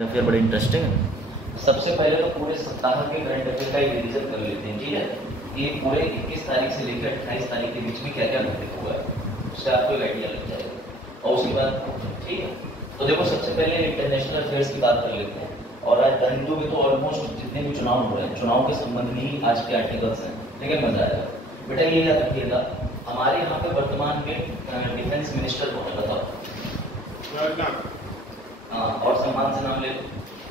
Affair बड़े interesting है। सबसे पहले तो पूरे सप्ताह के करंट अफेयर का एक रिवीजन कर लेते हैं, ठीक है। ये पूरे 21 तारीख से लेकर 28 तारीख के बीच में क्या क्या घटित हुआ है, उससे आपको एक आइडिया लग जाएगा। और उसके बाद ठीक है, तो देखो सबसे पहले इंटरनेशनल अफेयर्स की बात कर लेते हैं। और आज द हिंदू में तो ऑलमोस्ट जितने भी चुनाव हो रहे हैं, चुनाव के संबंध में ही आज के आर्टिकल्स हैं, ठीक है। मजा आएगा। बेटा ये याद रखिएगा, हमारे यहाँ पे वर्तमान में डिफेंस मिनिस्टर कौन है बताओ। हाँ, और सम्मान से नाम ले लो।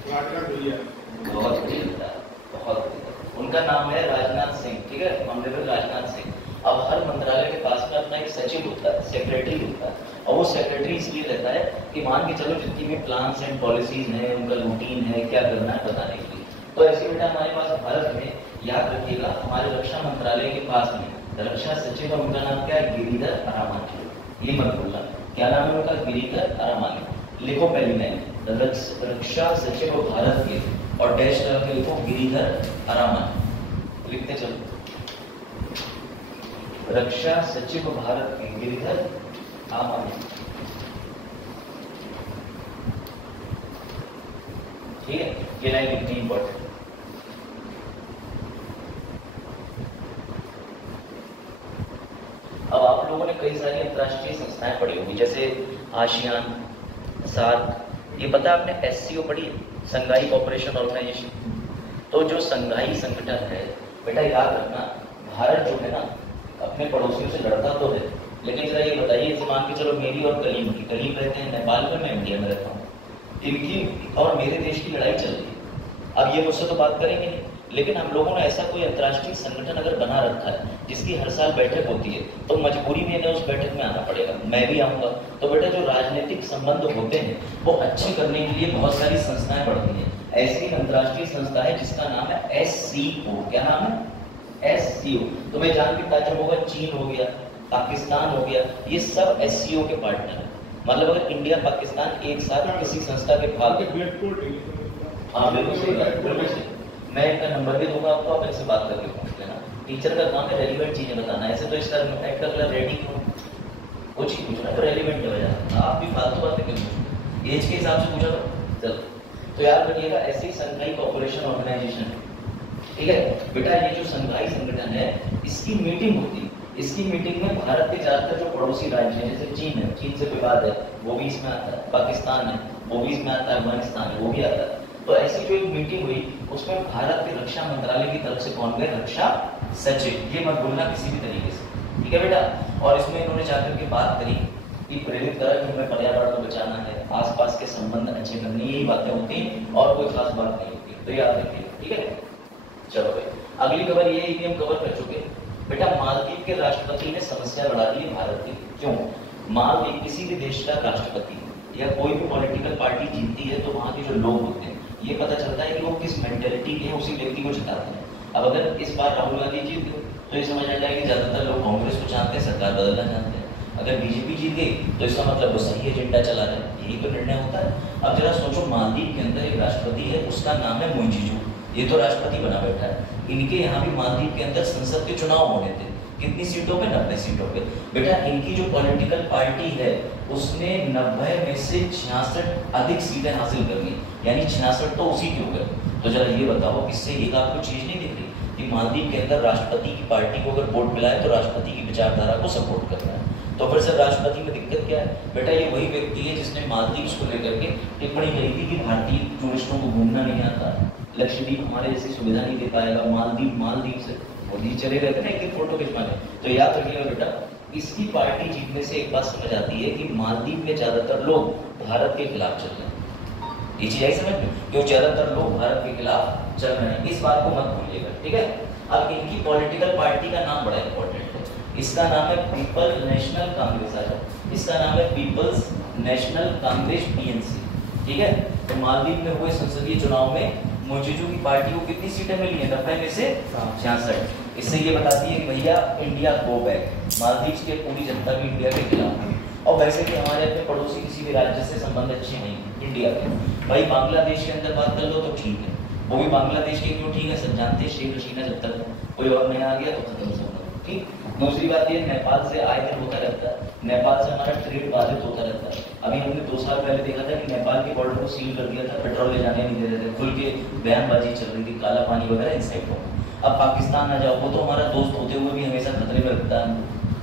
बहुत बढ़िया लगता है, बहुत बढ़िया। उनका नाम है राजनाथ सिंह, ठीक है, ऑनरेबल राजनाथ सिंह। अब हर मंत्रालय के पास में अपना एक सचिव होता है, सेक्रेटरी होता है। और वो सेक्रेटरी इसलिए रहता है कि मान के चलो जितनी भी प्लान्स एंड पॉलिसीज हैं, उनका रूटीन है, क्या करना है बताने के लिए। तो ऐसे बेटा हमारे पास भारत में याद रखिएगा, हमारे रक्षा मंत्रालय के पास में रक्षा सचिव, उनका नाम क्या है, गिरिधर अरामाने। ये मत भूलना, क्या नाम है उनका, गिरिधर अरामाने। लिखो पहली लाइन, रक्षा सचिव भारत के, और डैश करके लिखो गिरिधर अरामाने। लिखते चलो, रक्षा सचिव भारत के गिरिधर अरामाने, ठीक है। ये लाइन कितनी इंपॉर्टेंट। अब आप लोगों ने कई सारी अंतर्राष्ट्रीय संस्थाएं पढ़ी होंगी, जैसे आसियान, साथ ये पता आपने SCO पढ़ी, संघाई कोऑपरेशन ऑर्गेनाइजेशन। तो जो संघाई संगठन है बेटा, याद रखना, भारत जो है ना अपने पड़ोसियों से लड़ता तो है, लेकिन जरा ये बताइए, मान के चलो मेरी और करीम की, करीम रहते हैं नेपाल में, मैं इंडिया में रहता हूँ, इनकी और मेरे देश की लड़ाई चल रही है। अब ये मुझसे तो बात करेंगे नहीं, लेकिन हम लोगों ने ऐसा कोई अंतर्राष्ट्रीय संगठन अगर बना रखा है जिसकी हर साल बैठक होती है, तो मजबूरी में इन्हें उस बैठक में आना पड़ेगा। मैं भी आऊँगा। तो बेटा जो राजनीतिक संबंध होते हैं वो अच्छे करने के लिए बहुत सारी संस्थाएं बढ़ती हैं। ऐसी अंतर्राष्ट्रीय संस्था है जिसका नाम है SCO। क्या नाम है, SCO। तो मैं जान के ताज्जुब होगा, चीन हो गया, पाकिस्तान हो गया, ये सब SCO के पार्टनर है। मतलब अगर इंडिया पाकिस्तान एक साथ किसी संस्था के भाग, हाँ बिल्कुल सही बात, बिल्कुल सही। मैं इनका नंबर भी दूंगा आपको, आप इनसे बात करके पूछ लेना। टीचर का काम है रेलिवेंट चीजें बताना, ऐसे तो इसका पैट का कलर रेडी क्यों, कुछ ही पूछना तो रेलिवेंट हो जाता। आप भी फालतू बातें क्यों, एज के हिसाब से पूछा तो चलो। तो याद रखिएगा, ऐसी संघाई कोऑपरेशन ऑर्गेनाइजेशन है, ठीक है बेटा। ये जो संघाई संगठन है, इसकी मीटिंग होती है। इसकी मीटिंग में भारत के ज्यादातर जो पड़ोसी राज्य हैं, जैसे चीन है, चीन से विवाद है, वो भी इसमें आता है, पाकिस्तान है वो भी इसमें आता है, अफगानिस्तान है वो भी आता है। तो ऐसी जो एक मीटिंग हुई, उसमें भारत के रक्षा मंत्रालय की तरफ से कौन गए, रक्षा सचिव। ये मत भूलना किसी भी तरीके से, ठीक है बेटा। और इसमें इन्होंने जाकर के बात करी कि प्रेरित करा कि हमें पर्यावरण को बचाना है, आसपास के संबंध अच्छे करने, यही बातें होती हैं और कोई खास बात नहीं होती। तो याद रखिए, ठीक है। चलो भाई, अगली खबर ये है कि हम कवर कर चुके बेटा, मालदीव के राष्ट्रपति ने समस्या बढ़ा दी है भारत की। क्यों, मालदीव किसी भी देश का राष्ट्रपति या कोई भी पॉलिटिकल पार्टी जीतती है, तो वहाँ के जो लोग होते हैं, ये पता चलता है कि वो किस मेंटेलिटी के हैं, उसी व्यक्ति को जिताते हैं। अब अगर इस बार राहुल गांधी जीत गए तो ये समझ आता है कि ज्यादातर लोग कांग्रेस को चाहते हैं, सरकार बदलना चाहते हैं। अगर BJP जीत गई तो इसका मतलब वो सही एजेंडा चला रहे हैं, यही तो निर्णय होता है। अब जरा सोचो, मालदीव के अंदर एक राष्ट्रपति है, उसका नाम है मुंजीजू, ये तो राष्ट्रपति बना बैठा है। इनके यहाँ भी मालदीव के अंदर संसद के चुनाव होने थे, कितनी सीटों पे, 90 सीटों पे। बेटा इनकी जो पॉलिटिकल पार्टी है उसने 90 में से 66 अधिक सीटें हासिल कर ली, यानी 66 तो उसी के हो गए। तो जरा ये बताओ, इससे एक आपको चीज नहीं दिख रही कि मालदीव के अंदर राष्ट्रपति की पार्टी को अगर वोट मिला है तो राष्ट्रपति की विचारधारा को सपोर्ट करना है। तो फिर सर राष्ट्रपति में दिक्कत क्या है बेटा, ये वही व्यक्ति है जिसने मालदीव को लेकर के टिप्पणी कही थी कि भारतीय टूरिस्टों को घूमना नहीं आता, लक्षद्वीप हमारे जैसी सुविधा नहीं दे पाएगा, मालदीव से मोदी चले गए थे ना एक फोटो खिंचवाने। तो याद रखिएगा बेटा, इसकी पार्टी जीतने से एक बात समझ आती है कि मालदीव में ज्यादातर लोग भारत के खिलाफ चल रहे हैं। ये चीज आई समझ में, क्यों ज्यादातर लोग भारत के खिलाफ चल रहे हैं, इस बात को मत भूलिएगा, ठीक है। अब इनकी पॉलिटिकल पार्टी का नाम बड़ा इंपॉर्टेंट है, इसका नाम है पीपल नेशनल कांग्रेस। इसका नाम है पीपल्स नेशनल कांग्रेस, PNC, ठीक है। तो मालदीव में हुए संसदीय चुनाव में मुंजीजू की पार्टी को कितनी सीटें मिली हैं, 90 में से 66। इससे ये बताती है कि भैया इंडिया गो बैक, मालदीव के पूरी जनता भी इंडिया के खिलाफ है। और वैसे भी हमारे अपने पड़ोसी किसी भी राज्य से संबंध अच्छे नहीं इंडिया के। भाई बांग्लादेश के अंदर बात कर लो तो ठीक है, वो भी बांग्लादेश के क्यों ठीक है, सब जानते हैं, शेख हसीना जब तक कोई और नया आ गया तो खत्म सब, ठीक। दूसरी बात ये, नेपाल से आए दिन होता रहता है, नेपाल से हमारा ट्रेड बाधित होता रहता है। अभी हमने 2 साल पहले देखा था कि नेपाल के बॉर्डर को सील कर दिया था, पेट्रोल ले जाने नहीं दे रहे थे, खुल के बयानबाजी चल रही थी, काला पानी वगैरह इनसाइड हो। अब पाकिस्तान आ जाओ, वो तो हमारा दोस्त होते हुए भी हमेशा खतरे में रखता है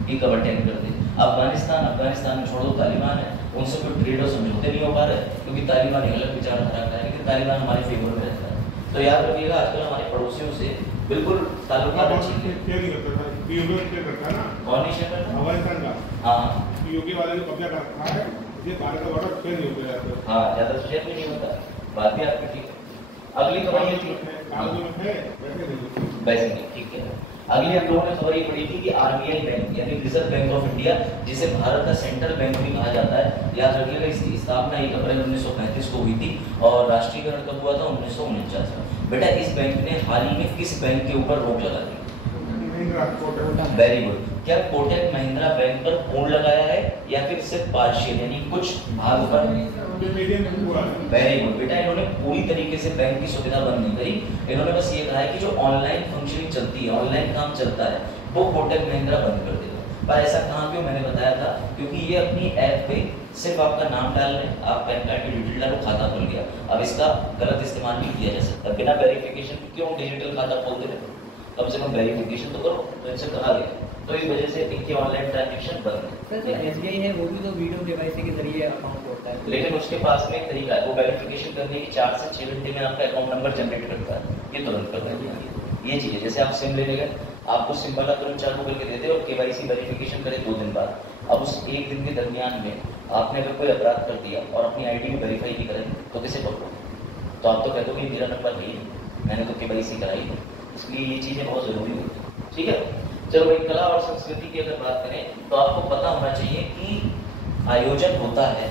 कि कवर टेक कर दे। अफगानिस्तान में छोड़ो, तालिबान है, उनसे कोई ट्रेड और समझौते नहीं हो पा रहे क्योंकि तालिबान एक अलग विचारधारा का है, लेकिन तालिबान हमारे फेवर में रहता है। तो याद रखिएगा आजकल हमारे पड़ोसियों से बिल्कुल ताल्लुकात अच्छे योगी वाले ने कब्जा कर रखा है, ये भारत का बॉर्डर शेयर नहीं हो गया। हाँ, ज्यादा शेयर भी नहीं होता, बात भी आपकी ठीक है। अगली खबर ये थी वैसे नहीं, ठीक है। अगली हम लोगों ने खबर ये पढ़ी थी कि आरबीआई बैंक यानी रिजर्व बैंक ऑफ इंडिया, जिसे भारत का सेंट्रल बैंक भी कहा जाता है, याद रखिएगा इसकी स्थापना 1 अप्रैल 1935 को हुई थी और राष्ट्रीयकरण कब हुआ था? 1949 में। बेटा इस बैंक ने हाल ही में किस बैंक के ऊपर रोक लगा दी? Very good. क्या कोटक महिंद्रा बैंक पर पूर्ण लगाया है या फिर सिर्फ पार्शियल यानी कुछ भाग पर? वेरी गुड बेटा, इन्होंने पूरी तरीके से बैंक की सुविधा बंद नहीं करी, इन्होंने बस ये कहा है कि जो ऑनलाइन फंक्शनिंग चलती है, ऑनलाइन काम चलता है, वो कोटक महिंद्रा बंद कर देगा। पर ऐसा कहाँ क्यों? मैंने बताया था क्योंकि ये अपनी ऐप पे सिर्फ आपका नाम डाल रहे हैं, आप पैन कार्ड की डिटेल डालो, खाता खुल गया। अब इसका गलत इस्तेमाल भी किया जा सकता है। बिना वेरिफिकेशन क्यों डिजिटल खाता खोलते रहे? कम से कम वेरिफिकेशन तो करो। तो इनसे कहा गया, तो इस वजह से इनकी ऑनलाइन ट्रांजैक्शन बंद है। सर एसबीआई है वो भी तो वीडियो केवाईसी के जरिए अकाउंट खोलता है, लेकिन उसके पास में एक तरीका है, वो वेरिफिकेशन करने की 4 से 6 घंटे में आपका अकाउंट नंबर जनरेट करता है, ये तुरंत कर देंगे। ये चीज़ है, जैसे आप सिम लेने गए, आपको सिम वाला तुरंत चालू करके देते और केवाईसी वेरिफिकेशन करे 2 दिन बाद। अब उस 1 दिन के दरमियान में आपने अगर कोई अपराध कर दिया और अपनी आईडी में वेरीफाई नहीं करें तो किसे पकड़ोगे? तो आप तो कहते हो कि मेरा नंबर नहीं है, मैंने तो केवाईसी कराई है। इसलिए ये चीज़ें बहुत ज़रूरी होती हैं, ठीक है। चलो भाई, कला और संस्कृति की अगर बात करें तो आपको पता होना चाहिए कि आयोजन होता है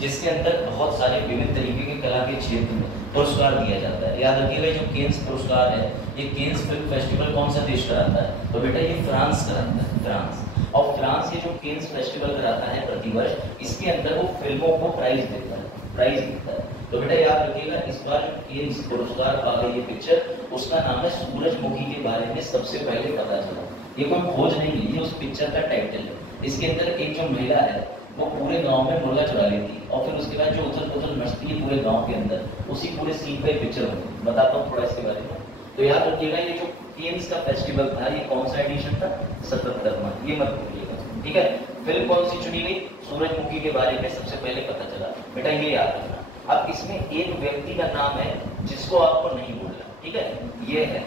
जिसके अंदर बहुत सारे विभिन्न तरीके के कला के क्षेत्र में पुरस्कार दिया जाता है। याद रखिएगा जो केन्स पुरस्कार है, ये केन्स फिल्म फेस्टिवल कौन सा देश कराता है? तो बेटा ये फ्रांस कराता है, फ्रांस। और फ्रांस ये जो केन्स फेस्टिवल कराता है प्रतिवर्ष, इसके अंदर वो फिल्मों को प्राइज देता है, प्राइज देता है। तो बेटा याद रखिएगा इस बार केन्स पुरस्कार पा गई ये पिक्चर, उसका नाम है सूरजमुखी के बारे में सबसे पहले पता चला। ये कोई खोज नहीं है, ये उस पिक्चर का टाइटल है। इसके अंदर एक जो महिला है वो पूरे गांव में मुर्गा चुरा लेती है और फिर उसके बाद जो उथल पुथल मचती है पूरे गांव के अंदर, उसी पूरे सीन पे पिक्चर होती है। बताता हूँ थोड़ा इसके बारे में। तो याद रखिएगा ये जो केन्स का फेस्टिवल था, ये कौन सा एडिशन था? 77वां। ये मत भूलिएगा, ठीक है। फिल्म कौन सी चुनी गई? सूरजमुखी के बारे में सबसे पहले पता चला। बेटा ये याद रखना। अब इसमें एक व्यक्ति का नाम है जिसको आपको नहीं बोलना, ठीक है। ये है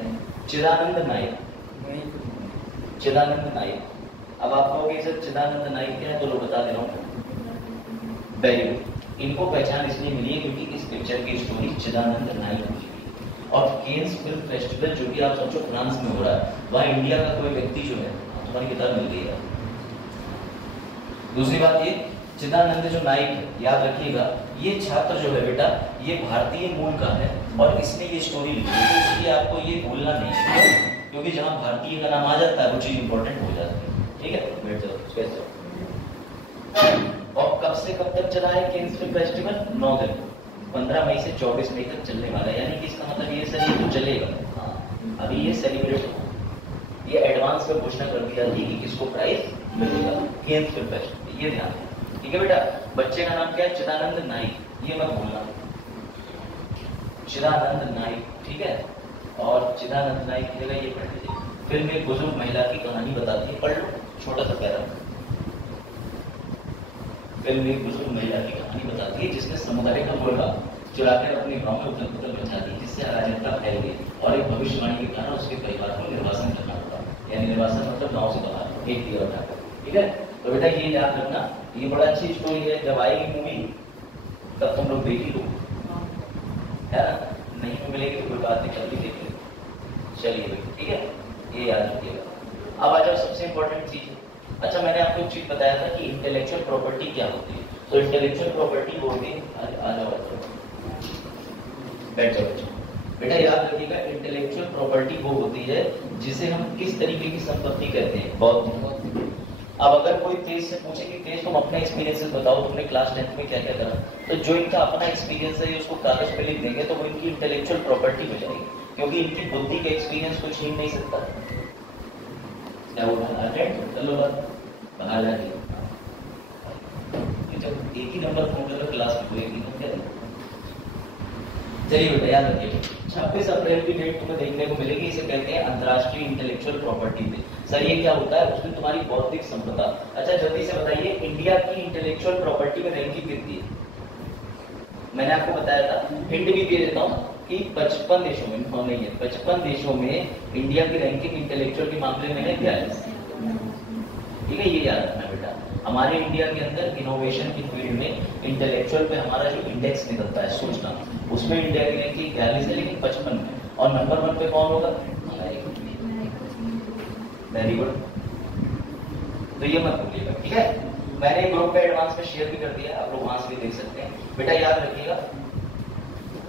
चिदानंद नायक, चिदानंद नायक। अब आप कहोगे सर चिदानंद नायक क्या है, तो लो बता दे रहा हूँ। Very good. इनको पहचान इसलिए मिली है क्योंकि इस पिक्चर की स्टोरी चिदानंद नायक की है। और केन्स फिल्म फेस्टिवल जो कि आप सोचो फ्रांस में हो रहा है, वहाँ इंडिया का कोई व्यक्ति जो है, तुम्हारी किताब मिल गई है। दूसरी बात ये चिदानंद जो नायक है, याद रखिएगा ये छात्र जो है बेटा ये भारतीय मूल का है और इसने ये स्टोरी लिखी है, तो इसलिए आपको ये भूलना नहीं है क्योंकि जहाँ भारतीय का नाम आ जाता है वो चीज इंपॉर्टेंट हो जाती है, ठीक है। बैठ जाओ, कैसे। और कब से कब तक चला है केन्स फिल्म फेस्टिवल? 9 दिन, 15 मई से 24 मई तक चलने वाला है। यानी कि इसका मतलब ये सर ये तो चलेगा। हाँ, अभी ये सेलिब्रेट हो, ये एडवांस में घोषणा कर दी जाती है कि किसको प्राइज मिलेगा केन्स फिल्म फेस्टिवल, ये ध्यान है, ठीक है बेटा। बच्चे का नाम क्या है? चिदानंद नायक, ये मत भूलना, चिदानंद नायक, ठीक है। और चिदानंद नायक की जगह ये पढ़ लीजिए। फिल्म एक बुजुर्ग महिला की कहानी बताती है, पढ़ लो, छोटा सा पैरा। फिल्म एक बुजुर्ग महिला की कहानी बताती है जिसने समुदाय का मुर्गा चुराकर अपने गांव में उथल पुथल मचा दी, जिससे अराजकता फैल गई और एक भविष्यवाणी के कारण उसके परिवार को निर्वासन करना पड़ा। यानी निर्वासन मतलब गाँव से बाहर एक दिया उठाकर, ठीक है। तो बेटा ये याद रखना, ये बड़ा अच्छी स्टोरी है। जब आएगी मूवी तब तुम लोग देख ही लो, है ना। नहीं भी मिलेगी तो कोई बात नहीं, जल्दी देख लो। चलिए भाई, ठीक है, ये याद रखिएगा। अब आ जाओ सबसे इंपॉर्टेंट चीज। अच्छा, मैंने आपको एक चीज बताया था कि इंटेलेक्चुअल प्रॉपर्टी क्या होती है। तो इंटेलेक्चुअल प्रॉपर्टी होती है, आ जाओ बैठ जाओ बेटा, याद रखिएगा इंटेलेक्चुअल प्रॉपर्टी वो होती है जिसे हम किस तरीके की संपत्ति कहते हैं? बौद्धिक। अब अगर कोई तेज से पूछे कि तेज तुम अपने एक्सपीरियंसेस बताओ, तुमने क्लास 10th में क्या क्या करा, तो जो इनका अपना एक्सपीरियंस है उसको कागज पे लिख देंगे तो वो इनकी इंटेलेक्चुअल प्रॉपर्टी हो जाएगी, क्योंकि इनकी बुद्धि का एक्सपीरियंस को छीन नहीं सकता। क्या वो चलो बात बाहर जाएगी, जब एक ही नंबर फोन कर क्लास में कोई नहीं क्या। चलिए बेटा याद रखिए 26 अप्रैल की डेट तुम्हें देखने को मिलेगी, इसे कहते हैं अंतर्राष्ट्रीय इंटेलेक्चुअल प्रॉपर्टी डे। सर ये क्या होता है? उस दिन तुम्हारी बौद्धिक संपदा। अच्छा जल्दी से बताइए इंडिया की इंटेलेक्चुअल प्रॉपर्टी में रैंकिंग कितनी है? मैंने आपको बताया था, हिंट भी दे देता हूँ कि 55 देशों में, नहीं है 55 देशों में इंडिया की रैंकिंग इंटेलेक्चुअल के मामले में है 42। ठीक है, ये याद रखना बेटा। हमारे इंडिया के अंदर इनोवेशन की फील्ड में इंटेलेक्चुअल पे हमारा जो इंडेक्स निकलता है सोचना, उसमें इंडिया की रैंकिंग 42 है, लेकिन 55 में। और नंबर 1 पे कौन होगा? Very good. तो ये मत भूलिएगा, ठीक है। मैंने ग्रुप पे एडवांस में शेयर भी कर दिया, आप लोग वहां से भी देख सकते हैं। बेटा याद रखिएगा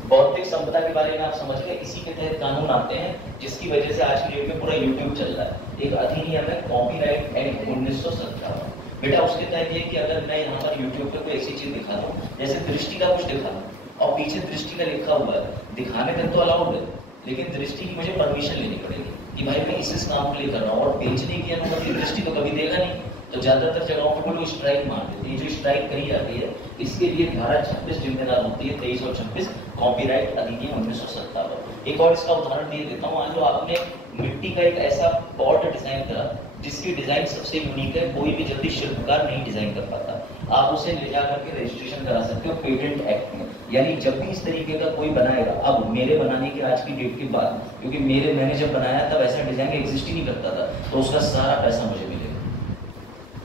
बौद्धिक संपदा के बारे में आप समझ गए। इसी के तहत कानून आते हैं जिसकी वजह से आज की डेट में पूरा यूट्यूब चल रहा है। एक अधिनियम है कॉपीराइट एक्ट 1957। बेटा उसके तहत ये कि अगर मैं यहाँ पर यूट्यूब पे कोई ऐसी चीज दिखा दूँ, जैसे दृष्टि का कुछ दिखा दूँ और पीछे दृष्टि का लिखा हुआ है, दिखाने तक तो अलाउड है, लेकिन दृष्टि की मुझे परमिशन लेनी पड़ेगी कि भाई मैं इस काम के लिए कर रहा हूँ, और बेचने की अनुमति दृष्टि तो कभी देगा नहीं। तो ज्यादातर जगहों पर लोग स्ट्राइक मार देते हैं। जो स्ट्राइक करी जाती है इसके लिए धारा 26 जिम्मेदार होती है, 23 और 26 कॉपीराइट अधिनियम 1957। एक और इसका उदाहरण दिए देता हूँ। मान लो आपने मिट्टी का एक ऐसा पॉट डिजाइन करा जिसकी डिजाइन सबसे यूनिक है, कोई भी जल्दी शिल्पकार नहीं डिजाइन कर पाता, आप उसे ले जाकर के रजिस्ट्रेशन करा सकते हो पेटेंट एक्ट में। यानी जब भी इस तरीके का कोई बनाएगा, अब मेरे बनाने की आज की डेट के बाद, क्योंकि मैंने जब बनाया तब ऐसा डिजाइन एग्जिस्ट ही नहीं करता था, तो उसका सारा पैसा मुझे मिलेगा।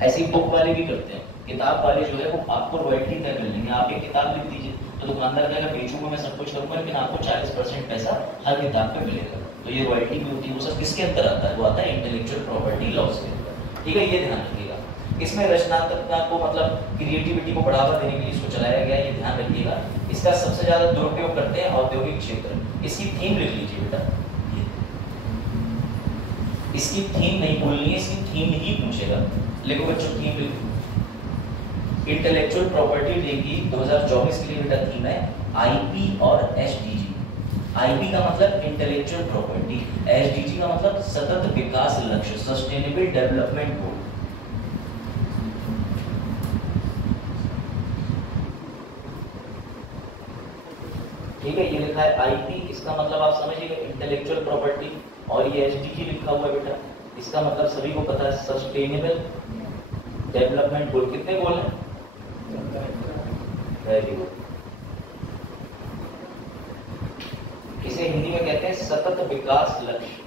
ऐसी बुक वाले भी करते हैं, किताब वाले जो है वो आपको रॉयल्टी तय कर लेंगे। आप एक किताब लिख दीजिए तो दुकानदार कहेगा बेचूंगा मैं, सब कुछ करूंगा, लेकिन आपको 40% पैसा हर किताब पे मिलेगा। तो ये रॉयल्टी भी होती है, वो सब किसके अंदर आता है? वो आता है इंटेलेक्चुअल प्रॉपर्टी लॉज के अंदर। ठीक है, ये ध्यान रखिएगा। इसमें रचनात्मकता को मतलब क्रिएटिविटी को बढ़ावा देने के लिए इसको चलाया गया, ये ध्यान रखिएगा। इसका सबसे ज्यादा दुरुपयोग करते हैं औद्योगिक क्षेत्र। इसकी थीम लिख लीजिए बेटा, इसकी थीम नहीं भूलनी है, इसकी थीम ही पूछेगा। लिखो बच्चों थीम लिखो। इंटेलेक्चुअल प्रॉपर्टी डे की 2024 के लिए बेटा थीम है आईपी और एसडीजी। आईपी का मतलब इंटेलेक्चुअल प्रॉपर्टी, एसडीजी का मतलब सतत विकास लक्ष्य, सस्टेनेबल डेवलपमेंट गोल। ठीक है, ये लिखा है आईपी, इसका मतलब आप समझिएगा इंटेलेक्चुअल प्रॉपर्टी, और ये एसडीजी लिखा हुआ है बेटा, इसका मतलब सभी को पता है सस्टेनेबल डेवलपमेंट गोल। कितने गोल हैं? Very good. इसे हिंदी में कहते हैं सतत विकास लक्ष्य।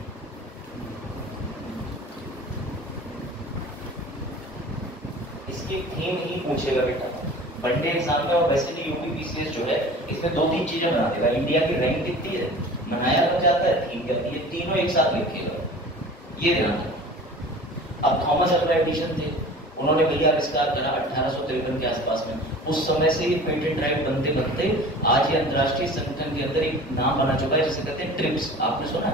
इसकी थीम ही पूछेगा बेटा वनडे एग्जाम में, और वैसे भी यूपीपीसीएस जो है इसमें 2-3 चीजें बना देगा। इंडिया की रैंक कितनी है, मनाया कब जाता है, थीम क्या है, ये तीनों एक साथ लिखेगा, ये ध्यान रखना। अब थॉमस अल्वा एडिशन थे, उन्होंने कहीं आविष्कार करा 1853 के आसपास में। उस समय से ये पेटेंट राइट बनते बनते आज ये अंतर्राष्ट्रीय संगठन के अंदर एक नाम बना चुका है जिसे कहते हैं ट्रिप्स। आपने सुना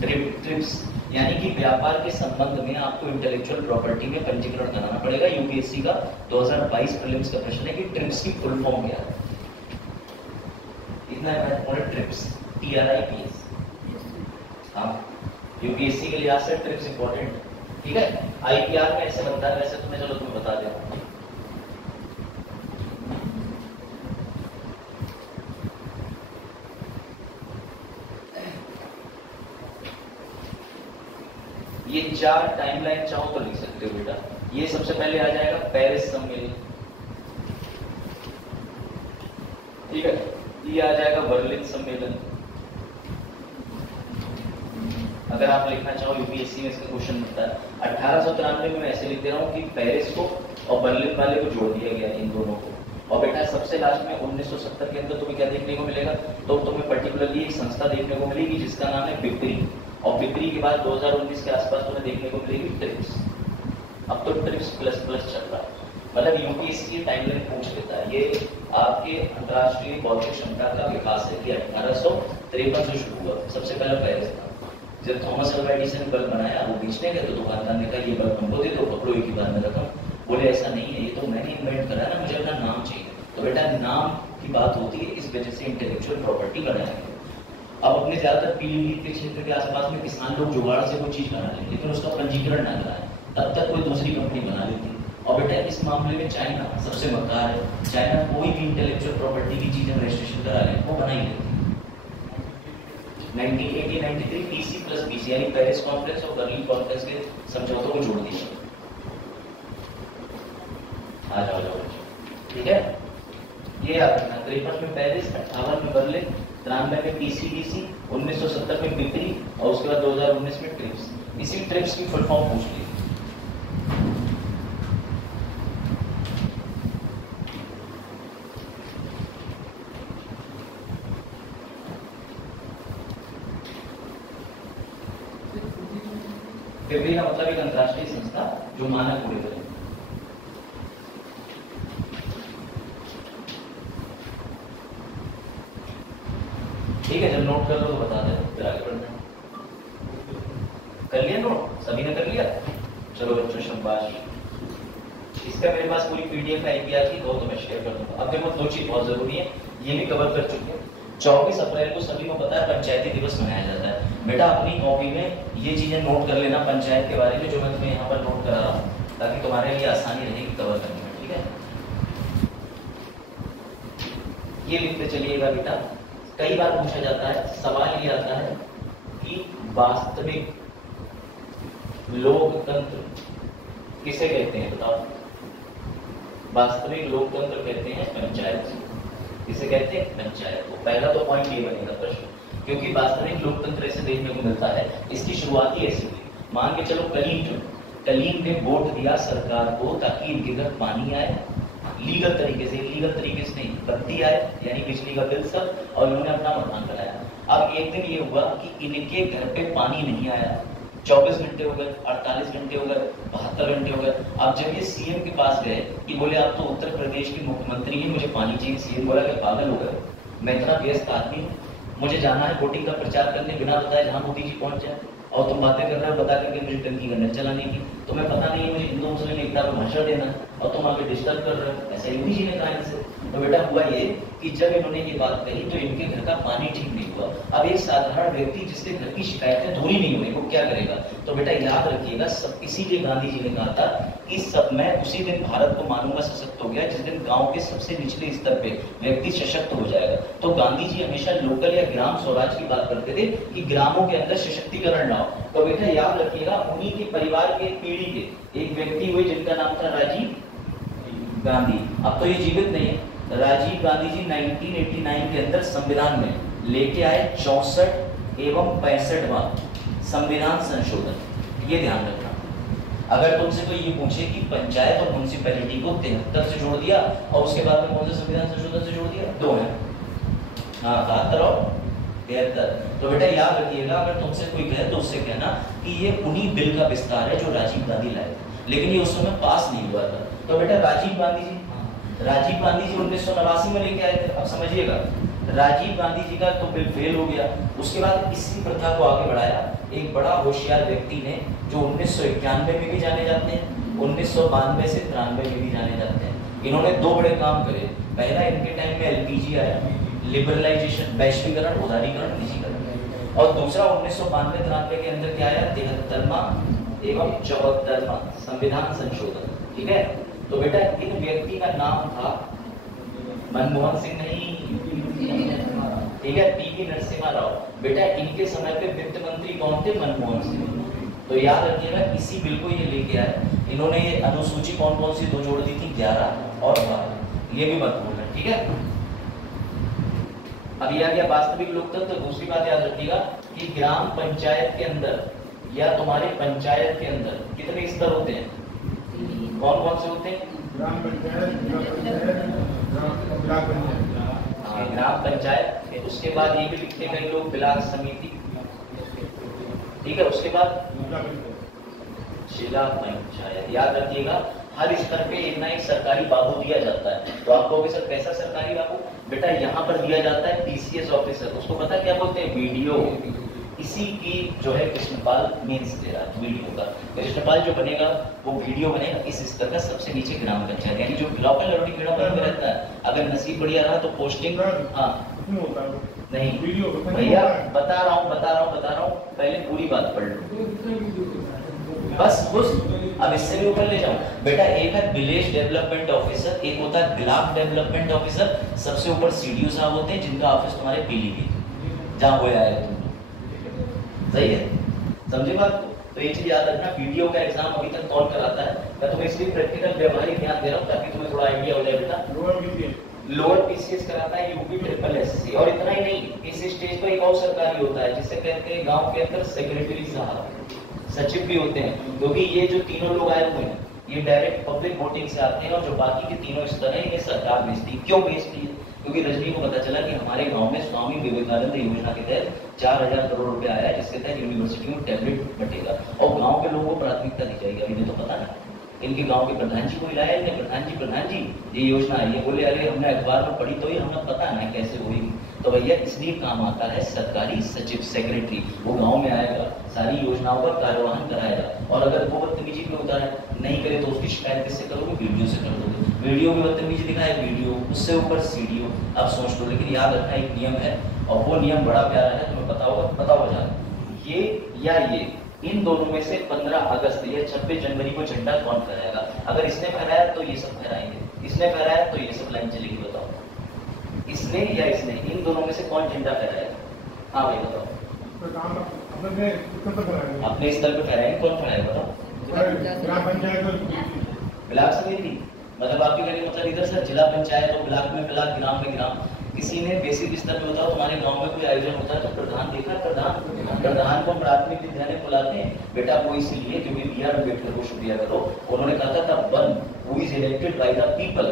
ट्रिप्स, यानी कि व्यापार के संबंध में आपको इंटेलेक्चुअल प्रॉपर्टी में पंजीकरण कराना पड़ेगा। यूपीएससी का 2022 प्रीलिम्स का प्रश्न है कि ट्रिप्स की फुल फॉर्म क्या है। इतना है ट्रिप्स, TRIPS। हाँ, यूपीएससी के लिहाज से ट्रिप्स इंपॉर्टेंट। ठीक है, IPR में ऐसे बनता है, वैसे तुम्हें चलो तुम्हें बता दें। ये 4 टाइमलाइन चाहो तो लिख सकते हो बेटा। ये सबसे पहले आ जाएगा पेरिस सम्मेलन, ठीक है। ये आ जाएगा बर्लिन सम्मेलन। अगर आप लिखना चाहो यूपीएससी में इसका क्वेश्चन मिलता है 1893 में मैं ऐसे लिख दे रहा हूँ कि पेरिस को और बर्लिन वाले को जोड़ दिया गया इन दोनों को। और बेटा सबसे लास्ट में 1970 के अंदर तुम्हें क्या देखने को मिलेगा, तो तुम्हें पर्टिकुलरली एक संस्था देखने को मिलेगी जिसका नाम है बिक्री, और बिक्री के बाद 2019 के आसपास तुम्हें देखने को मिलेगी ट्रिप्स। अब तो ट्रिप्स प्लस चल रहा है, मतलब यूपीएससी टाइमलाइन पूछ लेता है। ये आपके अंतर्राष्ट्रीय बौद्धिक क्षमता का विकास है कि 1853 से शुरू हुआ। सबसे पहला पेरिस था। जब थॉमस अल्वा एडिसन ने बल्ब बनाया, वो बेचने गए तो दुकानदार ने कहा ये बल्ब हमको दे दो, पकड़ो एक ही बार में रकम। बोले ऐसा नहीं है, ये तो मैंने इन्वेंट करा ना, मुझे अपना नाम चाहिए। तो बेटा नाम की बात होती है, इस वजह से इंटेलेक्चुअल प्रॉपर्टी बनाया गया। अब अपने ज्यादातर पीलीभीत के क्षेत्र के आसपास में किसान लोग जुगाड़ से कोई चीज बना लें, लेकिन उसका पंजीकरण ना कराएं, तब तक कोई दूसरी कंपनी बना लेती है। और बेटा इस मामले में चाइना सबसे मक्कार है। चाइना कोई भी इंटेलेक्चुअल प्रॉपर्टी की चीज हम रजिस्ट्रेशन करा लें वो बना ही लेती है। 1993 पीसी प्लस बीसी यानी पेरिस कॉन्फ्रेंस और बर्लिन कॉन्फ्रेंस के समझौतों को जोड़ दिया। आ जाओ ठीक है, ये याद रखना। 53 में पेरिस, 58 में बर्लिन, 93 में पीसीडीसी, 1970 में बिक्री और उसके बाद 2019 में ट्रिप्स। इसी ट्रिप्स की फुल फॉर्म पूछ ली। फिब्री का मतलब एक अंतरराष्ट्रीय संस्था जो मानक पूरे करें। ठीक है, जब नोट कर लो तो बता दे, फिर आगे बढ़ना। कर लिया नोट? सभी ने कर लिया? चलो बच्चों शाबाश। इसका मेरे पास पूरी पीडीएफ आईपीआर की हो तो मैं शेयर कर दूंगा। अब देखो दो चीज बहुत जरूरी है, ये भी कवर कर चुके हैं। 24 अप्रैल को सभी को पता है पंचायती दिवस मनाया जाता है। बेटा अपनी कॉपी में ये चीजें नोट कर लेना पंचायत के बारे में, जो मैं तुम्हें यहाँ पर नोट करा रहा हूँ, ताकि तुम्हारे लिए आसानी रहेगी कवर करने में। ठीक है, ये लिखते चलिएगा बेटा। कई बार पूछा जाता है, सवाल ये आता है कि वास्तविक लोकतंत्र किसे कहते हैं? बताओ। वास्तविक लोकतंत्र कहते हैं पंचायत। किसे कहते हैं? पंचायत को। पहला तो पॉइंट ये बनेगा प्रश्न, क्योंकि वास्तविक लोकतंत्र ऐसे देखने को मिलता है। इसकी शुरुआत ही ऐसी हुई। मान के चलो कलीम ने वोट दिया सरकार को ताकि इनके घर पानी आए लीगल तरीके से, इलीगल तरीके से नहीं, बत्ती आए यानी बिजली का बिल सब, और इन्होंने अपना मकान बनाया। अब एक दिन ये हुआ कि इनके घर पे पानी नहीं आया। 24 घंटे हो गए, 48 घंटे हो गए, 72 घंटे हो गए। अब जब ये सीएम के पास गए कि बोले आप तो उत्तर प्रदेश के मुख्यमंत्री हैं, मुझे पानी चाहिए। सीएम बोला कि पागल हो गए, मैं इतना व्यस्त आदमी हूँ, मुझे जाना है वोटिंग का प्रचार करने, बिना बताए जहाँ मोदी जी पहुंच जाए, और तुम बातें कर रहे हो बता करके मुझे टंकी का नल चलाने की। तुम्हें पता नहीं है मुझे हिंदू मुस्लिम एकता में भाषण देना है, और तुम आगे डिस्टर्ब कर रहे हो। ऐसा योगी जी ने कहा इनसे। तो बेटा हुआ ये कि जब इन्होंने ये बात कही तो इनके घर का पानी ठीक नहीं हुआ। अब एक साधारण व्यक्ति जिसके घर की शिकायतें दूरी नहीं हुई, वो क्या करेगा? तो बेटा याद रखिएगा, सब इसीलिए गांधी जी ने कहा था कि सब मैं उसी दिन भारत को मानूंगा सशक्त हो गया जिस दिन गांव के सबसे निचले स्तर पे व्यक्ति सशक्त हो जाएगा। तो गांधी जी हमेशा लोकल या ग्राम स्वराज की बात करते थे कि ग्रामों के अंदर सशक्तिकरण ना हो। तो बेटा याद रखिएगा, उन्हीं के परिवार के पीढ़ी के एक व्यक्ति हुए जिनका नाम था राजीव गांधी। अब तो ये जीवित नहीं है। राजीव गांधी जी 1989 के अंदर संविधान में लेके आए 64 एवं 65वां संविधान संशोधन। ये ध्यान रखना। अगर तुमसे कोई ये पूछे कि पंचायत और म्युनिसिपैलिटी को 73 से जोड़ दिया और उसके बाद में कौन से संविधान संशोधन से जोड़ दिया? दो है, हाँ 72 और 73। तो बेटा याद रखिएगा, अगर तुमसे कोई कहे तो उससे कहना कि ये उन्हीं बिल का विस्तार है जो राजीव गांधी लाए, लेकिन ये उस समय पास नहीं हुआ था। तो बेटा राजीव गांधी जी 1989 में लेके आए थे। अब समझिएगा, राजीव गांधी जी का तो बिल फेल हो गया। उसके बाद इसी प्रथा को आगे बढ़ाया एक बड़ा होशियार व्यक्ति ने, जो 1991 में भी जाने जाते हैं, 1992 से 93 में भी जाने जाते हैं। इन्होंने दो बड़े काम करे। पहला, इनके टाइम में एलपीजी आया, लिबरलाइजेशन, वैश्वीकरण, उदारीकरण, निजीकरण। और दूसरा 1992-93 के अंदर क्या आया? 73वां एवं 74वां संविधान संशोधन। ठीक है, तो बेटा इन व्यक्ति का नाम था मनमोहन सिंह नहीं, ठीक है, पीवी नरसिम्हा राव। बेटा इनके समय पे वित्त मंत्री कौन थे? मनमोहन सिंह। तो याद रखिएगा, इसी बिल को ये लेके आए। इन्होंने ये अनुसूची कौन कौन सी दो जोड़ दी थी? 11 और 12। ये भी मत भूलना, ठीक है। अब यह आ गया वास्तविक लोकतंत्र। दूसरी बात याद रखिएगा कि ग्राम पंचायत के अंदर या तुम्हारे पंचायत के अंदर कितने स्तर होते हैं? कौन कौन से होते हैं? ग्राम पंचायत, ग्राम पंचायत। उसके बाद ये भी लिखते हैं लोग ब्लॉक समिति, ठीक है। उसके बाद जिला पंचायत। याद रखिएगा, हर स्तर पे एक ना एक सरकारी बाबू दिया जाता है। तो आप कहोगे सर कैसा सरकारी बाबू? बेटा यहाँ पर दिया जाता है पीसीएस ऑफिसर, उसको पता क्या बोलते हैं? वीडियो। इसी की जो है कृष्णपाल मेंस दे रहा है वीडियो का। कृष्णपाल जो बनेगा वो वीडियो बनेगा इस स्तर का, सबसे नीचे ग्राम पंचायत, यानी जो लोकल लड़की खेड़ा में रहता है। अगर नसीब बढ़िया रहा तो पोस्टिंग, हाँ नहीं भैया बता रहा हूँ, पहले पूरी बात पढ़ लो। बस अब इससे भी ऊपर ले जाऊं बेटा, एक है विलेज डेवलपमेंट ऑफिसर, एक होता है ब्लॉक डेवलपमेंट ऑफिसर, सबसे ऊपर सीडीओ साहब होते हैं जिनका ऑफिस तुम्हारे पीलीभीत जहाँ हो आए तुम। सही है, समझे बात को? तो ये चीज याद रखना, वीडियो का एग्जाम अभी तक कौन कराता है? मैं तुम्हें इसलिए प्रैक्टिकल व्यवहारिक ध्यान दे रहा हूँ ताकि तुम्हें थोड़ा आइडिया हो जाए बेटा। लोअर पीसीएस कराता है यूपी ट्रिपल एससी, और इतना ही नहीं, इस स्टेज पर एक और सरकारी होता है जिसे कहते हैं गांव के अंदर सेक्रेटरी साहब, सचिव भी होते हैं, क्योंकि ये जो तीनों लोग आए हुए हैं ये डायरेक्ट पब्लिक वोटिंग से आते हैं, और जो बाकी के तीनों स्तर है ये सरकार भेजती है। क्यों भेजती है? क्योंकि रजनी को पता चला कि हमारे गांव में स्वामी विवेकानंद योजना के तहत 4000 करोड़ रुपए आया है, जिसके तहत यूनिवर्सिटी में टैबलेट बटेगा और गांव के लोगों को प्राथमिकता दी जाएगी। अभी तो पता ना, इनके गांव के प्रधान जी को हिलाया इनने, प्रधान जी ये योजना आई है, बोले अरे हमने अखबार में पढ़ी तो ये हमें पता ना कैसे हुई। तो भैया इसलिए काम आता है सरकारी सचिव, सेक्रेटरी, वो गांव में आएगा, सारी योजनाओं का कार्यवाहन कराएगा, और अगर वो बदतमीजी पे उतारे नहीं करे तो उसकी शिकायत किससे करोगे? वीडियो से कर दोगे। वीडियो में बदतमीजी दिखाए वीडियो, उससे ऊपर सीडीओ। अब सोच लो, लेकिन याद रखना एक नियम है, और वो नियम बड़ा प्यारा है, तुम्हें पता होगा, बताओ जान, ये या ये, इन दोनों में से 15 अगस्त या 26 जनवरी को झंडा कौन फहराएगा? अगर इसने फहराया तो ये सब फहराएंगे, इसने फहराया तो ये सब लाइन चलेगी। बताओ, इसने या इसने, इन दोनों में से कौन झंडा फहराएगा? हाँ भाई बताओ। अपने स्तर पे फहराएंगे, कौन फहराएगा बताओ? ब्लॉक समिति, मतलब आपके कहने का मतलब इधर सर जिला पंचायत और ब्लॉक में ब्लॉक, ग्राम में ग्राम। किसी ने बेसिक स्तर पे बताओ, तुम्हारे गांव में कोई आयोजन होता है तो प्रधान देखा, प्रधान को प्राथमिक विद्यालय बुलाते हैं बेटा, वो इसलिए क्योंकि बी आर अम्बेडकर को शुक्रिया करो, उन्होंने कहा था one who is elected by the people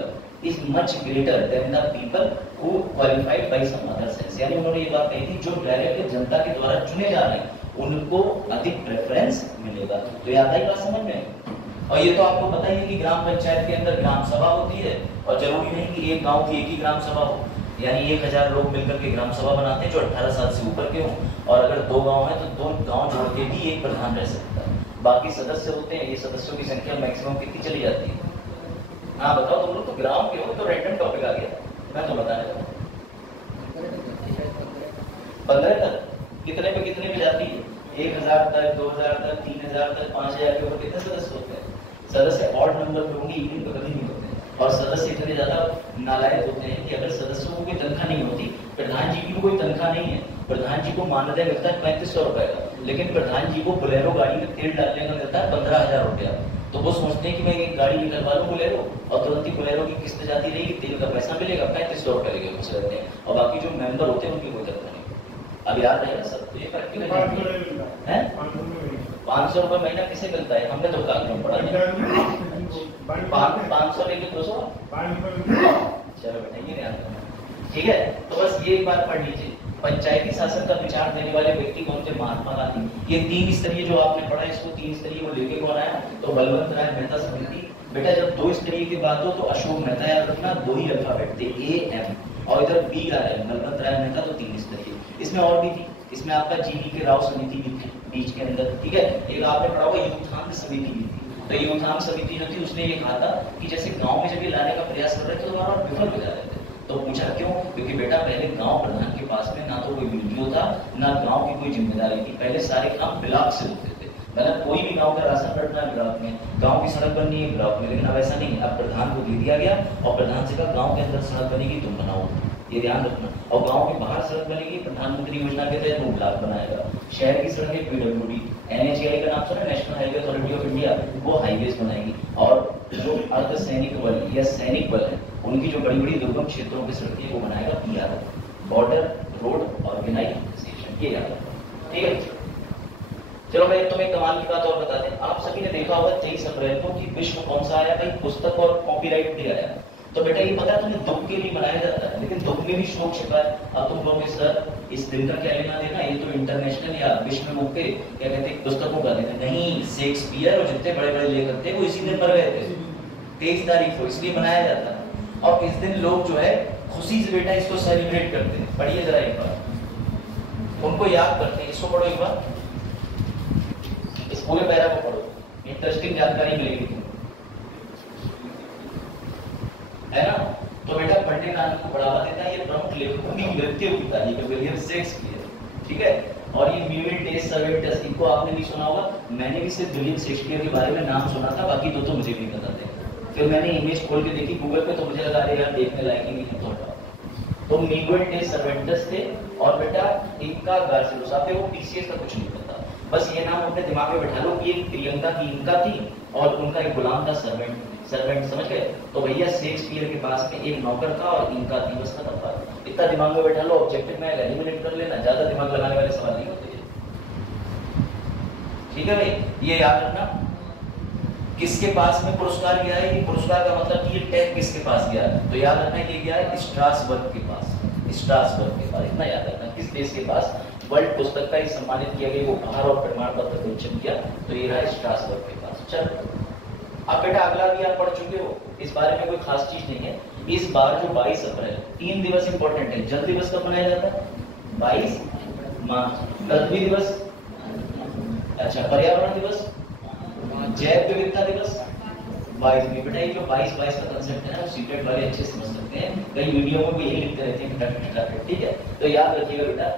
is much greater than the people who qualified by some other sense. यानी उन्होंने ये बात कही थी, जो डायरेक्ट जनता के द्वारा चुने जा रहे हैं उनको अधिक प्रेफरेंस मिलेगा। तो ये आता ही बात समझ में। और ये तो आपको पता ही है कि ग्राम पंचायत के अंदर ग्राम सभा होती है, और जरूरी नहीं कि एक गांव की एक ही ग्राम सभा हो, यानी 1000 लोग मिलकर के ग्राम सभा बनाते हैं जो 18 साल से ऊपर के हों, और अगर 2 गांव है तो 2 गांव जोड़ के भी एक प्रधान रह सकता है। बाकी सदस्य होते हैं, ये सदस्यों की संख्या मैक्सिमम कितनी चली जाती है? हाँ बताओ, तुम लोग तो ग्राम के हो, तो रैंडम टॉपिक आ गया, मैं तो बताने लगा। 15 तक, कितने पे जाती है? 1000 तक, 2000 तक, 3000 तक, 5000 के ऊपर कितने सदस्य होते हैं? सदस्य ऑड नंबर पे होंगे, इवन पे कभी नहीं होते हैं, और सदस्य इतने ज्यादा नालायक होते हैं कि अगर सदस्यों को कोई तनख्वाह नहीं होती, प्रधान जी की भी कोई तनख्वाह नहीं है, प्रधान जी को मानदेय मिलता है 3500 रुपए का, लेकिन प्रधान जी को बोलेरो गाड़ी में तेल डालने का मिलता है 15000 रुपया। तो वो सोचते हैं कि मैं एक गाड़ी निकलवा लूँ बोलेरो, और तुरंत ही बोलेरो की किस्त जाती रहेगी, तेल का पैसा मिलेगा, 3500 रुपए लेके खुश रहते हैं, और बाकी जो मेंबर होते हैं उनकी कोई तनख्वाह नहीं। अब याद रहेगा सब, तो ये प्रैक्टिकल है। 500 रुपए महीना किसे मिलता है? हमने तो कागजों में पढ़ा है, 500 लेके 200। चलो बेटा ये ध्यान रखना, ठीक है? तो बस ये एक बार पढ़ लीजिए, पंचायती शासन का विचार देने वाले व्यक्ति कौन थे? महात्मा गांधी। ये 3 स्तरीय जो आपने पढ़ा, इसको 3 स्तरीय वो लेके कौन आया? तो बलवंत राय मेहता समिति। बेटा जब 2 स्तरीय की बात हो तो अशोक मेहता याद रखना, 2 ही अल्फाबेट थे, AM, और इधर BRM, बलवंत राय मेहता, तो 3 स्तरीय। इसमें और भी थी, इसमें आपका GV के राव समिति भी थी बीच के अंदर, ठीक है? एक आपने पढ़ा होगा यूथांग समिति भी थी। तो यूथांग समिति जो थी उसने ये कहा था कि जैसे गांव में जब ये लाने का प्रयास कर रहे थे तो हमारा विफल हो जा रहे थे। तो पूछा क्यों? क्योंकि बेटा पहले गांव प्रधान के पास में ना तो कोई वीडियो था, ना गांव की कोई जिम्मेदारी थी, पहले सारे काम ब्लॉक से होते थे। मतलब कोई भी गांव का राशन रखना है ब्लॉक में, गांव की सड़क बननी है ब्लॉक में, लेकिन अब ऐसा नहीं, अब प्रधान को दे दिया गया और प्रधान से कहा गांव के अंदर सड़क बनेगी तुम बनाओ, ये ध्यान रखना। और गांव के बाहर सड़क बनेगी प्रधानमंत्री योजना के तहत वो ब्लॉक बनाएगा। शहर की सड़कें PWD, NHAI का नाम सुना, national highway authority of India, वो हाईवेज बनाएगी। और जो अर्धसैनिक बल या सैनिक बल है उनकी जो बड़ी बड़ी दुर्गम क्षेत्रों की सड़कें वो बनाएगा PR, बॉर्डर रोड ऑर्गेनाइजेशन, ये याद रखना, ठीक है? चलो मैं तुम्हें कमाल की बात और बता दें, आप सभी ने देखा होगा 23 अप्रैल को कि विश्व कौन सा आया भाई? पुस्तक और कॉपीराइट डे आया। तो बेटा ये पता है तुम्हें, दुख के लिए मनाया जाता है, लेकिन दुख में भी शोक छिपा है। अब तुम कहोगे सर इस दिन का क्या लेना देना, ये तो इंटरनेशनल या विश्व में मुक्के क्या कहते हैं पुस्तकों का दिन है। नहीं, शेक्सपियर और जितने बड़े बड़े लेखक थे वो इसी दिन मर गए थे, 23 तारीख को, इसलिए मनाया जाता है। और इस दिन लोग जो है खुशी से बेटा इसको सेलिब्रेट करते हैं। पढ़िए जरा एक बार, उनको याद करते हैं। इसको पढ़ो एक बार, इस पूरे पैरा को पढ़ो, इंटरेस्टिंग जानकारी मिलेगी तुमको, है ना? तो बेटा पढ़ने नाम को बढ़ावा देता है ये प्रमुख लेखकों की मृत्यु की तारीख है, विलियम शेक्सपियर। ठीक है। और ये म्यूविल टेस्ट सर्वेंटस, इनको आपने भी सुना होगा, मैंने भी सिर्फ विलियम शेक्सपियर के बारे में नाम सुना था, बाकी दो तो मुझे भी पता थे। फिर मैंने इमेज खोल के देखी गूगल पे, तो मुझे लगा अरे यार देखने लायक ही नहीं है, तो हटाओ। तो म्यूविल टेस्ट सर्वेंटस थे, और बेटा इनका गार्सिलोसा थे, वो पीसीएस का कुछ नहीं पता, बस ये नाम अपने दिमाग में बैठा लो कि एक प्रियंका की इनका थी और उनका एक गुलाम था सर्वेंट, समझ गए। तो भैया शेक्सपियर के पास में एक नौकर था और इनका थी, बस खत्म बात। इतना दिमाग में बैठा लो, ऑब्जेक्टिव में एलिमिनेट कर लेना, ज्यादा दिमाग लगाने वाले सवाल नहीं होते। ठीक है भाई, ये याद रखना। किसके पास में पुरस्कार गया है, ये पुरस्कार का मतलब कि ये टैग किसके पास गया है, तो याद रखना ये गया है स्ट्रासबर्ग के पास, स्ट्रासबर्ग के पास, इतना याद रखना। किस देश के पास वर्ल्ड पुस्तक का सम्मानित किया गया, वो उपहार और प्रमाण पत्र विमोचन किया, तो ये रहा स्ट्रासबर्ग के पास। चलो अब बेटा अगला भी आप पढ़ चुके हो, इस बारे में कोई खास चीज नहीं है। इस बार जो 22 अप्रैल, 3 दिवस इंपॉर्टेंट है। जल दिवस कब मनाया जाता है? 22 मार्च। पृथ्वी दिवस, अच्छा पर्यावरण दिवस, जैव विविधता दिवस 22 में। बेटा ये जो 22 का कंसेप्ट है ना, सीक्रेट वाले अच्छे समझ सकते हैं, कई वीडियो में भी यही लिखते रहते हैं, ठीक है। तो याद रखिएगा बेटा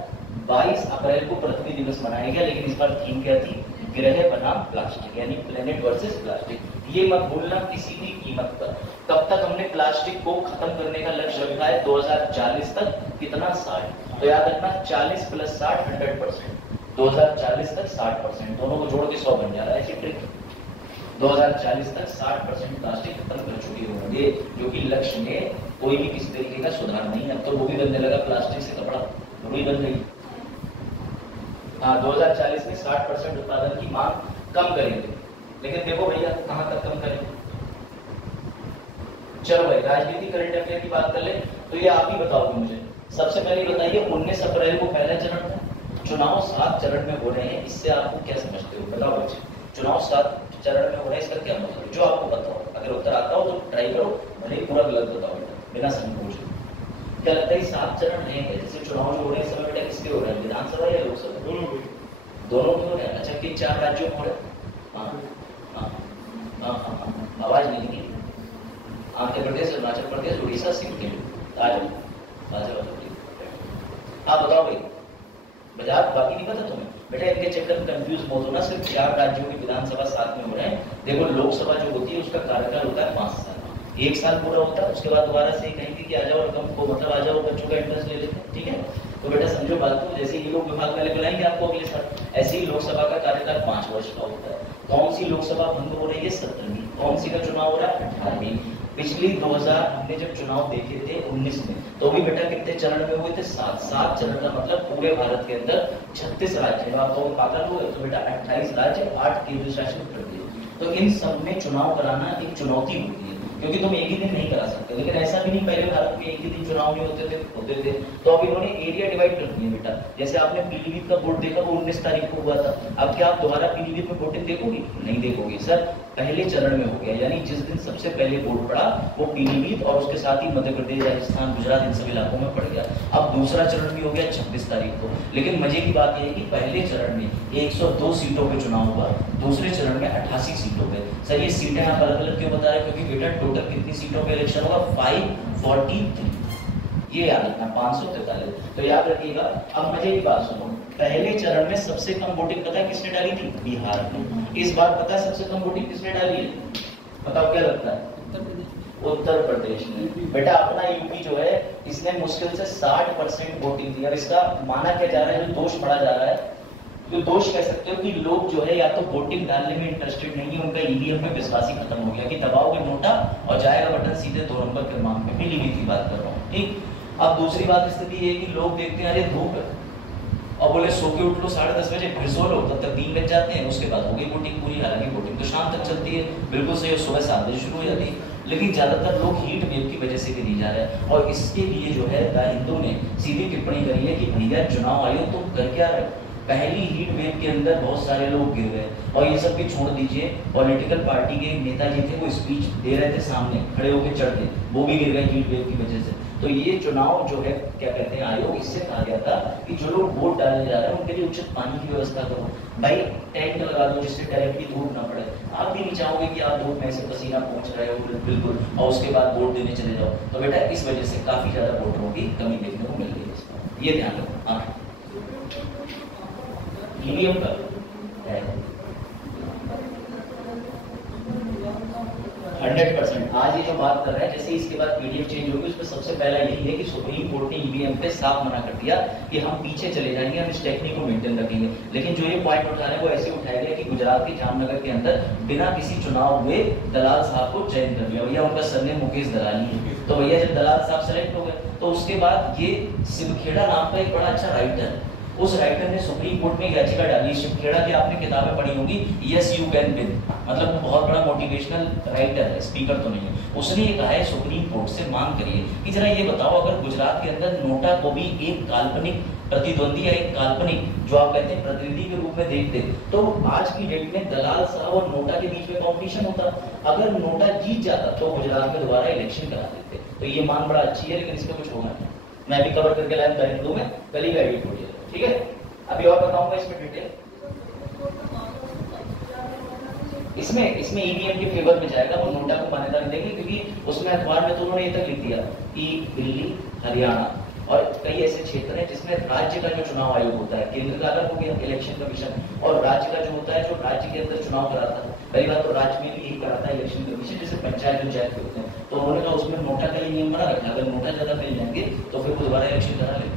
22 अप्रैल को पृथ्वी दिवस मनाया गया, लेकिन इस बार थीम क्या थी? ग्रह बनाम प्लास्टिक, यानी प्लेनेट वर्सेस प्लास्टिक। ये मत भूलना किसी भी कीमत पर। कब तक हमने प्लास्टिक को खत्म करने का लक्ष्य रखा है? 2040 तक। कितना? 60। तो याद रखना 40 + 60 100%। 2040 तक 60%, दोनों को जोड़ के 100 बन जा रहा है। ऐसी ट्रिक 2040 तक 60% प्लास्टिक खत्म कर चुके होंगे, जो कि लक्ष्य में कोई भी किसी तरीके का सुधार नहीं है। अब तो वो भी बनने लगा प्लास्टिक से कपड़ा, वो भी बन गई। हाँ 2040 में 60% उत्पादन की मांग कम करेंगे, लेकिन देखो भैया कहां तक कम करेंगे। चलो भाई राजनीति करंट अफेयर की बात कर ले, तो ये आप ही बताओगे मुझे। सबसे पहले बताइए 19 अप्रैल को पहला चरण था, चुनाव 7 चरण में हो रहे हैं, इससे आपको क्या समझते हो? बताओ बच्चे, चुनाव 7 चरण में हो रहे हैं, इसका क्या मतलब? जो आपको पता हो, अगर उत्तर आता हो तो ट्राई करो, भले ही पूरा गलत बताओ बेटा, बिना संकोच। क्या लगता है 7 चरण है? जैसे चुनाव जो हो रहे हैं इस समय बेटा किसके हो रहे हैं? विधानसभा या लोकसभा? दोनों के हो रहे हैं। अच्छा किन 4 राज्यों में हो रहे हैं? आवाज नहीं निकली। आंध्र प्रदेश, अरुणाचल प्रदेश, उड़ीसा, सिक्किम। आप बताओ भाई, बाजार बाकी नहीं पता तुम्हें? बेटा इनके चक्कर में कंफ्यूज मत होना, सिर्फ 4 राज्यों की विधानसभा साथ में हो रहे हैं। देखो लोकसभा जो होती है उसका कार्यकाल होता है 5 साल, 1 साल पूरा होता है, उसके बाद दोबारा से कहेंगे कि आ जाओ रकम को, मतलब आ जाओ बच्चों का इंटरेस्ट ले लेते हैं, ठीक है। तो बेटा समझो बात को, जैसे ये लोग विभाग वाले बुलाएंगे आपको अगले साल, ऐसे ही लोकसभा का कार्यकाल 5 वर्ष का होता है। कौन सी लोकसभा भंग हो रही है? 17वीं। कौन सी का चुनाव हो रहा है? 18वीं। पिछली 2000 हमने जब चुनाव देखे थे 19 में, तो भी बेटा कितने चरण में हुए थे? 7 चरण का मतलब पूरे भारत के अंदर 36 राज्य है। आप तो पागल हो गए, तो बेटा 28 राज्य, 8 केंद्र शासित प्रदेश। तो इन सब में चुनाव कराना एक चुनौती होती है, क्योंकि तुम एक ही दिन नहीं करा सकते। लेकिन ऐसा भी नहीं, पहले भारत में एक ही दिन चुनाव नहीं होते थे। तो अब इन्होंने एरिया डिवाइड कर दिया बेटा। जैसे आपने पीलीभीत का वोट देखा, वो 19 तारीख को हुआ था। अब क्या आप दोबारा पीलीभीत में वोटिंग देखोगे? नहीं देखोगे सर, पहले चरण में हो गया, यानी जिस दिन सबसे पहले वोट पड़ा वो पीलीभीत और उसके साथ ही मध्य प्रदेश, राजस्थान, गुजरात, इन सभी इलाकों में पड़ गया। अब दूसरा चरण भी हो गया 26 तारीख को। लेकिन मजे की बात यह है कि पहले चरण में 102 सीटों पे चुनाव हुआ, दूसरे चरण में 88 सीटों पे। सर ये सीटें आप अलग अलग क्यों बता रहे हैं? क्योंकि बेटा टोटल कितनी सीटों पे इलेक्शन होगा? 543, ये याद रखना, 543। तो याद रखिएगा। अब मजे की बात सुनो, पहले चरण में सबसे कम वोटिंग पता है किसने डाली थी? बिहार ने। इस बार पता है सबसे कम वोटिंग किसने डाली है? बताओ क्या लगता है? उत्तर प्रदेश ने। बेटा अपना यूपी जो है इसने मुश्किल से 60% वोटिंग दी। अब इसका माना क्या जा रहा है, जो दोष पड़ा जा रहा है, जो दोष कह सकते हो कि लोग जो है या तो वोटिंग डालने में इंटरेस्टेड नहीं है, उनका ईवीएम में विश्वास ही खत्म हो गया कि दबाओगे नोटा और जाएगा बटन सीधे 2 नंबर क्रमांक में। पीलीभीत की बात कर रहा हूँ, ठीक। अब दूसरी बात स्थिति ये कि लोग देखते हैं अरे धूप है और बोले सो के उठ लो 10:30 बजे, फिर सो लो, तब तक 3 बज जाते हैं, उसके बाद हो गई वोटिंग पूरी। हालांकि वोटिंग तो शाम तक चलती है, बिल्कुल सही, सुबह 7 बजे शुरू हो जाती है। लेकिन ज्यादातर लोग हीट वेव की वजह से भी नहीं जा रहे हैं, और इसके लिए जो है द हिंदू ने सीधी टिप्पणी करी है कि भैया चुनाव आयोग तुम कर क्या रहे? पहली हीट वेव के अंदर बहुत सारे लोग गिर गए, और ये सब भी छोड़ दीजिए, पॉलिटिकल पार्टी के नेताजी थे, वो स्पीच दे रहे थे सामने खड़े होकर चढ़ के, वो भी गिर गए हीट वेव की वजह से। तो ये चुनाव जो है क्या कहते हैं आयोग, इससे कहा गया था कि जो लोग वोट डालने जा रहे हैं उनके लिए उचित पानी की व्यवस्था करो। भाई टेंट लगा दो जिससे डायरेक्टली धूप ना पड़े। आप भी नहीं चाहोगे कि आप धूप में से पसीना पहुंच रहे हो बिल्कुल, और उसके बाद वोट देने चले जाओ। तो बेटा इस वजह से काफी ज्यादा वोटरों की कमी देखने को मिल रही है। ये ध्यान रखो। हाँ ईवीएम का है 100%। आज ये जो बात कर रहे हैं, जैसे इसके बाद पीडीएफ चेंज होगी, उसमें सबसे पहला यही है कि सुप्रीम कोर्ट ने ईवीएम पे साफ मना कर दिया कि हम पीछे चले जाएंगे, हम इस टेक्निक को मेंटेन रखेंगे। लेकिन जो ये पॉइंट उठा रहे हैं वो ऐसे उठाया गया कि गुजरात के जामनगर के अंदर बिना किसी चुनाव हुए दलाल साहब को चयन कर दिया। भैया उनका सरनेम मुकेश दलाली है। तो भैया जब दलाल साहब सेलेक्ट हो गए तो उसके बाद ये शिवखेड़ा नाम का एक बड़ा अच्छा राइटर, उस राइटर ने सुप्रीम कोर्ट में याचिका डाली। शिवखेड़ा की आपने किताबें पढ़ी होंगी, यस यू कैन विन, मतलब वो बहुत बड़ा मोटिवेशनल राइटर है, स्पीकर तो नहीं है। उसने ये कहा है सुप्रीम कोर्ट से मांग करिए कि जरा ये बताओ, अगर गुजरात के अंदर नोटा को भी एक काल्पनिक प्रतिद्वंदी या एक काल्पनिक जो आप कहते हैं प्रतिनिधि के रूप में देखते, तो आज की डेट में दलाल साहब और नोटा के बीच में कॉम्पिटिशन होता। अगर नोटा जीत जाता तो गुजरात में दोबारा इलेक्शन करा देते। तो ये मांग बड़ा अच्छी है, लेकिन इसमें कुछ होगा नहीं। मैं भी कवर करके लाया था हिंदू में, कल ही का एडिट हो गया, ठीक है। अभी और बताऊंगा इसमें डिटेल। इसमें ईवीएम के फेवर में जाएगा, वो नोटा को मान्यता नहीं देंगे, क्योंकि उसमें अखबार में तो उन्होंने ये तक लिख दिया कि दिल्ली, हरियाणा और कई ऐसे क्षेत्र हैं जिसमें राज्य का जो चुनाव आयोग होता है, केंद्र का अलग हो गया इलेक्शन कमीशन, और राज्य का जो होता है जो राज्य के अंदर चुनाव कराता है। पहली बात तो राज्य में भी यही कराता है इलेक्शन कमीशन, जैसे पंचायत के होते हैं। तो उन्होंने कहा उसमें नोटा का ये नियम बना रखा, अगर नोटा ज्यादा मिल जाएंगे तो फिर वो दोबारा इलेक्शन करा लेते।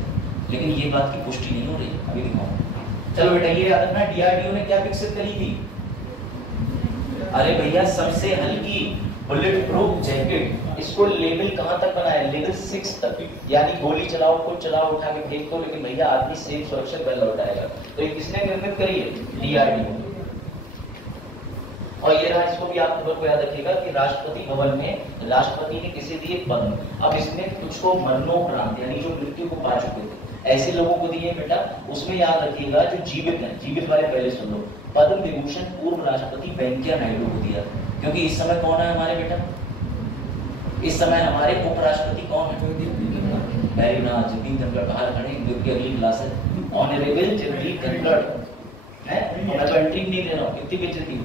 लेकिन ये बात की पुष्टि नहीं हो रही, अभी दिखाऊंगा। चलो बेटा, ये याद रखना डीआरडीओ ने क्या विकसित करी थी। अरे भैया सबसे हल्की बुलेट प्रूफ जैकेट, इसको लेवल कहां तक बनाया, लेवल 6 तक, यानी गोली चलाओ, खुद चलाओ, उठा के फेंक दो, लेकिन भैया आदमी सेफ सुरक्षित घर लौटाएगा। तो ये किसने निर्मित करी है, डीआरडीओ। और ये रहा, इसको भी आप लोग को याद रखिएगा कि राष्ट्रपति भवन में राष्ट्रपति ने किसे दिए, पद्म। अब इसमें कुछ मरणोपरांत यानी जो मृत्यु को पा चुके थे ऐसे लोगों को दिए बेटा। उसमें याद रखिएगा जो जीवित है, जीवित वाले पहले सुन लो, पद्म विभूषण पूर्व राष्ट्रपति वेंकैया नायडू को दिया, क्योंकि इस समय कौन है हमारे बेटा, इस समय हमारे उपराष्ट्रपति कौन है, वेरी नाइस, जगदीप धनखड़। बाहर खड़े, इनकी अगली क्लास है, ऑनरेबल जगदीप धनखड़ है। मैं तो एंट्री नहीं दे रहा हूँ, कितनी बेइज्जती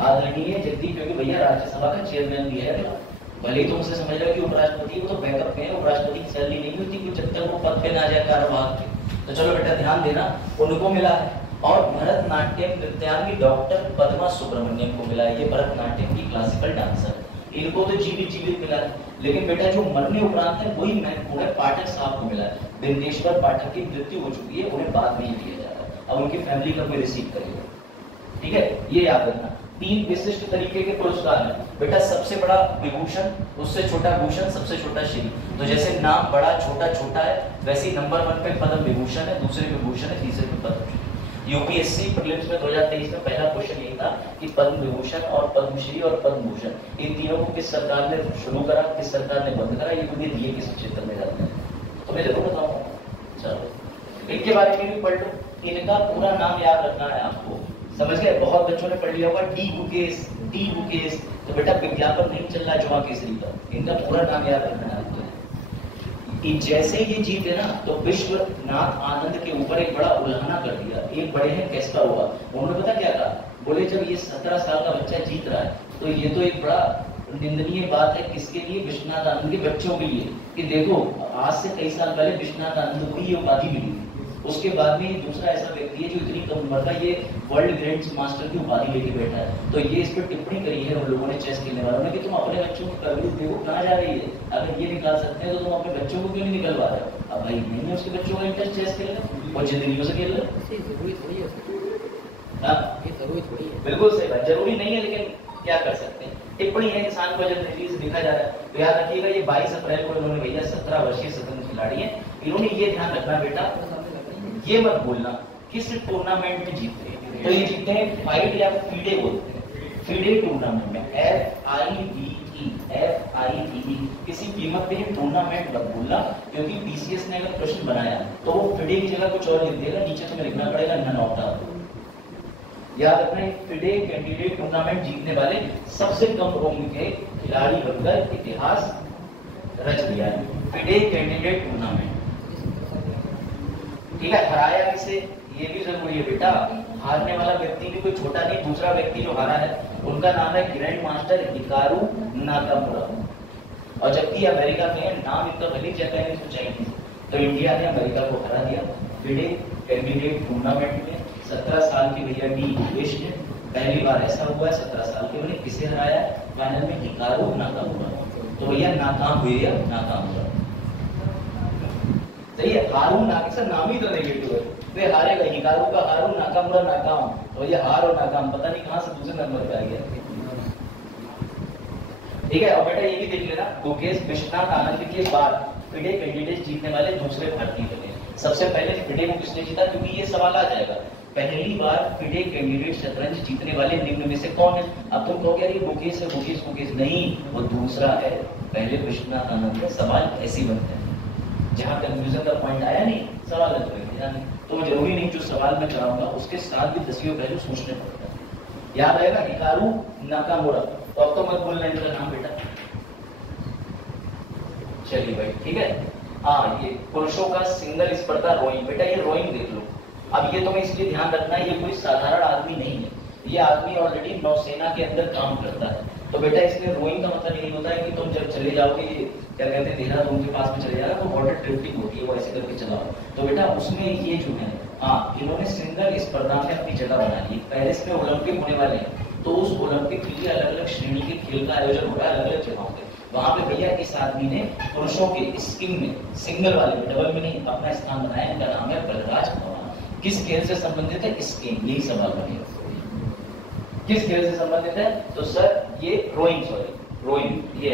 आदरणीय जगदीप, क्योंकि भैया राज्यसभा का चेयरमैन भी है। भले ही तुमसे समझ लो कि उपराष्ट्रपति वो तो बैकअप में है, उपराष्ट्रपति की सैलरी नहीं होती कुछ जब तक वो पद पे ना जाए कार्यवाहक के। तो चलो बेटा ध्यान देना, उनको मिला है। और भरतनाट्यम नृत्यांगी डॉक्टर पद्मा सुब्रमण्यम को मिला है। ये भरतनाट्यम की क्लासिकल डांसर, इनको तो जीवित मिला है। लेकिन बेटा जो मरने उपरांत है वही महत्वपूर्ण पाठक साहब को मिला है। बिंदेश्वर पाठक की मृत्यु हो चुकी है, उन्हें बाद में ही दिया जा रहा है, अब उनकी फैमिली का कोई रिसीव करेगा, ठीक है। ये याद रखना, 3 विशिष्ट तरीके के पुरस्कार हैं बेटा। सबसे बड़ा विभूषण, उससे छोटा भूषण, सबसे छोटा श्री। तो जैसे नाम बड़ा छोटा छोटा है, वैसे ही नंबर 1 पे पद्म विभूषण है, दूसरे पे भूषण है, तीसरे पे पद्मश्री। यूपीएससी प्रीलिम्स में 2023 में पहला क्वेश्चन यही था कि पद्म विभूषण और पद्मश्री और पद्म भूषण इन तीनों को किस सरकार ने शुरू करा, किस सरकार ने बंद करा, ये मुझे दिए किस क्षेत्र में जाते हैं तो मैं जरूर बताऊंगा। चलो इनके बारे में भी पढ़ लो, इनका पूरा नाम याद रखना है आपको, समझ गए। बहुत बच्चों ने पढ़ लिया होगा डी बुकेश, तो बेटा विज्ञापन नहीं चल रहा जुआ केसरी का, इनका पूरा नाम याद रखना है आपको। जैसे ये जीते ना तो विश्वनाथ आनंद के ऊपर एक बड़ा उल्हाना कर दिया। एक बड़े हैं कैसा हुआ, उन्होंने पता क्या कहा, बोले जब ये 17 साल का बच्चा जीत रहा है तो ये तो एक बड़ा निंदनीय बात है। किसके लिए, विश्वनाथ आनंद के बच्चों के लिए, कि देखो आज से कई साल पहले विश्वनाथ आनंद को ये उपाधि मिली थी। उसके बाद में दूसरा ऐसा व्यक्ति है जो इतनी कम उम्र का ये वर्ल्ड ग्रैंड मास्टर की उपाधि लेके बैठा है। तो ये इस पर टिप्पणी करी है उन लोगों ने, चेस खेलने वालों ने, कि तुम अपने बच्चों को कर देखो कहाँ जा रही है, अगर ये निकाल सकते हैं तो तुम अपने बच्चों को क्यों नहीं निकलवा रहे हो। अब भाई नहीं है उसके बच्चों का इंटरेस्ट चेस खेलना और जिंदगी से खेल रहे, बिल्कुल सही बात, जरूरी नहीं है, लेकिन क्या कर सकते हैं, टिप्पणी है, इंसान को जब नतीजे से देखा जा रहा है। तो याद रखिएगा ये 22 अप्रैल को इन्होंने भैया 17 वर्षीय स्वतंत्र खिलाड़ी है। इन्होंने ये ध्यान रखना बेटा, ये मत बोलना किस टूर्नामेंट में जीतते हैं, तो ये जीतते हैं फाइड या फीडे बोलते हैं, फीडे टूर्नामेंट में, FIDE, किसी कीमत पे टूर्नामेंट मत बोलना, क्योंकि पीसीएस ने अगर प्रश्न बनाया तो वो फीडे की जगह कुछ और लिख देगा, नीचे तुम्हें लिखना पड़ेगा नन ऑफ द। याद रखना फीडे कैंडिडेट टूर्नामेंट जीतने वाले सबसे कम उम्र के खिलाड़ी बनकर इतिहास रच दिया है, फीडे कैंडिडेट टूर्नामेंट, ठीक है। हराया किसे, ये भी जरूरी है बेटा, हारने वाला व्यक्ति भी कोई छोटा नहीं, दूसरा व्यक्ति जो हारा है उनका नाम है ग्रैंड मास्टर हिकारू नाकामुरा। और जबकि अमेरिका में नाम इतना भले चाइनीज, तो इंडिया ने अमेरिका को हरा दिया फीडे कैंडिडेट टूर्नामेंट में 17 साल की भैया डी वेस्ट है, पहली बार ऐसा हुआ है 17 साल के बने, किसे हराया फाइनल में, हिकारू नाकामुरा। तो भैया नाकाम हुए या नाकाम हुआ, सही है। हारू नाके से नाम ही तो नेगेटिव है, वे हारेगा, हिकारू का हारू, नाकामुरा नाकाम, तो ये हार और नाकाम पता नहीं कहां से दूसरे नंबर पे आ गया। ठीक है, और बेटा ये भी देख लेना, गुकेश विश्वनाथ आनंद के बाद फिडे कैंडिडेट जीतने वाले दूसरे भारतीय बने। सबसे पहले फिडे को किसने जीता, क्योंकि ये सवाल आ जाएगा, पहली बार फिडे कैंडिडेट शतरंज जीतने वाले निम्न में से कौन है। अब तुम कहोगे यार गुकेश है, गुकेश गुकेश नहीं, वो दूसरा है, पहले विश्वनाथ आनंद है। सवाल ऐसे बनते हैं, जहां कंफ्यूजन का पॉइंट आया नहीं, सवाल तो जरूरी नहीं जो सवाल में कराऊंगा उसके साथ भी 10 पहलू सोचने पड़ता है। याद रहेगा हिकारू नाकामुरा। तो अब तो मत बोलना इनका नाम बेटा, चलिए भाई ठीक है। हाँ, ये पुरुषों का सिंगल स्पर्धा रोइंग, बेटा ये रोइंग देख लो। अब ये तुम्हें इसलिए ध्यान रखना है, ये कोई साधारण आदमी नहीं है, ये आदमी ऑलरेडी नौसेना के अंदर काम करता है। तो बेटा इसमें रोइंग का मतलब यही होता है कि तुम जब चले जाओगे, क्या कहते हैं, देहरादून के पास में चले जाना, तो वाटर ड्रिफ्टिंग होती है, वो ऐसे करके चलाओ। तो बेटा उसमें ये जो है, हाँ इन्होंने सिंगल स्पर्धा में अपनी जगह बना ली। पेरिस में ओलंपिक होने वाले हैं, तो उस ओलंपिक के लिए अलग अलग श्रेणी के खेल का आयोजन हो रहा है अलग अलग जगहों पे। वहां पे भैया इस आदमी ने पुरुषों के स्किंग में, सिंगल वाले में, डबल में नहीं, अपना स्थान बनाया। इनका नाम है बलराज पवार। किस खेल से संबंधित है, स्किंग, यही सवाल बनेगा। किस खेल से संबंधित है, तो सर ये रोइंग, सॉरी रोइंग। ये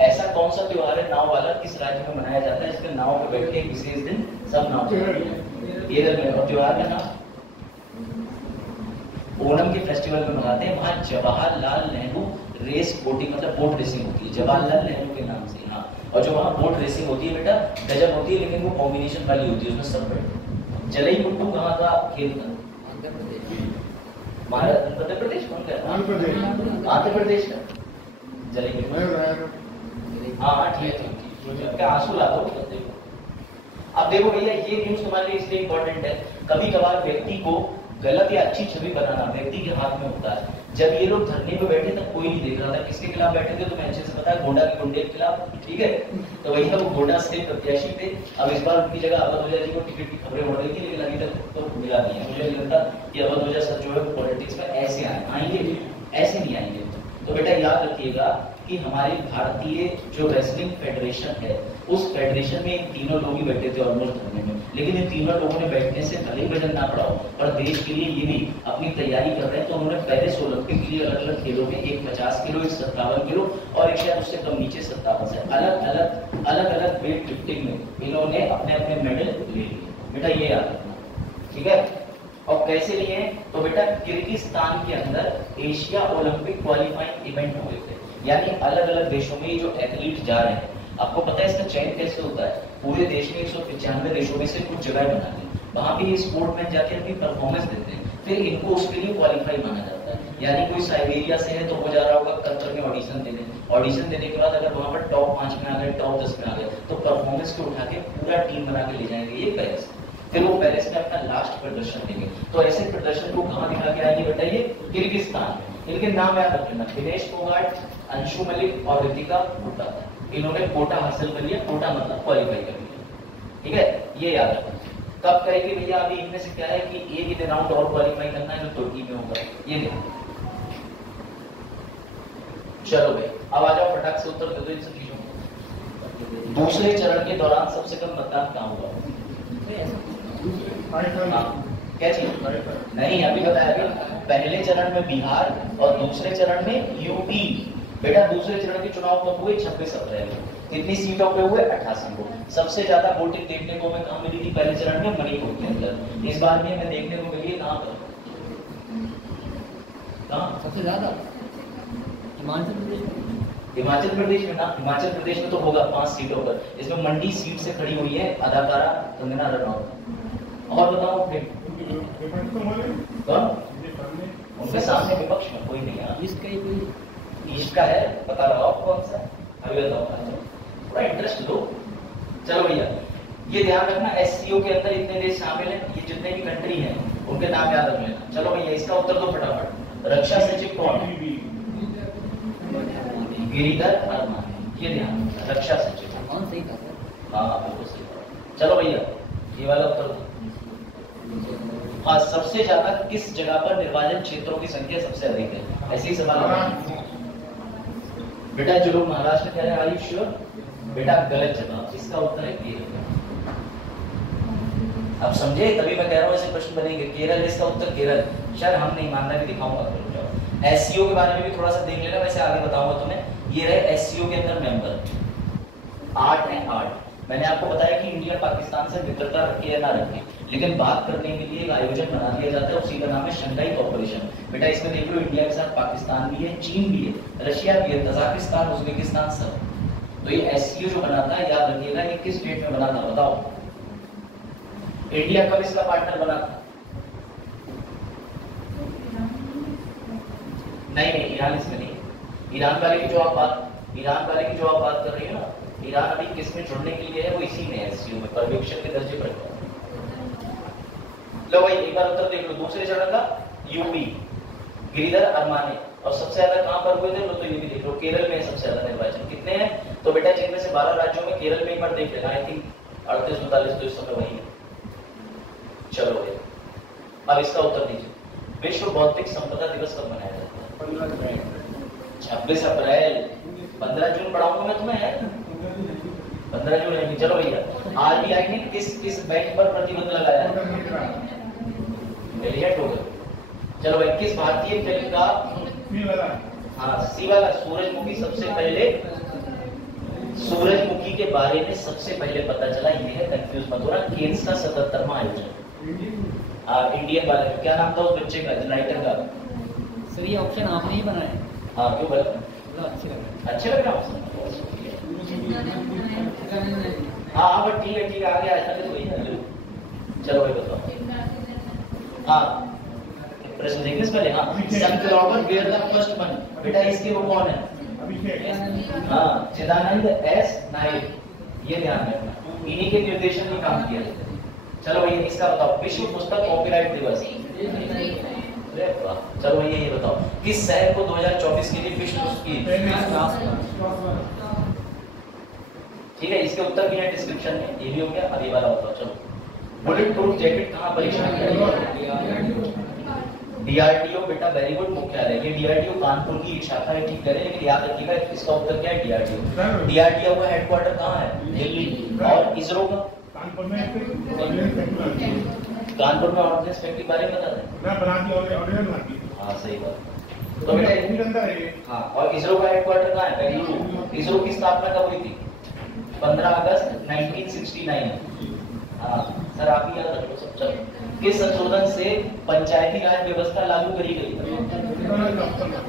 ऐसा कौन सा त्योहार है नाव वाला, किस राज्य में मनाया जाता है, जिसमें नाव पे बैठ के एक विशेष दिन सब नाव केरल में। और त्योहार का नाम ओणम के फेस्टिवल में मनाते हैं। वहां जवाहरलाल नेहरू रेस बोटिंग, मतलब बोट रेसिंग होती है, जवाहरलाल नेहरू के नाम से। हाँ, और जो वहां बोट रेसिंग होती है बेटा गजब होती है, लेकिन वो कॉम्बिनेशन वाली होती है, उसमें सब बैठ। जलई कुट्टू कहाँ का खेल था, मध्य प्रदेश, कौन का, आंध्र प्रदेश का जलई कुट्टू। हाँ ठीक है, क्या आंसू ला दो। अब देखो भैया ये न्यूज तुम्हारे लिए इसलिए इंपॉर्टेंट है, कभी कभार व्यक्ति को गलत या अच्छी छवि बनाना व्यक्ति के हाथ में होता है। जब ये लोग धरने पे बैठे तब कोई नहीं देख रहा था, किसके खिलाफ बैठे थे, तुम्हें अच्छे से पता है, गोंडा के गुंडे के खिलाफ, ठीक है। तो वही वो गोंडा से प्रत्याशी थे। अब इस बार उनकी जगह अवध ओझा जी को टिकट की खबरें बढ़ रही थी, लेकिन अभी तक तो मिला नहीं है। मुझे लगता कि अवध ओझा सर जो है पॉलिटिक्स में ऐसे आएंगे, ऐसे नहीं आएंगे। तो बेटा याद रखिएगा कि हमारी भारतीय जो रेसलिंग फेडरेशन है, उस फेडरेशन में इन तीनों लोग ही बैठे थे ऑलमोस्ट धरने में, लेकिन इन तीनों लोगों ने बैठने से भले ही वजन ना पड़ाओ, पर देश के लिए ये भी अपनी तैयारी कर रहे हैं। तो उन्होंने पेरिस ओलंपिक के लिए अलग अलग खेलों में, एक 50 किलो, एक 57 किलो और एक शायद उससे कम नीचे 57 से अलग अलग वेट लिफ्टिंग में इन्होंने अपने अपने मेडल ले लिए। बेटा ये याद रखना, ठीक है। और कैसे लिए, तो बेटा किर्गिस्तान के अंदर एशिया ओलंपिक क्वालिफाइंग इवेंट हुए थे, यानी अलग अलग देशों में जो एथलीट जा रहे हैं। आपको पता है इसका चयन कैसे होता है, पूरे देश में 195 देशों में से कुछ जगह बना दी, वहां पे ये स्पोर्टमैन जाके अपनी परफॉर्मेंस देते हैं, फिर इनको उसके लिए क्वालिफाई माना जाता है। यानी कोई साइबेरिया से है तो वो जा रहा होगा कतर में ऑडिशन देने, ऑडिशन देने के बाद अगर वहां पर टॉप 5 में आ गए, टॉप 10 में आ गए, तो परफॉर्मेंस को उठा के पूरा टीम बना के ले जाएंगे ये पेरिस। फिर वो पेरिस में अपना लास्ट प्रदर्शन देंगे। तो ऐसे प्रदर्शन को कहाँ दिखा के आएंगे बेटा, ये किर्गिस्तान में। इनके नाम याद रखना, दिनेश फोगाट, अंशु मलिक और ऋतिका हुड्डा। इन्होंने कोटा हासिल कर लिया, कोटा मतलब क्वालिफाई कर लिया, ठीक है, ये याद रखना। कब करेंगे भैया, अभी इनमें से क्या है कि एक ही राउंड और क्वालिफाई करना है जो तुर्की में होगा, ये देखो। चलो भाई अब आ जाओ, फटाक से उत्तर दे दो इन सब चीजों को। दूसरे चरण के दौरान सबसे कम मतदान कहाँ हुआ, क्या चीज नहीं अभी बताया गया। पहले चरण में बिहार और दूसरे चरण में यूपी। बेटा दूसरे चरण के चुनाव कब हुए, 26 अप्रैल को। कितनी सीटों पे हुए, 88 को। सबसे ज्यादा वोटिंग देखने को हमें कहाँ मिली थी पहले चरण में, मणिपुर के अंदर। इस बार भी हमें देखने को मिली है कहाँ पर, कहाँ सबसे ज्यादा हिमाचल प्रदेश में। हिमाचल प्रदेश में ना, हिमाचल प्रदेश में तो होगा 5 सीटों पर। इसमें मंडी सीट से खड़ी हुई है अदाकारा कंगना रनौत। और बताओ फिर उनके सामने विपक्ष में कोई नहीं है, इसका ही कोई ईस्ट का है, पता लगाओ कौन सा, अभी बताओ, थोड़ा इंटरेस्ट दो। चलो भैया ये ध्यान रखना, एससीओ के अंदर इतने देश शामिल हैं, ये जितने भी कंट्री हैं उनके नाम याद रख लेना। चलो भैया इसका उत्तर दो फटाफट। रक्षा सचिव कौन है, गिरिधर अरमान, ये ध्यान रक्षा सचिव। कौन सही था सर? हाँ बिल्कुल सही। चलो भैया ये वाला उत्तर दो। सबसे ज्यादा किस जगह पर निर्वाचन क्षेत्रों की संख्या सबसे अधिक है? ऐसे ही सवाल है बेटा। जो लोग महाराष्ट्र कह रहे हैं, आर यू श्योर? बेटा गलत जवाब, इसका उत्तर है केरल। अब समझे, तभी मैं कह रहा हूँ ऐसे प्रश्न बनेंगे। केरल, इसका उत्तर केरल। शायद हम नहीं मानना, भी दिखाऊंगा। एससीओ के बारे में भी थोड़ा सा देख लेना, वैसे आगे बताऊंगा तुम्हें। ये रहे एससीओ के अंदर मेंबर 8 हैं, 8। मैंने आपको बताया कि इंडिया पाकिस्तान से मित्रता रखे या ना रखे, लेकिन बात करने के लिए एक आयोजन बना दिया जाता है, उसी का नाम है शंघाई कोऑपरेशन। बेटा इसमें देख लो, इंडिया के साथ पाकिस्तान भी है, चीन भी है, रशिया भी है, तजाकिस्तान, उज्बेकिस्तान सब। तो ये एससीओ जो बनाता है, याद रखिएगा, ये किस डेट में बना था बताओ? इंडिया कब इसका पार्टनर बना था? नहीं, ईरान इसमें नहीं। ईरान वाले की जो आप बात कर रही है ना, ईरान अभी किस में जुड़ने के लिए है? वो इसी में एससीओ में पर्यवेक्षक के दर्जे पर। लो भाई एक बार उत्तर देख लो। दूसरे चरण का यूपी, गिरिधर अरमाने। और सबसे ज्यादा कहां पर हुए थे? लो तो ये भी देख लो, केरल में सबसे ज्यादा निर्वाचन। कितने हैं? तो बेटा जिनमें से 12 राज्यों में केरल में एक बार देख लेना, आई थिंक 38-39 तो इस समय वही है। चलो भाई, अब इसका उत्तर दीजिए। विश्व बौद्धिक संपदा दिवस कब मनाया जाता है? 26 अप्रैल। 15 जून पढ़ाऊंगा मैं तुम्हें, है 15 जून है। चलो भैया, आरबीआई ने किस बैंक पर प्रतिबंध लगाया है? चलो भाई, किस भारतीय फिल्म का? हाँ, सी वाला सूरजमुखी। सबसे पहले सूरजमुखी के बारे में सबसे पहले पता चला, ये है, कंफ्यूज मत होना, केन्स का 77वां आयोजन। इंडियन वाले, क्या नाम था उस बच्चे का, राइटर का? सर ये ऑप्शन आपने ही बनाया है। हाँ, क्यों बोला? अच्छे लग रहा है। हाँ बट ठीक है, आगे ऐसा तो वही है। चलो भाई बताओ। हाँ, प्रश्न देखने से पहले, हाँ, sunflower where the first one. बेटा इसके वो कौन है? हाँ, चिदानंद एस नायक। ये ध्यान रखना, इन्हीं के निर्देशन में काम किया। चलो भैया इसका बताओ। विश्व पुस्तक कॉपीराइट दिवस। चलो भैया ये बताओ, किस शहर को 2024 के लिए विश्व पुस्तक की? ठीक है, इसके उत्तर भी है डिस्क्रिप्शन में, ये भी हो गया। अब ये वाला बताओ। चलो, बुलेट प्रूफ जैकेट कहाँ परीक्षण किया? डीआरडीओ। बेटा वेरी गुड, मुख्यालय। ये डीआरडीओ कानपुर की एक शाखा है, ठीक करे, लेकिन याद रखिएगा इसका उत्तर क्या है? डीआरडीओ। डीआरडीओ का हेडक्वार्टर कहाँ है? दिल्ली। और इसरो का? कानपुर में ऑर्डिनेंस फैक्ट्री बारे में बता दें। हाँ सही बात। तो बेटा हाँ, और इसरो का हेडक्वार्टर कहाँ है? बेंगलुरु। इसरो की स्थापना कब हुई थी? 15 अगस्त 1969। हाँ सर, आप ही याद रखो सब। चलो, किस संशोधन से पंचायती राज व्यवस्था लागू करी गई?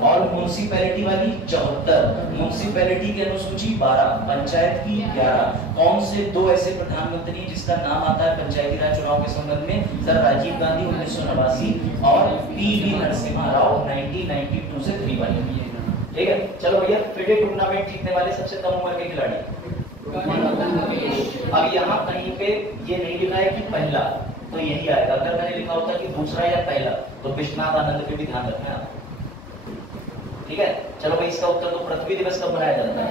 और म्युनिसिपैलिटी वाली 74, म्युनिसिपैलिटी की अनुसूची 12, पंचायत की 11। कौन से दो ऐसे प्रधानमंत्री जिसका नाम आता है पंचायती राज चुनाव के संबंध में? सर राजीव गांधी 1989 और पीवी नरसिम्हा राव 1992 से 3 ठीक है। चलो भैया, फिडे टूर्नामेंट जीतने वाले सबसे कम उम्र के खिलाड़ी? अब यहाँ कहीं पे ये नहीं लिखा है कि पहला, तो यही आएगा। अगर मैंने लिखा होता कि दूसरा या पहला, तो विश्वनाथ आनंद पे भी ध्यान रखना आप। ठीक है। चलो भाई, इसका उत्तर तो पृथ्वी दिवस कब मनाया जाता है?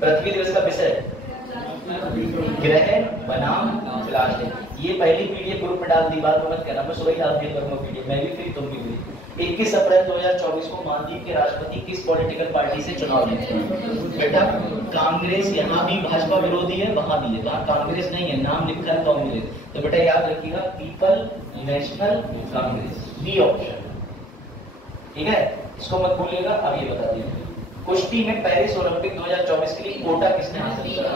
पृथ्वी दिवस का विषय ग्रह बनाम तलाश है। ये पहली पीडीएफ ग्रुप में डाल दी, बात मत कहना, मैं सुबह डाल दिया करूंगा पीडीएफ। मैं भी फ्री, तुम भी फ्री। 21 अप्रैल 2024 को मालदीव के राष्ट्रपति किस पॉलिटिकल पार्टी से चुनाव जीते? बेटा कांग्रेस। यहाँ भी भाजपा विरोधी है, वहां भी है, वहां कांग्रेस नहीं है, नाम लिखा है कांग्रेस। तो बेटा याद रखिएगा, People National Congress, B option. ठीक है, इसको मत भूलिएगा। अब ये बता दीजिए, कुश्ती में पेरिस ओलंपिक 2024 के लिए कोटा किसने हासिल करा?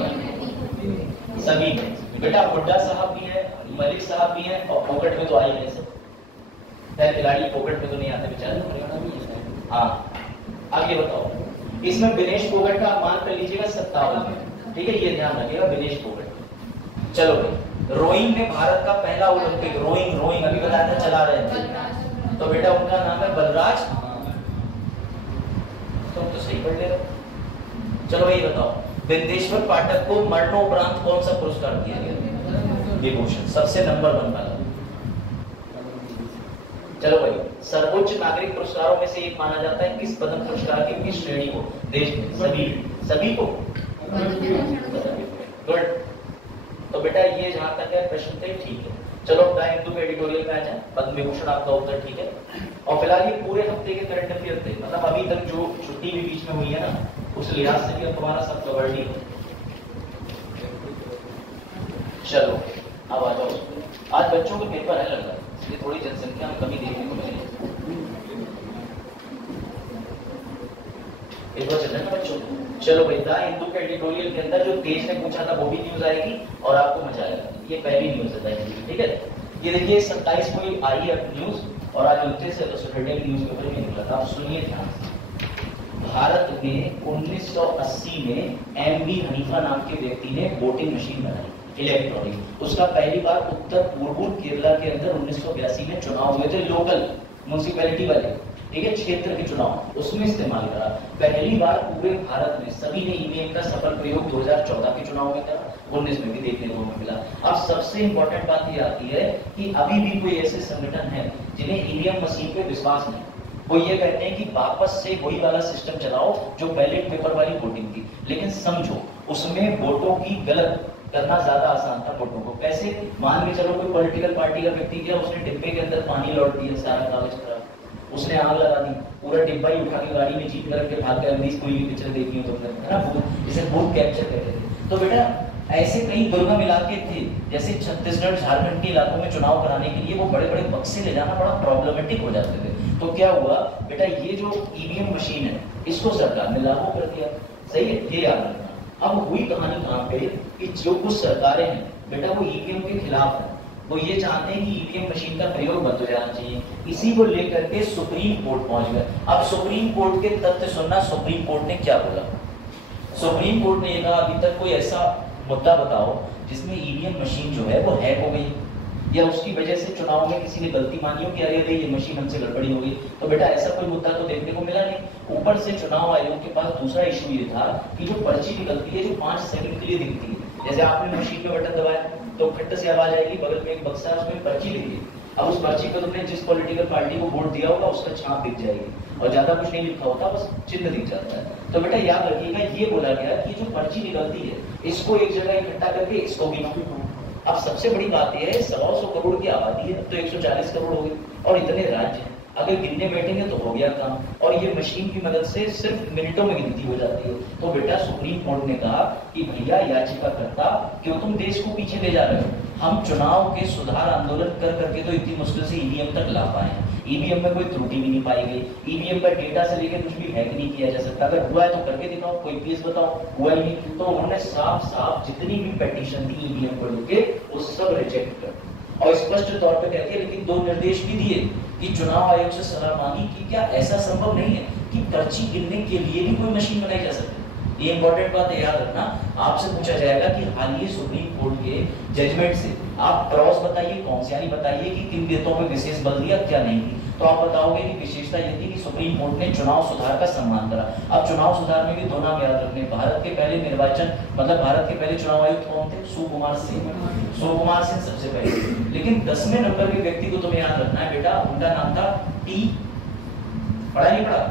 सभी ने। बेटा हुड्डा साहब भी है, मलिक साहब भी है, और पोकट में तो आई है सब खिलाड़ी, पोकट में तो नहीं आते बेचारे। हाँ, अब ये बताओ, इसमें विनेश फोगट का मान कर लीजिएगा 57। ठीक है, ये ध्यान रखिएगा, विनेश फोगट। चलो भाई, रोइंग में भारत का पहला ओलंपिक, रोइंग अभी बताया था, चला रहे थे, तो बेटा उनका नाम है बलराज। तुम तो सही पढ़ ले रहे। चलो भाई बताओ, बिंदेश्वर पाठक को मरणोपरांत कौन सा पुरस्कार दिया गया? विभूषण, सबसे नंबर 1 वाला। चलो भाई, सर्वोच्च नागरिक पुरस्कारों में से एक माना जाता है किस पद्म पुरस्कार की किस श्रेणी को देश में? सभी को। गुड। तो बेटा ये जहां तक है प्रश्न थे, ठीक है। चलो अपना हिंदू के एडिटोरियल में आ जाए, पद्म विभूषण आपका उत्तर ठीक है। और फिलहाल ये पूरे हफ्ते के करंट अफेयर थे, मतलब अभी तक जो छुट्टी भी बीच में हुई है ना, उस लिहाज से भी अब तुम्हारा सब कवर्ड ही है। चलो अब आ जाओ, आज बच्चों के पेपर है लग रहा है, इसलिए थोड़ी जनसंख्या में कमी देखने को मिलेगी। पेपर चल रहा है ना बच्चों। चलो भाई, द हिंदू के एडिटोरियल के अंदर जो तेज ने पूछा था वो भी न्यूज आएगी और आपको मजा आएगा। ये पहली न्यूज है द हिंदू की, ठीक है। ये देखिए 27 को आई है न्यूज और आज 29 है, तो सैटरडे की न्यूज पेपर में निकला था। आप सुनिए ध्यान से। भारत में 1980 में एमबी हनीफा नाम के व्यक्ति ने वोटिंग मशीन बनाई इलेक्ट्रॉनिक। उसका पहली बार उत्तर पूर्व केरला के अंदर 1982 में चुनाव हुए थे, लोकल म्युनिसिपैलिटी वाले, ठीक है, क्षेत्र के चुनाव, उसमें इस्तेमाल करा। पहली बार पूरे भारत में सभी ने ईवीएम का सफल प्रयोग 2014 के चुनाव में करा, 19 में भी देखने को मिला। अब सबसे इंपॉर्टेंट बात ये आती है कि अभी भी कोई ऐसे संगठन है जिन्हें ईवीएम मशीन पे विश्वास नहीं। वो ये कहते हैं कि वापस से वही वाला सिस्टम चलाओ जो बैलेट पेपर वाली वोटिंग थी, लेकिन समझो उसमें वोटों की गलत करना ज्यादा आसान था वोटों को। कैसे? मान के चलो कोई पॉलिटिकल पार्टी का व्यक्ति गया, उसने डिब्बे के अंदर पानी लौट दिया, सारा कागज खराब, उसने आग लगा दी, पूरा डिब्बा ही उठा के गाड़ी में जीप करके भाग गया। अमरीश पुरी की पिक्चर देखी हो तुमने, है ना, इसे बूथ कैप्चर कहते थे। तो बेटा ऐसे कई दुर्गम इलाके थे, जैसे छत्तीसगढ़ झारखंड के इलाकों में चुनाव कराने के लिए वो बड़े बड़े बक्से ले जाना बड़ा प्रॉब्लमेटिक हो जाते थे। तो क्या हुआ बेटा, ये जो ईवीएम मशीन है इसको सरकार ने लागू कर दिया, सही है, ये याद रखना। अब हुई कहानी कहां पे कि जो कुछ सरकारें हैं बेटा वो ईवीएम के खिलाफ है, वो ये चाहते हैं कि ईवीएम मशीन का प्रयोग बंद हो जाना चाहिए। इसी को लेकर के सुप्रीम कोर्ट पहुंच गए। अब सुप्रीम कोर्ट के तथ्य सुनना, सुप्रीम कोर्ट ने क्या बोला। सुप्रीम कोर्ट ने कहा अभी तक कोई ऐसा मुद्दा बताओ जिसमें ईवीएम मशीन जो है वो हैक हो गई या उसकी वजह से चुनाव में किसी ने गलती मानी हो कि अरे अरे ये मशीन हमसे गड़बड़ी हो गई। तो बेटा ऐसा कोई मुद्दा तो देखने को मिला नहीं। ऊपर से चुनाव आयोग के पास दूसरा इशू ये था कि जो पर्ची निकलती है जो 5 सेकंड के लिए दिखती है, जैसे आपने मशीन पे बटन दबाया तो खट्ट से आवाज आएगी, बगल में एक बक्सा है उसमें पर्ची लिखी। अब उस पर्ची को तुमने जिस पॉलिटिकल पार्टी को वोट दिया होगा उसका छाप दिख जाएगी और ज्यादा कुछ नहीं लिखा होता, बस चिन्ह दिख जाता है। तो बेटा याद रखिएगा ये बोला गया कि जो पर्ची निकलती है इसको एक जगह इकट्ठा करके इसको गिनो। अब सबसे बड़ी बात यह है 125 करोड़ की आबादी है, तो 140 करोड़ हो गई और इतने राज्य हैं, अगर गिनने बैठेंगे तो हो गया काम। और ये मशीन की मदद से सिर्फ मिनटों में गिनती हो जाती है। तो बेटा सुप्रीम कोर्ट ने कहा कि भैया याचिकाकर्ता क्यों तुम देश को पीछे ले जा रहे हो, हम चुनाव के सुधार आंदोलन कर करके तो इतनी मुश्किल से ईवीएम तक ला पाए हैं, ईवीएम में कोई त्रुटि भी नहीं पाई गई, ईवीएम का डेटा से लेकर कुछ भी हैक नहीं किया जा सकता, अगर हुआ है तो करके दिखाओ, कोई केस बताओ, हुआ ही नहीं। तो उन्होंने साफ साफ जितनी भी पेटिशन थी ईवीएम को लेके वो सब रिजेक्ट कर और स्पष्ट तौर पे कहती है, लेकिन 2 निर्देश भी दिए कि चुनाव आयोग से सलाह मांगी कि क्या ऐसा संभव नहीं है कि पर्ची गिनने के लिए भी कोई मशीन बनाई जा सकती है। ये इंपॉर्टेंट बात है, याद रखना। आपसे पूछा जाएगा कि हाल ही सुप्रीम कोर्ट के जजमेंट से आप क्रॉस बताइए, कौन सी यानी बताइए कि किन विधेयकों में विशेष बल दिया क्या नहीं दी, तो आप बताओगे कि विशेषता ये थी कि सुप्रीम कोर्ट ने चुनाव सुधार का सम्मान करा। अब चुनाव सुधार में भी 2 नाम याद रखने, भारत के पहले निर्वाचन मतलब भारत के पहले चुनाव आयुक्त कौन थे? सुकुमार सिंह। सुकुमार सिंह सबसे पहले, लेकिन 10वें नंबर के व्यक्ति को तुम्हें याद रखना है बेटा, उनका नाम था टी, पढ़ा नहीं पढ़ा?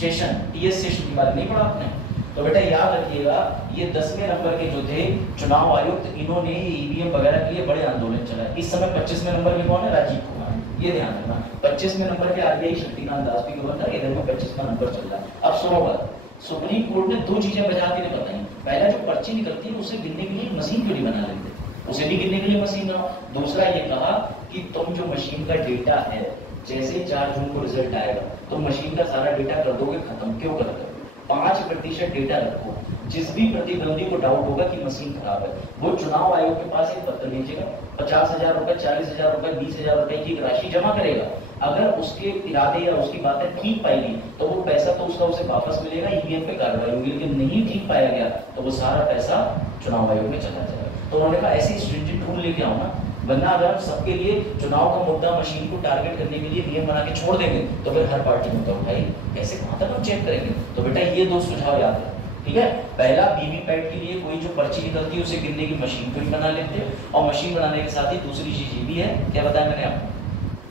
शेषन, टीएस शेषन की बात नहीं पढ़ा आपने? तो बेटा याद रखिएगा ये 10वें नंबर के जो थे चुनाव आयुक्त, इन्होंने ईवीएम वगैरह के लिए बड़े आंदोलन चलाए। इस समय 25वें नंबर में कौन है? राजीव कुमार, ये ध्यान रखना। 25वें नंबर पे आरबीआई शक्तिकांत दास भी गवर्नर, इधर में 25वां नंबर चल रहा है। अब सुनो बात, सुप्रीम कोर्ट ने 2 चीजें बजा के बताई। पहला, जो पर्ची निकलती है उसे गिनने के लिए मशीन क्यों नहीं बना लेते, उसे भी गिनने के लिए मशीन बनाओ। दूसरा ये कहा कि तुम जो मशीन का डेटा है, जैसे 4 जून को रिजल्ट आएगा तो मशीन का सारा डेटा कर दोगे खत्म, क्यों कर दोगे? 5% डेटा रखो, जिस भी प्रतिद्वंदी को डाउट होगा कि मशीन खराब है वो चुनाव आयोग के पास एक पत्र भेजेगा, 50,000 रुपए, 40,000 रुपए, 20,000 रुपए की राशि जमा करेगा। अगर उसके इरादे या उसकी बातें ठीक पाएगी तो वो पैसा तो उसका उसे वापस मिलेगा, ईवीएम पे कार्रवाई होगी, लेकिन नहीं ठीक पाया गया तो वो सारा पैसा चुनाव आयोग में चला जाएगा। तो उन्होंने कहा ऐसी स्ट्रिंजेंट रूल लेके आओ ना, वरना अगर सबके लिए चुनाव का मुद्दा मशीन को टारगेट करने के लिए नियम बना के छोड़ देंगे तो फिर हर पार्टी मुद्दा उठाई, ऐसे कहां तक हम चेक करेंगे। तो बेटा ये 2 सुझाव याद रखें, ठीक है। पहला, वीवीपैट के लिए कोई जो पर्ची निकलती है उसे गिनने की मशीन को ही बना लेते हैं, और मशीन बनाने के साथ ही दूसरी चीज ये भी है, क्या बताया मैंने आपको,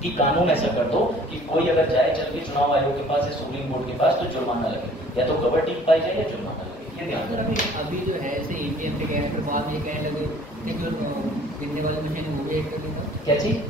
कि कानून ऐसा कर दो कि कोई अगर जाए चल के चुनाव आयोग के पास या सुप्रीम कोर्ट के पास तो जुर्माना लगे, या तो कवर टीम पाई जाए या जुर्माना लगे। ये ध्यान रखना। अभी जो है ऐसे ईवीएम पे कहने के बाद ये कहने लगे गिनने वाली मशीन वो भी हैक कर ली था। क्या चीज?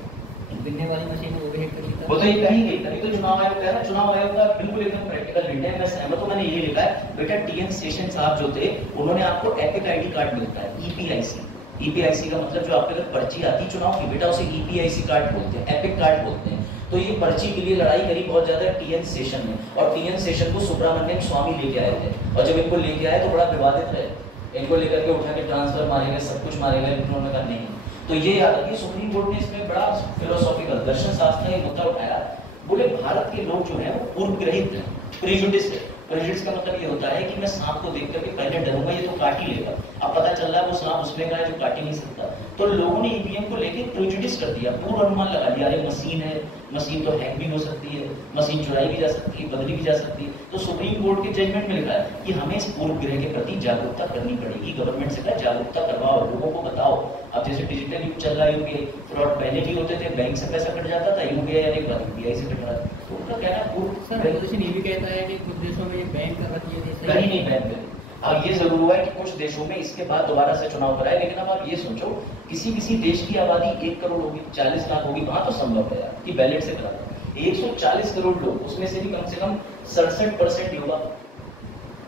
गिनने वाली मशीन वो भी हैक कर ली था। वो तो ये कहीं गई, तभी तो चुनाव आयोग कह रहा है, चुनाव आयोग का बिल्कुल एकदम प्रैक्टिकल निर्णय मैं सहमत हूं। मैंने ये लिखा है बेटा, टीएन शेषन साहब जो थे उन्होंने आपको एपिक आईडी कार्ड मिलता है, ईपीआईसी। ईपीआईसी का मतलब जो आपके अगर पर्ची आती है चुनाव की बेटा, उसे ईपीआईसी कार्ड बोलते हैं, एपिक कार्ड बोलते हैं। तो ये पर्ची के लिए लड़ाई करी बहुत ज्यादा टीएन शेषन ने, और टीएन शेषन को सुब्रमण्यम स्वामी लेके आए थे, और जब इनको लेके आए तो बड़ा विवादित रहे, इनको लेकर के उठा के ट्रांसफर मारे गए, सब कुछ मारे गए, उन्होंने कहा नहीं। तो ये याद रखिए, सुप्रीम कोर्ट ने इसमें बड़ा फिलोसॉफिकल दर्शन शास्त्र का ये मुद्दा उठाया। बोले भारत के लोग जो हैं वो पूर्वग्रहित हैं, प्रेजुडिस है। प्रेजुडिस का मतलब ये होता है कि मैं सांप को देख करके पहले डरूंगा ये तो काट ही लेगा, अब पता चल रहा है वो सांप उसमें का है जो काट ही नहीं सकता। तो लोगों ने ईवीएम को लेके प्रेजुडिस कर दिया, पूर्व अनुमान लगा लिया, अरे मशीन है, मशीन तो हैक भी हो सकती है, मशीन चुराई भी जा सकती है, बदली भी जा सकती है। तो सुप्रीम कोर्ट के जजमेंट में लिखा है कि हमें इस पूर्व ग्रह के प्रति जागरूकता करनी पड़ेगी, गवर्नमेंट से कहा जागरूकता करवाओ, लोगों को बताओ। अब जैसे डिजिटल युग चल रहा है, यूपीआई फ्रॉड पहले भी होते थे, बैंक से पैसा कट जाता था, यूपीआई आने के बाद यूपीआई से कट रहा था। तो उनका कहना सर रेजोल्यूशन ये भी कहता है कि कुछ देशों में ये बैन कर रखी है, कहीं नहीं बैन करे। अब ये जरूर हुआ है कि कुछ देशों में इसके बाद दोबारा से चुनाव कराए, लेकिन अब आप ये सोचो किसी किसी देश की आबादी 1 करोड़ होगी, 40 लाख होगी, वहां तो संभव है कि बैलेट से करा 140 करोड़ लोग, उसमें से भी कम से कम 67% युवा।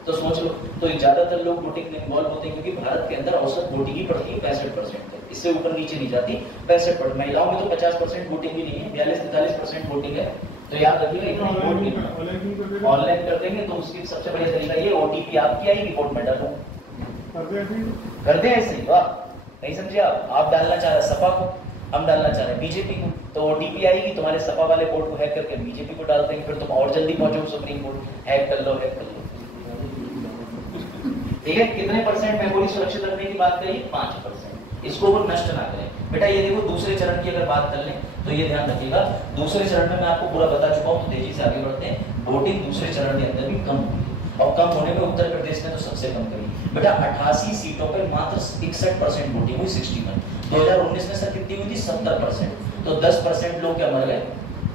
तो सोच लो, तो ज्यादातर लोग वोटिंग में इन्वॉल्व होते हैं, क्योंकि भारत के अंदर औसत वोटिंग ही पड़ती है 65% तक, इससे ऊपर नीचे नहीं जाती 65%। महिलाओं में तो 50% वोटिंग भी नहीं है, 42-43% वोटिंग है। तो याद रखिएगा ऑनलाइन कर देंगे तो उसकी सबसे बढ़िया तरीका ये, ओटीपी आपकी आएगी, वोट में डालो, कर दे ऐसे। वाह, नहीं समझे आप डालना चाह रहे सपा को, हम डालना चाह रहे हैं बीजेपी को, तो ओटीपी आएगी, तुम्हारे सपा वाले वोट को हैक करके बीजेपी को डाल देंगे, फिर तुम और जल्दी पहुंचो सुप्रीम कोर्ट। हैक कर लो, हैक कर लो। ठीक है, कितने परसेंट मेमोरी सुरक्षित रखने की बात करी? 5%। इसको वो नष्ट ना करें। बेटा ये देखो, दूसरे चरण की अगर बात कर लें तो ये ध्यान रखिएगा, दूसरे चरण में मैं आपको पूरा बता चुका हूं, तो तेजी से आगे बढ़ते हैं। वोटिंग दूसरे चरण के अंदर भी कम हुई, और कम होने में उत्तर प्रदेश ने तो सबसे कम करी। बेटा 88 सीटों पर मात्र 61% वोटिंग हुई, 61। 2019 में सर कितनी हुई थी? 70%। तो 10% लोग क्या मर गए?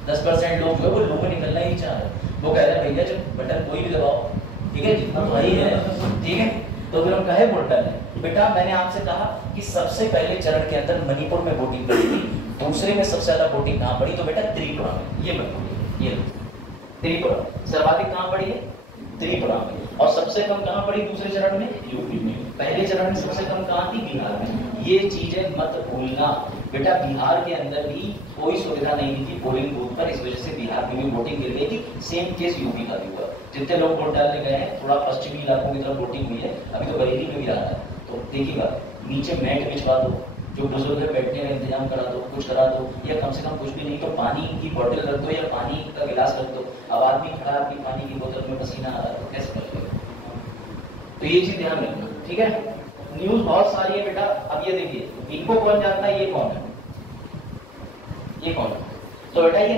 10% लोग जो है वो लोग निकलना ही चाह रहे, वो कह रहे भैया जब बटन कोई भी दबाओ, ठीक है, जितना भाई है, ठीक है, तो फिर हम कहे वोट डालें। बेटा मैंने आपसे कहा कि सबसे पहले चरण के अंदर मणिपुर में वोटिंग पड़ी थी, दूसरे में सबसे ज्यादा वोटिंग कहां पड़ी? तो बेटा त्रिपुरा में। ये मत भूलिए, ये त्रिपुरा सर्वाधिक कहां पड़ी है? त्रिपुरा में। और सबसे कम कहां पड़ी दूसरे चरण में? यूपी में। पहले चरण में सबसे कम कहां थी? बिहार में। ये चीजें मत भूलना। बेटा बिहार के अंदर भी कोई सुविधा नहीं थी पोलिंग बूथ पर, इस वजह से बिहार में भी वोटिंग गिर गई थी। सेम केस यूपी का भी हुआ, जितने लोग वोट डालने गए हैं थोड़ा पश्चिमी इलाकों की तरफ वोटिंग हुई है, अभी तो बरेली में भी रहा है। तो देखिएगा, नीचे मैट बिछवा दो, जो बुजुर्ग है बैठने का इंतजाम करा दो, कुछ करा दो, या कम से कम कुछ भी नहीं तो पानी की बोतल रख दो या पानी का गिलास रख दो। अब आदमी खड़ा है, आपकी पानी की बोतल में पसीना आ रहा है तो कैसे करेगा? तो ये चीज ध्यान रखना, ठीक है। न्यूज बहुत सारी है बेटा। अब ये देखिए, इनको कौन जानता है? ये कौन है? ये कौन है? तो बेटा ये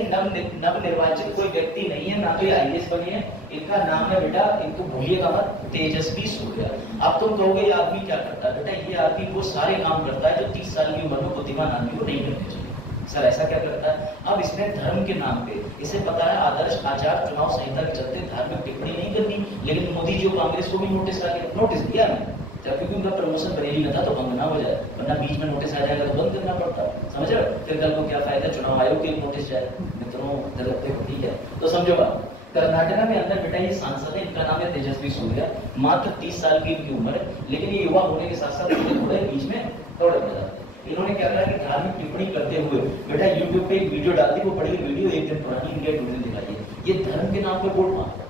नव निर्वाचित कोई व्यक्ति नहीं है, ना तो ये आईएएस बने हैं। इनका नाम है बेटा, इनको भूलिएगा मत, तेजस्वी सूर्या। अब तुम कहोगे ये आदमी क्या करता है? बेटा ये आदमी वो सारे काम करता है जो 30 साल की उम्र में बुद्धिमान आदमी को नहीं करने चाहिए। सर ऐसा क्या करता है? अब इसने धर्म के नाम पे, इसे पता है आदर्श आचार चुनाव संहिता के चलते धार्मिक टिप्पणी नहीं करनी, लेकिन मोदी जी और कांग्रेस को भी नोटिस आ गया, नोटिस दिया ना, जब क्योंकि उनका प्रमोशन बरेली में था तो बंद ना हो जाए, वरना बीच में नोटिस आ जाएगा तो बंद करना पड़ता। समझ रहे हो? फिर कल को क्या फायदा, चुनाव आयोग के नोटिस जाए। मित्रों देखो, ठीक है, तो समझो बात। कर्नाटक में अंदर बेटा ये सांसद है, इनका नाम है तेजस्वी सूर्या, मात्र 30 साल की इनकी उम्र है, लेकिन ये युवा होने के साथ साथ थोड़े बीच में दौड़े बढ़ जाते हैं। इन्होंने क्या कहा कि धार्मिक टिप्पणी करते हुए बेटा यूट्यूब पे एक वीडियो डाल दी, वो बड़ी वीडियो एक दिन पुरानी, इंडिया टुडे ने दिखाई है। ये धर्म के नाम पे वोट मांगता है,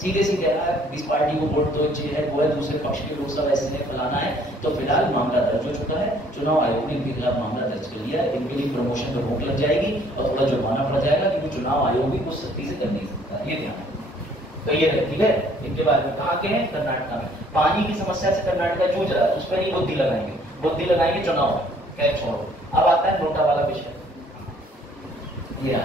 सीधे सीधे इस पार्टी को वोट दो, ये है वो है, दूसरे पक्ष के लोग सब ऐसे हैं, फलाना है। तो फिलहाल मामला दर्ज हो चुका है, चुनाव आयोग ने इनके खिलाफ मामला दर्ज कर लिया है। इनके लिए प्रमोशन पर रोक लग जाएगी और थोड़ा जुर्माना पड़ जाएगा, क्योंकि चुनाव आयोग भी कुछ सख्ती से कर नहीं सकता, ये ध्यान। तो ये है, ठीक है। इनके बारे में कहा के हैं? कर्नाटक में पानी की समस्या से कर्नाटक जूझ रहा है, उस पर ही बुद्धि लगाएंगे चुनाव में, क्या छोड़ो। अब आता है नोटा वाला विषय। ये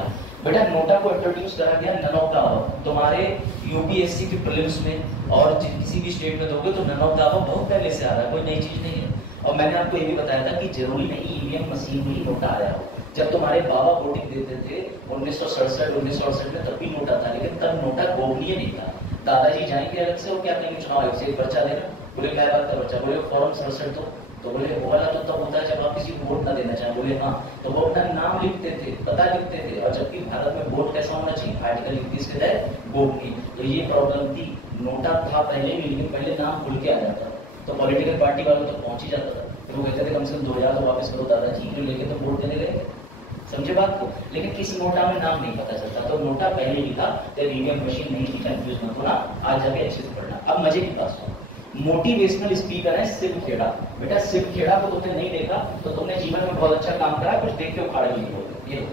बेटा नोटा को इंट्रोड्यूस करा गया नन ऑफ द अबव। तुम्हारे यूपीएससी के प्रीलिम्स में और किसी भी स्टेट में दोगे तो नन ऑफ द अबव बहुत पहले से आ रहा है, कोई नई चीज नहीं है। और मैंने आपको ये भी बताया था कि जरूरी नहीं ईवीएम मशीन में ही नोटा आया हो। जब तुम्हारे बाबा वोटिंग देते थे 1967 में, तब भी नोटा था, लेकिन तब नोटा गोपनीय नहीं था। दादाजी जाएंगे अलग से, वो क्या कहेंगे चुनाव आयोग से पर्चा देना, बोले क्या बात का पर्चा, बोले फॉर्म 67 तो तो बोले वो वाला तो तब होता है जब आप किसी को वोट ना देना चाहें। बोले हाँ, तो वो अपना नाम लिखते थे, पता लिखते थे, और जबकि भारत में वोट कैसा होना चाहिए, आर्टिकल 21 के तहत वोट की। तो ये प्रॉब्लम थी, नोटा था पहले भी, लेकिन पहले नाम खुल के आ जाता, तो पॉलिटिकल पार्टी वालों तक पहुंच ही जाता था। फिर वो कहते थे कम से कम 2000 तो वापस करो दादाजी, जो लेके तो वोट देने गए, समझे बात को। लेकिन किस नोटा में नाम नहीं पता चलता, तो नोटा पहले ही था, तो ईवीएम मशीन नहीं थी, कंफ्यूज मत होना, आज जाके अच्छे से पढ़ना। अब मजे की बात सुनो, मोटिवेशनल स्पीकर है शिव खेड़ा। बेटा शिव खेड़ा को तुमने नहीं देखा तो तुमने जीवन में बहुत अच्छा काम करा, कुछ देख के उखाड़ नहीं बोलते। ये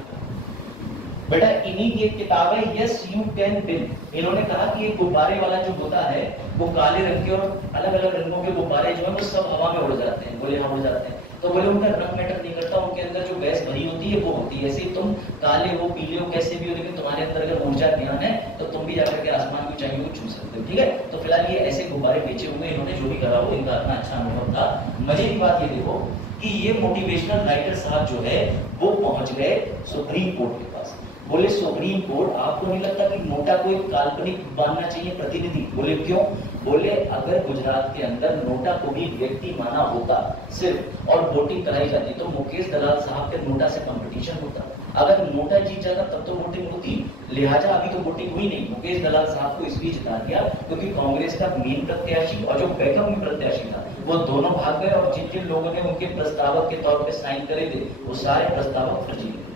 बेटा इन्हीं की एक किताब है यस यू कैन विन। इन्होंने कहा कि एक गुब्बारे वाला जो होता है वो काले रंग के और अलग अलग रंगों के गुब्बारे जो है वो सब हवा में उड़ जाते हैं। बोले हाँ उड़ जाते हैं, तो बोले उनका रंग मैटर नहीं करता, उनके अंदर जो गैस भरी होती है वो होती है। ऐसे तुम काले हो पीले हो कैसे भी हो, लेकिन तुम्हारे अंदर अगर ऊर्जा ज्ञान है तो तुम भी जाकर के आसमान की ऊंचाइयों को छू सकते हो। ठीक है, तो फिलहाल ये ऐसे गुब्बारे बेचे हुए, इन्होंने जो भी करा हो इनका अपना अच्छा अनुभव था। मजे की बात ये देखो कि ये मोटिवेशनल राइटर साहब जो है वो पहुंच गए सुप्रीम कोर्ट के पास। बोले सुप्रीम कोर्ट आपको नहीं लगता कि नोटा को एक काल्पनिक मानना चाहिए प्रतिनिधि? बोले क्यों? बोले अगर गुजरात के अंदर नोटा को भी व्यक्ति माना होता सिर्फ और वोटिंग कराई जाती तो मुकेश दलाल साहब के नोटा से कंपटीशन होता। अगर नोटा जीत जाता तब तो वोटिंग होती, लिहाजा अभी तो वोटिंग हुई नहीं। मुकेश दलाल साहब को इसलिए जिता दिया क्योंकि कांग्रेस का मेन प्रत्याशी और जो बैकअप में प्रत्याशी था वो दोनों भाग गए, और जिन जिन लोगों ने उनके प्रस्तावक के तौर पर साइन करे थे वो सारे प्रस्तावक फर्जी थे।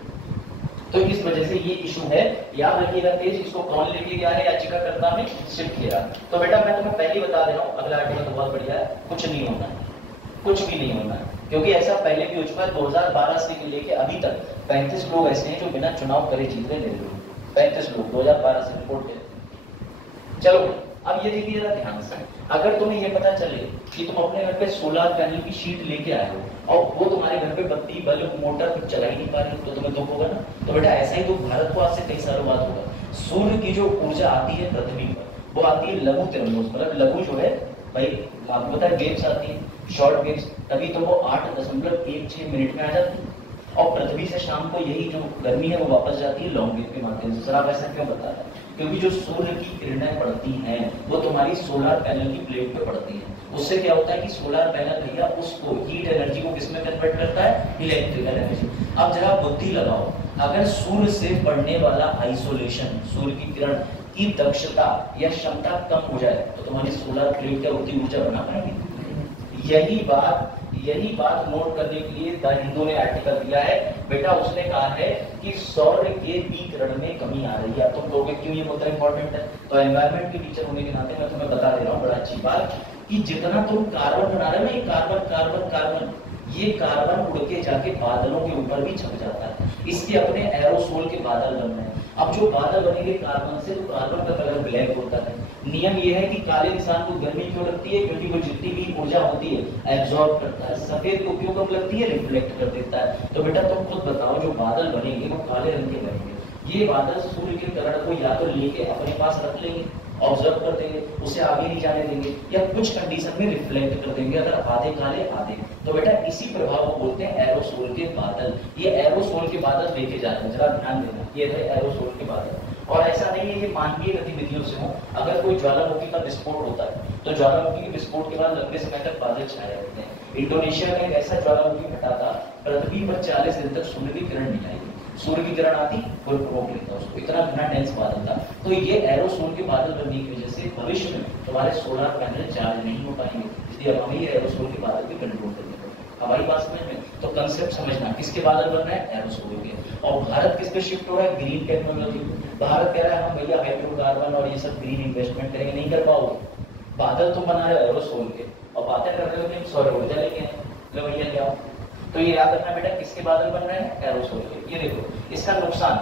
तो इस वजह से ये इशू है, याद रखिएगा तेज। इसको कौन लेके गया है याचिकाकर्ता में? शिव खेड़ा। तो बेटा मैं तुम्हें पहले बता दे रहा हूँ, अगला आर्टिकल तो बहुत बढ़िया है, कुछ नहीं होना है, कुछ भी नहीं होना है, क्योंकि ऐसा पहले भी हो चुका है। 2012 से लेके अभी तक 35 लोग ऐसे हैं जो बिना चुनाव करे जीत रहे हैं। 35 लोग 2012 से रिपोर्ट है। चलो अब ये देखिए जरा ध्यान से, अगर तुम्हें ये पता चले कि तुम अपने घर पे सोलर पैनल की शीट लेके आए हो और वो तुम्हारे घर पे बत्ती बल्ब मोटर कुछ चला ही नहीं पा रही, तो तुम्हें दुख होगा ना। तो बेटा ऐसा ही दुख भारत को आज से कई सालों बाद होगा। सूर्य की जो ऊर्जा आती है पृथ्वी पर, वो आती है लघु तरंगों, मतलब लघु जो है भाई आपको पता है वेव्स आती है, शॉर्ट वेव्स, तभी तो वो 8.16 मिनट में आ जाती है। और पृथ्वी से शाम को यही जो गर्मी है वो वापस जाती है लॉन्ग वेव के माध्यम से। सर आप ऐसा क्यों बता रहे हैं? क्योंकि जो सूर्य की किरणें पड़ती हैं वो तुम्हारी सोलर पैनल की प्लेट पे पड़ती है। उससे क्या होता है कि सोलर पैनल भैया उसको हीट एनर्जी को किसमें कन्वर्ट करता है? Electrical energy. अब जरा बुद्धि लगाओ, अगर सूर्य से पड़ने वाला आइसोलेशन, सूर्य की किरण की दक्षता या क्षमता कम हो जाए तो तुम्हारी सोलर प्लेट क्या उतनी ऊर्जा बना पाएगी? यही बात नोट करने के लिए द हिंदू ने आर्टिकल दिया है। बेटा उसने कहा है कि सौर्य के विकिरण में कमी आ रही है। तुम कहोगे क्यों ये मुद्दा इंपॉर्टेंट है? तो एनवायरमेंट के टीचर होने के नाते मैं तुम्हें बता दे रहा हूँ बड़ा अच्छी बात, कि जितना तुम कार्बन बना रहे हो ना, ये कार्बन कार्बन कार्बन, ये कार्बन उड़ के जाके बादलों के ऊपर भी छप जाता है। इसके अपने एरोसोल के बादल बन रहे हैं। अब जो बादल बनेंगे कार्बन से, तो कार्बन का कलर ब्लैक होता है। नियम यह है कि काले इंसान को गर्मी क्यों लगती है? क्योंकि वो जितनी भी ऊर्जा होती है एब्जॉर्ब करता है। सफेद को क्यों कम लगती है? रिफ्लेक्ट कर देता है। तो बेटा तुम खुद बताओ, जो बादल बनेंगे वो काले रंग के बनेंगे। ये बादल सूर्य के किरण को या तो लेके अपने पास रख लेंगे, ऑब्जर्व कर देंगे, उसे आगे नहीं जाने देंगे, या कुछ कंडीशन में रिफ्लेक्ट कर देंगे, अगर आधे काले आधे। तो बेटा इसी प्रभाव को बोलते हैं एरोसोल के बादल। ये एरोसोल के बादल लेके जाते हैं, जरा ध्यान देना, ये रहे एरोसोल के बादल। और ऐसा नहीं है ये मानवीय गतिविधियों से हो। अगर कोई ज्वालामुखी का विस्फोट होता है तो ज्वालामुखी के विस्फोट के बाद लंबे समय तक बादल छाए रहते हैं। इंडोनेशिया में एक ऐसा ज्वालामुखी फटा था, पृथ्वी पर 40 दिन तक सूर्य की किरण नहीं आई। सूर्य की किरण आती वो रोक लेता उसको, इतना घना डेंस बादल था। तो ये एरोसोल के बादल बनने की वजह से भविष्य में तुम्हारे सोलर पैनल चार्ज नहीं हो पाएंगे, इसलिए अब हमें ये एरोसोल के बादल भी कंट्रोल करने पड़ेंगे। हमारी बात समझ में? तो कंसेप्ट समझना, किसके बादल बन रहे हैं? एरोसोल के। और भारत किस पे शिफ्ट हो रहा है? Green technology. भारत कह रहा है हम भैया हाइड्रोकार्बन और ये सब ग्रीन इन्वेस्टमेंट करेंगे, नहीं कर पाओगे। बादल तुम बना रहे हो एरोसोल के और बातें कर रहे हो कि सौर ऊर्जा लेके आए, लो भैया क्या। तो ये याद रखना बेटा, किसके बादल बन रहे हैं? एरोसोल के। ये देखो इसका नुकसान,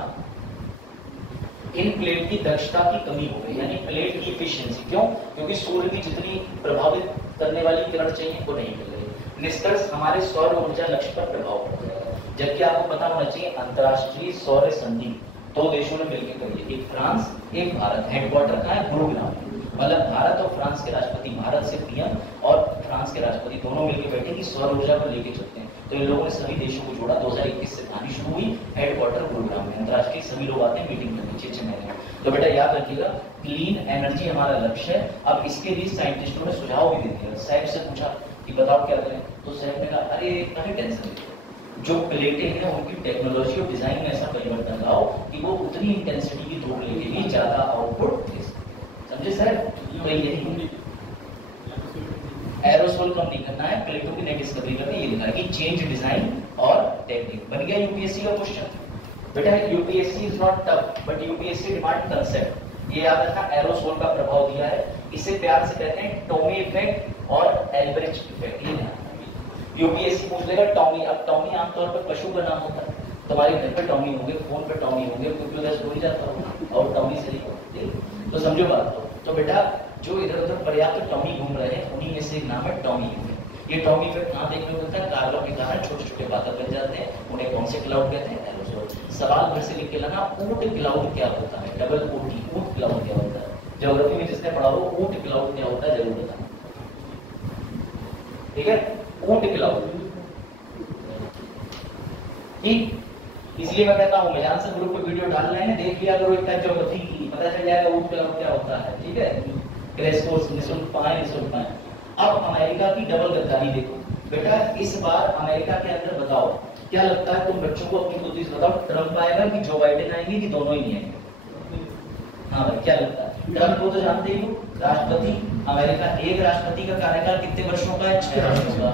इन प्लेट की दक्षता की कमी हो गई, यानी प्लेट की एफिशिएंसी। क्यों? क्योंकि सूर्य की जितनी प्रभावित करने वाली किरण चाहिए वो नहीं मिल रही। निष्कर्ष, हमारे सौर ऊर्जा लक्ष्य पर प्रभाव पड़ रहा है। जबकि आपको पता होना चाहिए अंतरराष्ट्रीय सौर संधि 2 देशों ने मिलकर करी है, एक फ्रांस एक भारत। हेडक्वार्टर कहाँ है? गुरुग्राम। मतलब भारत और फ्रांस के राष्ट्रपति, भारत से पीएम और फ्रांस के राष्ट्रपति दोनों मिलकर बैठे कि सौर ऊर्जा को लेके चलते हैं। तो इन लोगों ने सभी देशों को जोड़ा। 2021 से कहानी शुरू हुई, हेडक्वार्टर गुरुग्राम में। अंतरराष्ट्रीय सभी लोग आते हैं मीटिंग करने 6 महीने में। तो बेटा याद रखिएगा, क्लीन एनर्जी हमारा लक्ष्य है। अब इसके लिए साइंटिस्टों ने सुझाव भी दे दिया। साइंस से पूछा कि बताओ क्या करें, तो सैफ ने कहा अरे काहे टेंशन लेते हो, जो प्लेटें हैं उनकी टेक्नोलॉजी और डिजाइन में ऐसा परिवर्तन लाओ कि वो उतनी इंटेंसिटी की धूप लेके भी ज्यादा आउटपुट दे सके। समझे सर? तो यही एरोसोल कम नहीं करना है, प्लेटों की नई डिस्कवरी करके ये लिखा है कि चेंज डिजाइन और टेक्निक। बन गया यूपीएससी का क्वेश्चन। बेटा UPSC is not tough but UPSC demand concept. ये याद रखना, एरोसोल का प्रभाव दिया है, इसे प्यार से कहते हैं टॉमी इफेक्ट और एल्ब्रेच इफेक्ट। ये यूपीएससी पूछ लेगा टॉमी। अब टॉमी आमतौर पर पशु का नाम होता है, तुम्हारे घर पे टॉमी होंगे, फोन पे टॉमी होंगे, क्योंकि उधर स्कूल जाता होगा और टॉमी से नहीं, तो समझो बात को। तो बेटा जो इधर उधर पर्याप्त टॉमी घूम रहे हैं उन्हीं में से एक नाम है टॉमी इफेक्ट। ये टॉमी इफेक्ट कहाँ देखने को मिलता है? कार्बन के कारण छोटे छोटे बादल बन जाते हैं, उन्हें कौन से क्लाउड कहते हैं? एरोसोल। सवाल फिर से लिख के लाना, ऊंट क्लाउड क्या होता है? डबल ओटी, ऊंट क्लाउड क्या होता है? ज्योग्राफी में जिसने पढ़ा हो ऊंट क्लाउड क्या होता है जरूर बताना, ठीक है? ऊंट क्लाउड, ठीक। इसलिए मैं कहता हूँ मैदान से ग्रुप पे वीडियो डाल रहे हैं, देख लिया करो एक टाइम ज्योग्राफी की, पता चल जाएगा ऊंट क्लाउड क्या होता है, ठीक है? क्रैश कोर्स निःशुल्क पाएं। अब अमेरिका की डबल गद्दारी देखो बेटा। इस बार अमेरिका के अंदर बताओ क्या लगता है तुम बच्चों को अपनी बुद्धि से बताओ, ट्रंप आएगा कि जो बाइडेन आएंगे कि दोनों ही नहीं आएंगे? हाँ भाई क्या लगता है? ट्रंप को तो जानते ही हो, राष्ट्रपति। अमेरिका एक राष्ट्रपति का कार्यकाल कितने वर्षों का है? 6 वर्षों का।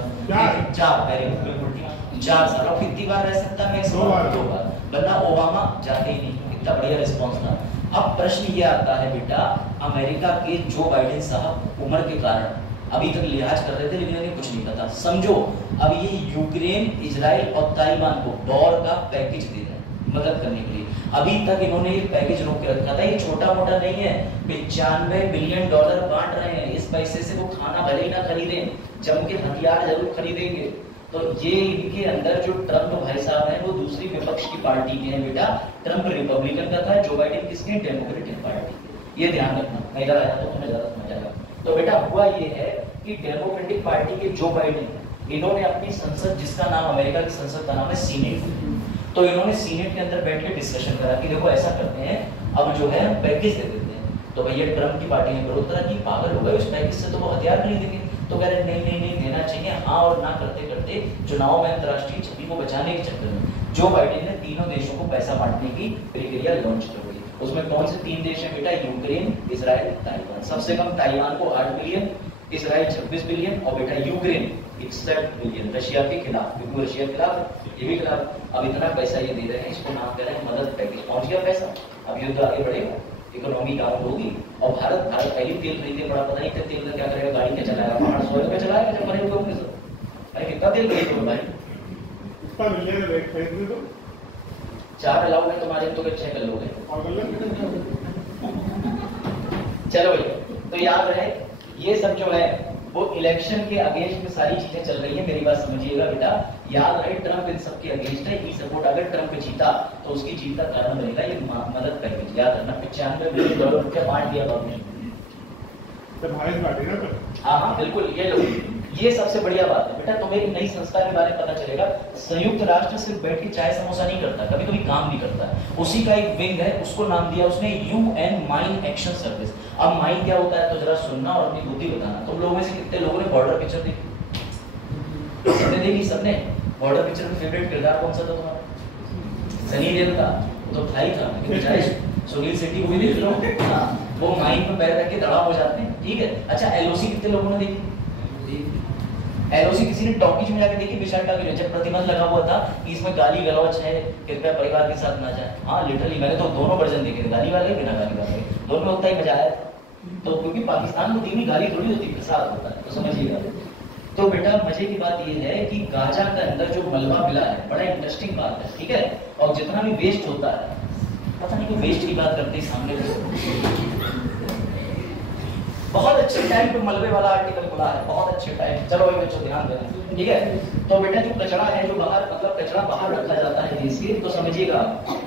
4 बिल्कुल ठीक, 4 साल। और कितनी बार रह सकता है? 2 बार। बल्ला ओबामा जाते ही नहीं, इतना बढ़िया रिस्पॉन्स था। अब प्रश्न ये आता है बेटा, अमेरिका के जो बाइडेन साहब उम्र के कारण अभी तक लिहाज कर रहे थे लेकिन इन्हें कुछ नहीं पता। समझो अब ये यूक्रेन, इजराइल और ताइवान को वॉर का पैकेज दे रहे हैं मदद करने के लिए। अभी तक इन्होंने ये पैकेज रोक के रखा था, ये छोटा मोटा नहीं है। $95 बिलियन बांट रहे हैं। इस पैसे से वो खाना भले ही ना खरीदें, जम के हथियार जरूर खरीदेंगे। तो ये इनके अंदर जो ट्रंप भाई साहब हैं वो दूसरी विपक्ष की पार्टी के हैं बेटा। ट्रंप रिपब्लिकन का था, जो बाइडेन किसके? Democratic party. ये ध्यान रखना, मैं इधर आया तो तुम्हें ज्यादा समझ आएगा। तो बेटा हुआ ये है कि डेमोक्रेटिक पार्टी के जो बाइडेन, इन्होंने अपनी संसद, जिसका नाम अमेरिका की संसद का नाम है सीनेट, तो इन्होंने सीनेट के अंदर बैठ के डिस्कशन करा कि देखो ऐसा करते हैं, अब जो है पैकेज दे देते हैं। तो भैया ट्रंप की पार्टी ने विरोध करा कि पागल हो गए, उस पैकेज से तो वो हथियार खरीदेंगे। तो कह रहे नहीं देना चाहिए। हाँ और ना करते करते चुनाव में अंतर्राष्ट्रीय छवि को बचाने के चक्कर में जो बाइडेन ने तीनों देशों को पैसा बांटने की प्रक्रिया लॉन्च कर दी। उसमें कौन से 3 देश हैं बेटा? Ukraine, Israel, Taiwan. सबसे कम ताइवान को 8 बिलियन, इजराइल 26 बिलियन और बेटा यूक्रेन 61 बिलियन रशिया के खिलाफ, क्योंकि रशिया के खिलाफ, ये भी खिलाफ। अब इतना पैसा ये दे रहे हैं, इसको नाम कह रहे हैं मदद पैकेज। पहुंच गया पैसा, अब युद्ध आगे बढ़ेगा, इकोनॉमी डाउन होगी। और भारत पहले तेल खरीदे पड़ा, पता नहीं तेल का क्या करेगा, गाड़ी क्या चलाएगा, पहाड़ सोए पे चलाएगा जब मरे हुए होंगे सब। अरे कितना तेल खरीदोगे भाई? इसका मिलियन रेट खरीद दो। 4 अलाउ है तुम्हारे तो 6 कर लोगे। चलो भाई, तो याद रहे ये सब जो है वो इलेक्शन के अगेंस्ट में सारी चीजें चल रही है। मेरी बात समझिएगा बेटा, याद रहे ट्रंप इन सब के अगेंस्ट है। ई सपोर्ट, अगर ट्रंप जीता तो उसकी जीत का कारण बनेगा ये मदद पैकेज। याद रखना, $95 बिलियन रुपया बांट दिया गवर्नमेंट। हाँ बिल्कुल, ये लो, ये सबसे बढ़िया बात है बेटा। तुम्हें एक नई संस्था के बारे में पता चलेगा। संयुक्त राष्ट्र सिर्फ बैठ के चाय समोसा नहीं करता, कभी कभी काम भी करता है। उसी का एक विंग है, उसको नाम दिया उसने UN माइन एक्शन सर्विस। अब माइन क्या होता है तो जरा सुनना और अपनी बुद्धि बताना। तुम लोगों में से कितने लोगों ने बॉर्डर पिक्चर देखी? सबने देखी? सबने। बॉर्डर पिक्चर में फेवरेट किरदार कौन सा था तुम्हारा? सनी देओल था, तो था ही था, लेकिन बेचारे सुनील शेट्टी को भी देख लो, वो माइन में पैर रख के दड़ा हो जाते हैं, ठीक है। अच्छा LOC कितने लोगों ने देखी? LOC किसी ने टॉकीज में जाके देखी? विशाल टॉकीज, जब प्रतिबंध लगा हुआ था कि इसमें गाली गलौज है, कृपया परिवार के साथ ना जाए। हाँ लिटरली मैंने तो दोनों वर्जन देखे थे, गाली वाले बिना गाली वाले, दोनों में उतना ही मजा आया। तो क्योंकि पाकिस्तान में धीमी गाली थोड़ी होती, प्रसाद होता है, तो समझिएगा। तो बेटा मजे की बात ये है कि गाजा के अंदर जो मलबा मिला है, बड़ा इंटरेस्टिंग बात है, ठीक है। और जितना भी वेस्ट होता है, पता नहीं क्यों वेस्ट की बात करते हैं सामने बहुत अच्छे टाइम पे मलबे वाला आर्टिकल खुला है, बहुत अच्छे टाइम। चलो भाई बच्चों ध्यान देना, ठीक है। तो बेटा जो कचरा है, जो बाहर, मतलब कचरा बाहर रखा जाता है देश के, तो समझिएगा।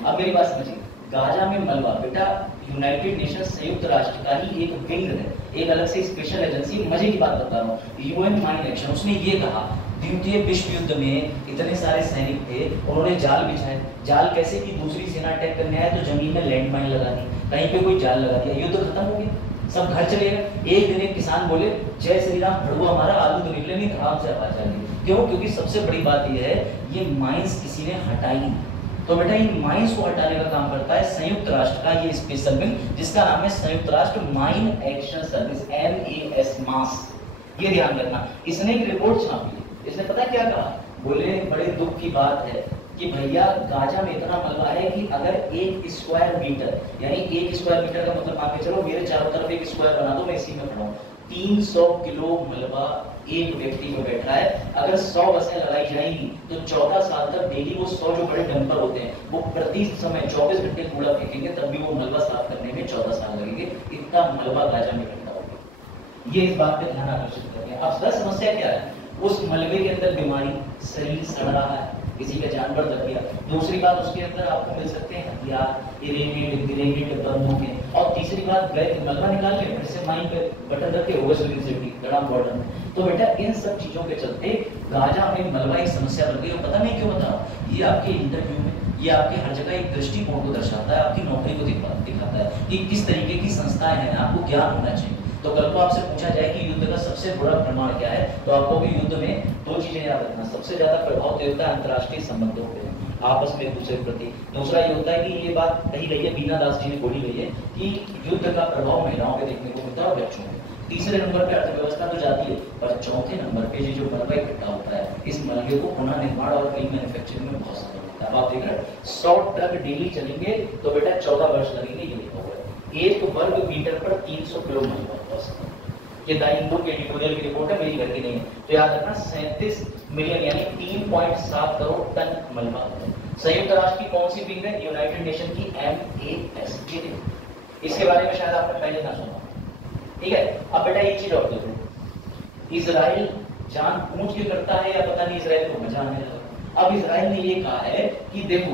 अब मेरी बात समझिए, गाजा में मलबा बेटा यूनाइटेड नेशन संयुक्त राष्ट्र का ही एक विंग है, एक अलग से स्पेशल एजेंसी। मजे की बात बता रहा हूँ, UN माइन एक्शन। उसने ये कहा द्वितीय विश्व युद्ध में इतने सारे सैनिक थे, उन्होंने जाल बिछाए। जाल कैसे कि दूसरी सेना अटैक करने आए तो जमीन में लैंड माइन लगा दी, कहीं पे कोई जाल लगा दिया, युद्ध खत्म हो गया, सब घर चले गए। एक दिन एक किसान बोले जय श्री राम, भड़ुआ हमारा आलू तो निकले नहीं, आराम से आवाज आ गई। क्यों? क्योंकि सबसे बड़ी बात यह है, ये माइंस किसी ने हटाई नहीं। तो बेटा इन माइंस को हटाने का काम करता है संयुक्त राष्ट्र का ये स्पेशल विंग, जिसका नाम है संयुक्त राष्ट्र माइन एक्शन सर्विस, MAS, मास। ये ध्यान रखना। इसने एक रिपोर्ट छापी, इसने पता क्या कहा? बोले बड़े दुख की बात है कि भैया गाजा में इतना मलबा है कि अगर 1 स्क्वायर मीटर, यानी 1 स्क्वायर मीटर का मतलब मान के चलो मेरे चारों तरफ 1 स्क्वायर बना दो, मैं इसी में खड़ा हूं, 300 किलो मलबा एक व्यक्ति को बैठ रहा है। अगर 100 बसें लगाई जाएंगी तो 14 साल तक डेली वो 100 जो बड़े डंपर होते हैं वो प्रति समय 24 घंटे कूड़ा फेंकेंगे, तब भी वो मलबा साफ करने में 14 साल लगेंगे। इतना मलबा गाजा में इकट्ठा होगा। ये इस बात पे ध्यान आकर्षित करेंगे। अब सर समस्या क्या है? उस मलबे के अंदर बीमारी, शरीर सड़ रहा है, किसी का जानवर दब गया। दूसरी बात, उसके अंदर आपको मिल सकते हैं हथियार, ग्रेनेड, बंदूकें। और तीसरी बात, मलबा निकाल के फिर से माइन पे बटन रखे होगा सिटी गड़ाम बॉर्डर में। तो बेटा इन सब चीजों के चलते गाजा में मलबा एक समस्या बन गई। और पता नहीं क्यों बता, ये आपके इंटरव्यू में, ये आपके हर जगह एक दृष्टिकोण को दर्शाता है, आपकी नौकरी को दिखाता है कि किस तरीके की संस्थाएं हैं, आपको ज्ञान होना चाहिए। तो कल को आपसे पूछा जाए कि युद्ध का सबसे बड़ा प्रमाण क्या है, तो आपको भी युद्ध में 2 चीजें याद रखना। सबसे ज्यादा प्रभाव तो होता है अंतर्राष्ट्रीय संबंधों पे, आपस में एक दूसरे के प्रति। दूसरा ये होता है कि ये बात कही गई है, बीना दास जी ने बोली गई है कि युद्ध का प्रभाव महिलाओं पे देखने को मिलता है और बच्चों में। तीसरे नंबर पे अर्थव्यवस्था तो जाती है, पर चौथे नंबर पे ये जो मलबा इकट्ठा होता है, इस मलबे को पुनः निर्माण और रीमैन्युफैक्चरिंग में बहुत समय लगता है। आप देख रहे हैं 100 ट्रक डेली चलेंगे तो बेटा 14 वर्ष लगेंगे। ये लिखा हुआ है 1 वर्ग मीटर पर 300 किलो मलबा। ये दाइंदो के एडिटोरियल की रिपोर्ट है, मेरी घर की नहीं है। तो याद रखना 37 मिलियन यानी 3.7 करोड़ टन मलबा। संयुक्त राष्ट्र की कौन सी विंग है? यूनाइटेड नेशन की MAS। इसके बारे में शायद आपने पहले ना सुना, ठीक है। अब बेटा एक चीज और देखो, इजराइल जानबूझ के करता है या पता नहीं इजराइल को मजा आने लगा। अब इजराइल ने ये कहा है कि देखो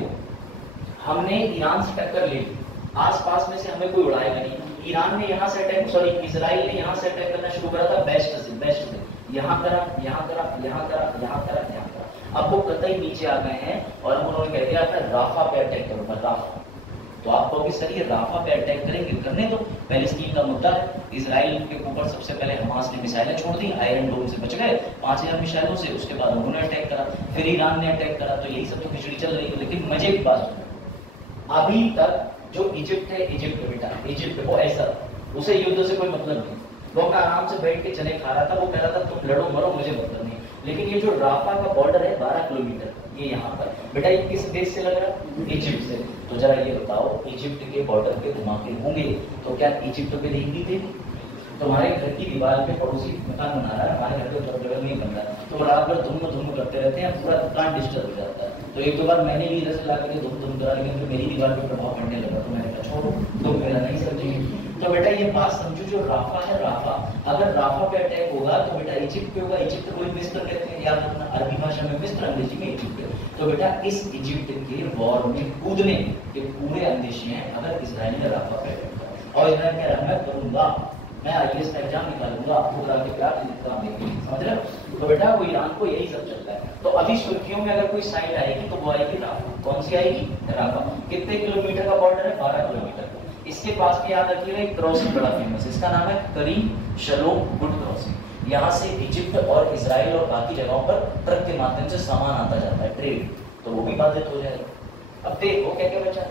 हमने ईरान से टक्कर ले ली, आसपास में से हमें कोई उड़ाएगा नहीं। ईरान ने यहाँ से अटैक, सॉरी इजराइल ने यहाँ से अटैक करना शुरू करा था वेस्ट से, यहाँ करा, यहाँ करा, यहाँ करा, यहाँ करा, यहाँ करा। अब वो कतई नीचे आ गए हैं और हम उन्होंने कह दिया था राफा पे अटैक करूंगा, राफा। तो आप कहोगे सर ये राफा पे अटैक करेंगे, करने तो पैलेस्टीन का मुद्दा है। इजराइल के ऊपर सबसे पहले हमास ने मिसाइलें छोड़ दी, आयरन डोम से बच गए 5000 मिसाइलों से। उसके बाद उन्होंने अटैक करा, फिर ईरान ने अटैक करा। तो यही सब तो खिचड़ी चल रही है। लेकिन मजे की बात सुनो, अभी तक जो इजिप्ट है, इजिप्ट बेटा, इजिप्ट वो ऐसा, उसे युद्ध से कोई मतलब नहीं। वो अपना आराम से बैठ के चने खा रहा था। वो कह रहा था तुम लड़ो मरो, मुझे मतलब नहीं। लेकिन ये जो राफा का बॉर्डर है 12 किलोमीटर, ये यहाँ पर बेटा ये किस देश से लग रहा है? इजिप्ट से। तो जरा ये बताओ, इजिप्ट के बॉर्डर पे धमाके होंगे तो क्या इजिप्ट पे नहीं थे? तुम्हारे घर की दीवार पे पड़ोसी मकान बना रहा है, हमारे घर पे बगल नहीं बन रहा है, तो रात भर धुम करते रहते हैं, पूरा दुकान डिस्टर्ब हो जाता है। तो एक दो बार मैंने भी इधर से ला करके धुम करा, लेकिन फिर मेरी दीवार पे प्रभाव पड़ने लगा तो मैंने कहा छोड़ो, तुम मेरा नहीं समझेंगे। तो बेटा ये बात समझो, जो राफा है, राफा अगर राफा पे अटैक होगा तो बेटा इजिप्ट पे होगा। इजिप्ट को मिस्र कहते हैं, याद रखना, अरबी भाषा में मिस्र, अंग्रेजी में इजिप्ट। तो बेटा इस इजिप्ट के वॉर में कूदने के पूरे अंदेशे हैं अगर इजराइल ने राफा पे अटैक किया। और इजराइल कह रहा मैं करूंगा, मैं IAS का एग्जाम निकालूंगा, आपको करा के प्यार एग्जाम देंगे, समझ रहे हो? तो बेटा वो ईरान को यही सब चलता है। तो अभी सुर्खियों में अगर कोई साइट आएगी तो वो आएगी राफा। कौन सी आएगी? राफा। कितने किलोमीटर का बॉर्डर है? 12 किलोमीटर का। इसके पास भी याद रखिएगा एक क्रॉसिंग बड़ा फेमस है, इसका नाम है करीम शलोम गुड क्रॉसिंग। यहाँ से इजिप्ट और इजराइल और बाकी जगहों पर ट्रक के माध्यम से सामान आता जाता है, ट्रेड, तो वो भी बाधित हो जाएगा। अब देखो क्या क्या बचा,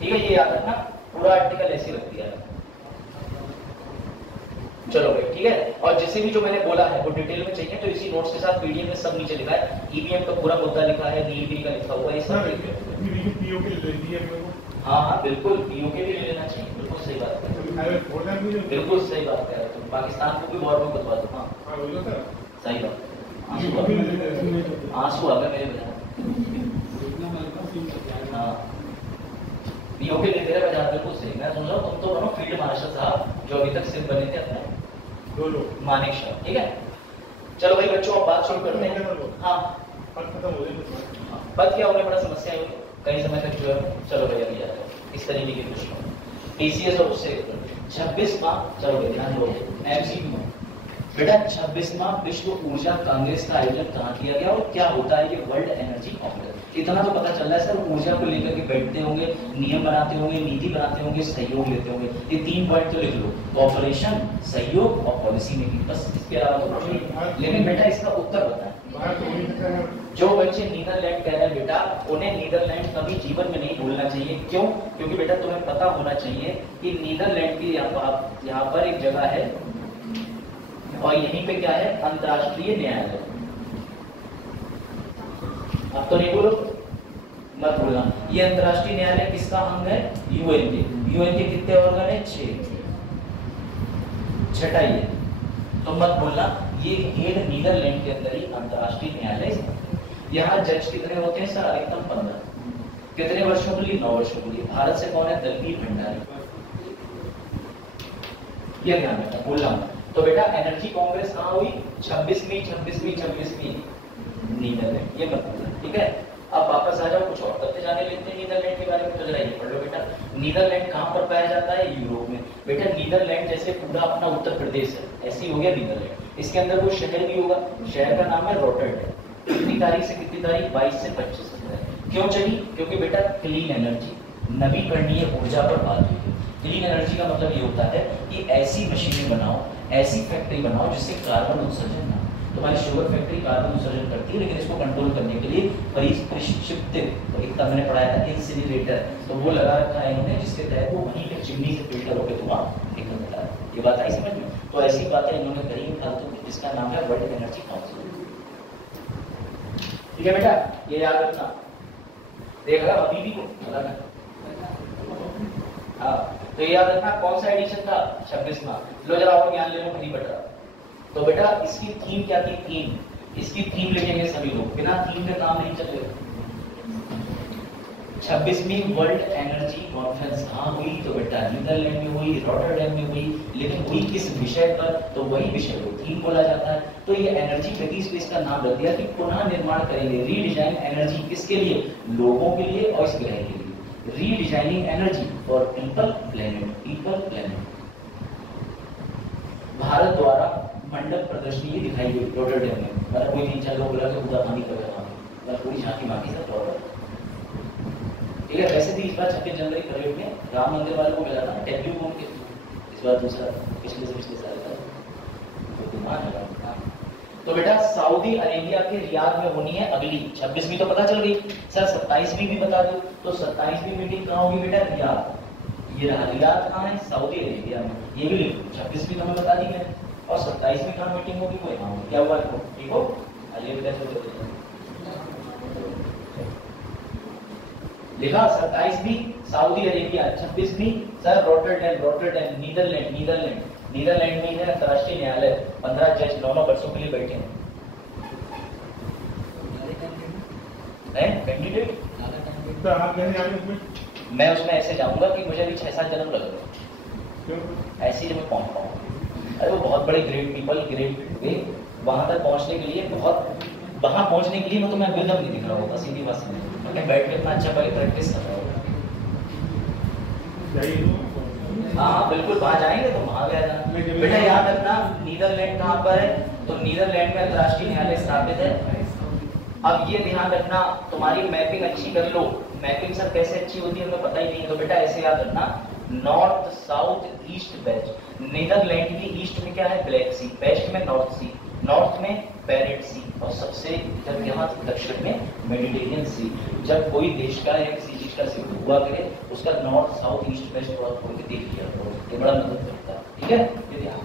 ठीक है, ये याद रखना, पूरा आर्टिकल ऐसे रख दिया है। चलो भाई ठीक है। और जिसे भी जो मैंने बोला है वो डिटेल में चाहिए तो इसी नोट्स के साथ PDF में सब नीचे लिखा है। EVM का पूरा मुद्दा लिखा है, नीलगिरी का लिखा हुआ है, ये सब हाँ हाँ बिल्कुल, POK भी ले लेना चाहिए। बिल्कुल सही बात है, बिल्कुल सही बात कह रहे हो तुम। पाकिस्तान को भी वॉर में बतवा दो। हाँ सही बात, आंसू आ गए मेरे बजाय। हाँ POK लेते रहे बजाय, बिल्कुल सही। मैं सुन रहा हूँ, तुम तो बनो फील्ड मार्शल साहब जो अभी तक सिर्फ बने थे अपने मानिक शाह, ठीक है। चलो भाई बच्चों अब बात शुरू करते हैं। हाँ पद क्या होने बड़ा समस्या है कई समय तक जो है। चलो भाई अभी जाते हैं इस तरीके के प्रश्न TCS और उससे 26वां, चलो भाई ध्यान दो MCQ बेटा 26वां विश्व ऊर्जा कांग्रेस का आयोजन कहाँ किया गया और क्या होता है ये वर्ल्ड एनर्जी कांग्रेस? इतना तो पता चल रहा है सर, ऊर्जा को लेकर के बैठते होंगे, नियम बनाते होंगे, नीति बनाते होंगे, सहयोग लेते होंगे। ये 3 पॉइंट तो लिख लो, कॉर्पोरेशन, सहयोग और पॉलिसी मेकिंग, बस इसके अलावा तो कुछ नहीं। लेकिन बेटा इसका उत्तर बताएं, भारत हो नहीं सकता है। जो बच्चे नीदरलैंड कह रहे हैं बेटा, उन्हें नीदरलैंड कभी जीवन में नहीं भूलना चाहिए। क्यों? क्योंकि बेटा तुम्हें पता होना चाहिए कि नीदरलैंड की यहाँ पर एक जगह है और यहीं पे क्या है, अंतर्राष्ट्रीय न्यायालय। अब तो नहीं बोलो, मत भूलना। ये अंतर्राष्ट्रीय न्यायालय किसका अंग है? यूएन के। यूएन के कितने ऑर्गन है? 6। छठा ये, तो मत भूलना, ये हेग नीदरलैंड के अंदर ही अंतर्राष्ट्रीय न्यायालय है। यहाँ जज कितने होते हैं सर? अधिकतम 15। कितने वर्षों के लिए? 9 वर्षों के लिए। भारत से कौन है? दलवीर भंडारी। ये ध्यान रखना, भूलना। तो बेटा एनर्जी कांग्रेस कहाँ हुई? 26वीं नीदरलैंड। ये मत भूलना, ठीक है। अब वापस आ जाओ, कुछ और तथ्य जाने लेते हैं नीदरलैंड के बारे में। तो जरा ये पढ़ लो बेटा, नीदरलैंड कहाँ पर पाया जाता है? यूरोप में। बेटा नीदरलैंड जैसे पूरा अपना उत्तर प्रदेश है, ऐसे ही हो गया नीदरलैंड। इसके अंदर वो शहर भी होगा, शहर का नाम है रोटरडैम। कितनी तारीख से कितनी तारीख? 22 से 25 अप्रैल। क्यों चली? क्योंकि बेटा क्लीन एनर्जी, नवीकरणीय ऊर्जा पर बात हुई है। क्लीन एनर्जी का मतलब ये होता है कि ऐसी मशीनें बनाओ, ऐसी फैक्ट्री बनाओ जिससे कार्बन उत्सर्जन ना। तुम्हारी शुगर फैक्ट्री कार्बन उत्सर्जन करती है, लेकिन इसको कंट्रोल करने के लिए प्रशिक्षित, तो एक मैंने पढ़ाया था इंसिनरेटर, तो वो लगा रखा है इन्होंने, जिसके तहत वो वहीं पे चिमनी से फिल्टर होकर धुआं निकलता है। ये बात आई समझ में? तो ऐसी बातें इन्होंने करी फालतू, जिसका नाम है वर्ल्ड एनर्जी काउंसिल। ठीक है बेटा, ये याद रखना। देखा अभी भी को लगा। हाँ, तो ये याद रखना कौन सा एडिशन था? 26वां। लो जरा और ज्ञान ले लो, फ्री बटा। तो बेटा इसकी थीम क्या थी? थीम, इसकी थीम लिखेंगे सभी लोग, बिना थीम के काम नहीं चलेगा। 26वीं वर्ल्ड एनर्जी कॉन्फ्रेंस कहाँ हुई? तो बेटा नीदरलैंड में हुई, रॉटरडैम में हुई। लेकिन हुई किस विषय पर? तो वही विषय को थीम बोला जाता है। तो ये एनर्जी गति स्पेस का नाम रख दिया कि पुनः निर्माण करेंगे, रीडिजाइन एनर्जी। किसके लिए? लोगों के लिए और इस ग्रह के लिए। Redesigning energy for people planet, people planet. Bharat द्वारा मंडप प्रदर्शनी ये दिखाई गई रॉटरडैम में। मतलब कोई 3-4 लोग बुला के पूरा पानी कर रहा है, मतलब पूरी झांकी मांगी सब रॉटरडैम। ठीक है। वैसे भी इस बार 26 जनवरी परेड में राम मंदिर वालों को मिला था डेब्यू कौन के, इस बार दूसरा, पिछले से पिछले साल का तो दिमाग है। तो बेटा सऊदी अरेबिया के रियाद में होनी है अगली 26वीं, तो पता चल गई सर। 27वीं भी बता दो, तो 27वीं मीटिंग कहाँ होगी बेटा? रियाद। ये रहा रियाद कहाँ है? सऊदी अरेबिया में। ये भी लिखो, 26वीं तो हमें बता दी मैंने, और 27वीं कहाँ मीटिंग होगी? वो यहाँ होगी। क्या हुआ? ठीक हो? अजय बेटा चलो लिखा 27वीं सऊदी अरेबिया, 26वीं sir Rotterdam, Rotterdam Netherland, Netherland. Netherland में है अंतर्राष्ट्रीय न्यायालय। 15 जज 9 वर्षों के लिए बैठे हैं कैंडिडेट। तो आप कहने जा रहे हैं उसमें? मैं उसमें ऐसे जाऊंगा कि मुझे अभी 6-7 जन्म लग गए, क्यों? ऐसे ही मैं पहुंच पाऊंगा। अरे वो बहुत बड़े ग्रेट पीपल, ग्रेट वे, वहां तक पहुंचने के लिए बहुत, वहां पहुंचने के लिए मैं तुम्हें बिल्डअप नहीं दिख रहा होता, सीधी बात समझ। मैं बैठ के इतना अच्छा पहले प्रैक्टिस कर रहा होगा। हाँ बिल्कुल, वहां जाएंगे तो वहां गया जाना। बेटा याद रखना नीदरलैंड कहाँ पर है? तो नीदरलैंड में अंतर्राष्ट्रीय न्यायालय स्थापित है। अब ये ध्यान रखना, तुम्हारी मैपिंग अच्छी कर लो। मैपिंग सर कैसे अच्छी होती है हमें पता ही नहीं है। तो बेटा ऐसे याद रखना, north south east west. Netherland की ईस्ट में क्या है? Black Sea. वेस्ट में नॉर्थ सी, नॉर्थ में पैरेट सी, और सबसे जब यहाँ दक्षिण में मेडिटेरियन सी। जब कोई देश का या किसी चीज का सिर्फ हुआ करे, उसका नॉर्थ साउथ ईस्ट वेस्ट थोड़ा खोल के देख लिया करो, ये बड़ा मदद करता है। ठीक है, ये ध्यान।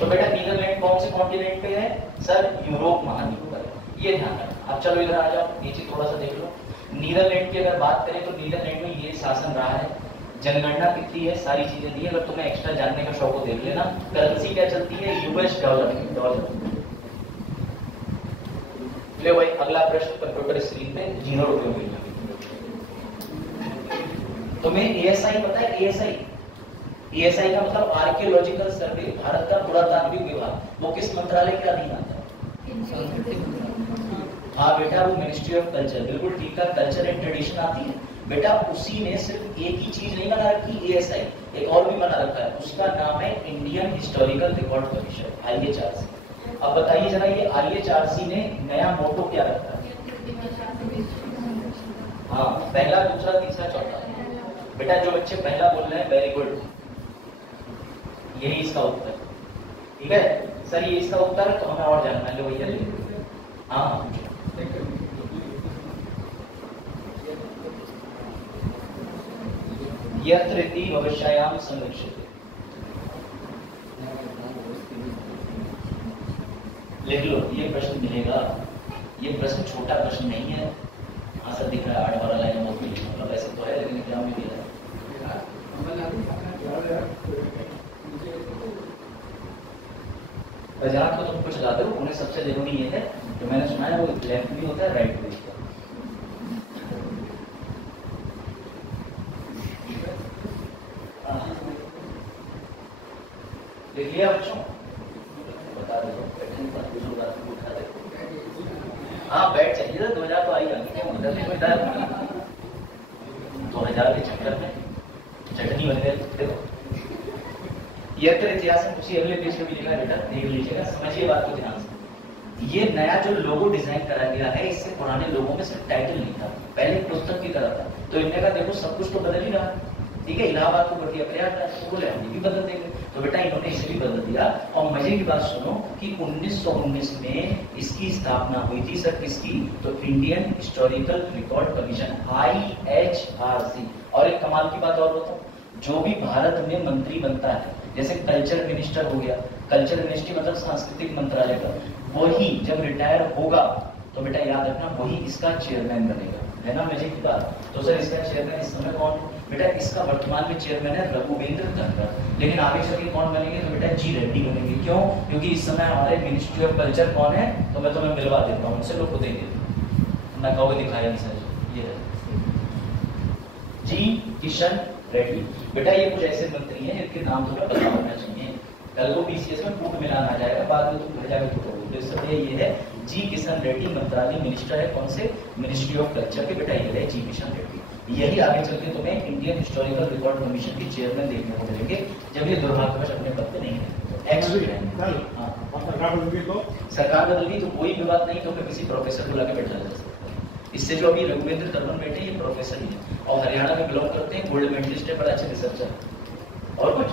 तो बेटा नीदरलैंड कौन से कॉन्टिनेंट पे है? सर यूरोप महाद्वीप पर, ये ध्यान रखना। अब चलो इधर आ जाओ, ये चीज थोड़ा सा देख लो। नीदरलैंड की अगर बात करें तो नीदरलैंड में ये शासन रहा है। जनगणना कितनी है, सारी चीजें दी है। अगर तुम्हें एक्स्ट्रा जानने का शौक हो देख लेना। करेंसी क्या चलती है? US dollar. ले भाई अगला प्रश्न कंप्यूटर स्क्रीन पे 0 रुपये मिल जाएंगे। तुम्हें एएसआई पता है? एएसआई का मतलब आर्कियोलॉजिकल सर्वे, भारत का पुरातात्विक विभाग, वो किस मंत्रालय के अधीन आता है? हाँ बेटा, वो मिनिस्ट्री ऑफ कल्चर, बिल्कुल ठीक है। कल्चर एंड ट्रेडिशन आती है बेटा, उसी ने सिर्फ एक ही चीज नहीं बना रखी एएसआई, एक और भी बना रखा है, उसका नाम है Indian historical record commission, IHRC। अब बताइए जरा, ये IHRC ने नया मोटो क्या रखा है? हाँ, पहला, दूसरा, तीसरा, चौथा। बेटा जो बच्चे पहला बोल रहे हैं वेरी गुड, यही इसका उत्तर। ठीक है, सर ये इसका उत्तर है तो हमें और जानना है भैया ले। हाँ यत्र इति भविष्यायाम संरक्षित। लिख लो, ये प्रश्न मिलेगा। ये प्रश्न छोटा प्रश्न नहीं है। हाँ सर दिख रहा है 8 12 लाइन बहुत मिली, मतलब ऐसे तो है लेकिन एग्जाम में दिया है। वजाहत को तुम कुछ लाते हो, उन्हें सबसे जरूरी ये है जो मैंने सुना है वो लेफ्ट भी होता है राइट भी होता है। देख लिया बच्चों, बता दो उठा दे। हाँ बैठ चाहिए था, 2000 तो आई आगे 2000 के चक्कर में चटनी बन गई। देखो यत्र इतिहास में उसी अगले पेज पे भी लिखा है बेटा, देख लीजिएगा, समझिए बात को ध्यान से। ये नया जो लोगो डिजाइन करा गया है, इससे पुराने लोगों में सिर्फ टाइटल नहीं था, पहले पुस्तक की तरह था। तो इनने कहा देखो सब कुछ तो बदल ही रहा, ठीक है, इलाहाबाद को बढ़ दिया, प्रयागराज को बोले हम भी बदल देंगे। तो बेटा इन्होंने इसे भी बदल दिया। और मजे की बात सुनो कि 1919 में इसकी स्थापना हुई थी सर, किसकी? तो Indian historical record commission, IHRC। और एक कमाल की बात और बताऊं, जो भी भारत में मंत्री बनता है, जैसे कल्चर मिनिस्टर हो गया, कल्चर मिनिस्ट्री मतलब सांस्कृतिक मंत्रालय का, वही जब रिटायर होगा तो बेटा याद रखना वही इसका चेयरमैन बनेगा, है ना मजे की बात। तो सर इसका चेयरमैन इस समय कौन? बेटा इसका वर्तमान में चेयरमैन है रघुवेंद्र धनखड़, लेकिन आगे चल के कौन बनेंगे? तो बेटा जी रेड्डी बनेंगे। क्यों? क्योंकि इस समय हमारे मिनिस्ट्री ऑफ कल्चर कौन है? तो मैं तुम्हें मिलवा देता हूँ उनसे, लोग को देंगे ना, कहो दिखाया नहीं सर, ये है जी किशन रेड्डी। बेटा ये कुछ ऐसे मंत्री हैं जिनके नाम थोड़ा पता होना चाहिए, कल को BCS में कूट मिलान आ जाएगा, बाद में तुम घर जाकर कूटोगे। तो इसलिए ये है जी किशन रेड्डी, मंत्रालय मिनिस्टर है कौन से? मिनिस्ट्री ऑफ कल्चर के। बेटा ये है जी किशन रेड्डी। यही आगे चल के तुम्हें इंडियन हिस्टोरिकल रिकॉर्ड कमीशन के चेयरमैन देखने को मिलेंगे, जब ये दुर्भाग्यवश अपने पद पे नहीं है। सरकार बदल गई तो कोई विवाद नहीं, तो किसी प्रोफेसर को लाके बैठा जा सकता है। इससे जो अभी रघुवेंद्र धनखड़ बैठे ये प्रोफेसर ही है और हरियाणा में बिलोंग करते हैं, गोल्ड मेडलिस्ट है, बड़ा अच्छे रिसर्चर। और कुछ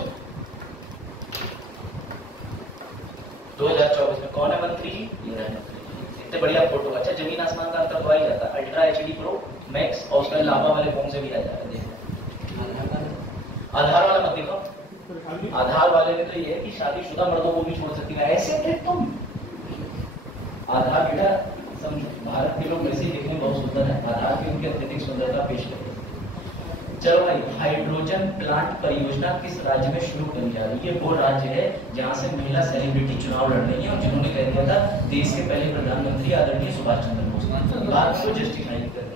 2024 में कौन है मंत्री? ये रहे मंत्री, इतने बढ़िया फोटो। अच्छा जमीन आसमान का अंतर तो आ ही जाता है, अल्ट्रा HD प्रो मैक्स, और उसका लाभा वाले फोन से भी आ जाता है। देखो आधार वाला मत देखो, आधार वाले में तो ये है कि शादीशुदा मर्दों को भी छोड़ सकती है, ऐसे थे तुम। आधार बेटा समझो, भारत के लोग वैसे ही दिखने में बहुत सुंदर है, आधार की उनकी अत्यधिक सुंदरता पेश करते हैं। चलो भाई, हाइड्रोजन प्लांट परियोजना किस राज्य में शुरू करी जा रही है? वो राज्य है जहां से महिला सेलिब्रिटी चुनाव लड़ रही है और जिन्होंने कह दिया था देश के पहले प्रधानमंत्री आदरणीय सुभाष चंद्र बोस, बात को जस्टिफाई करनी।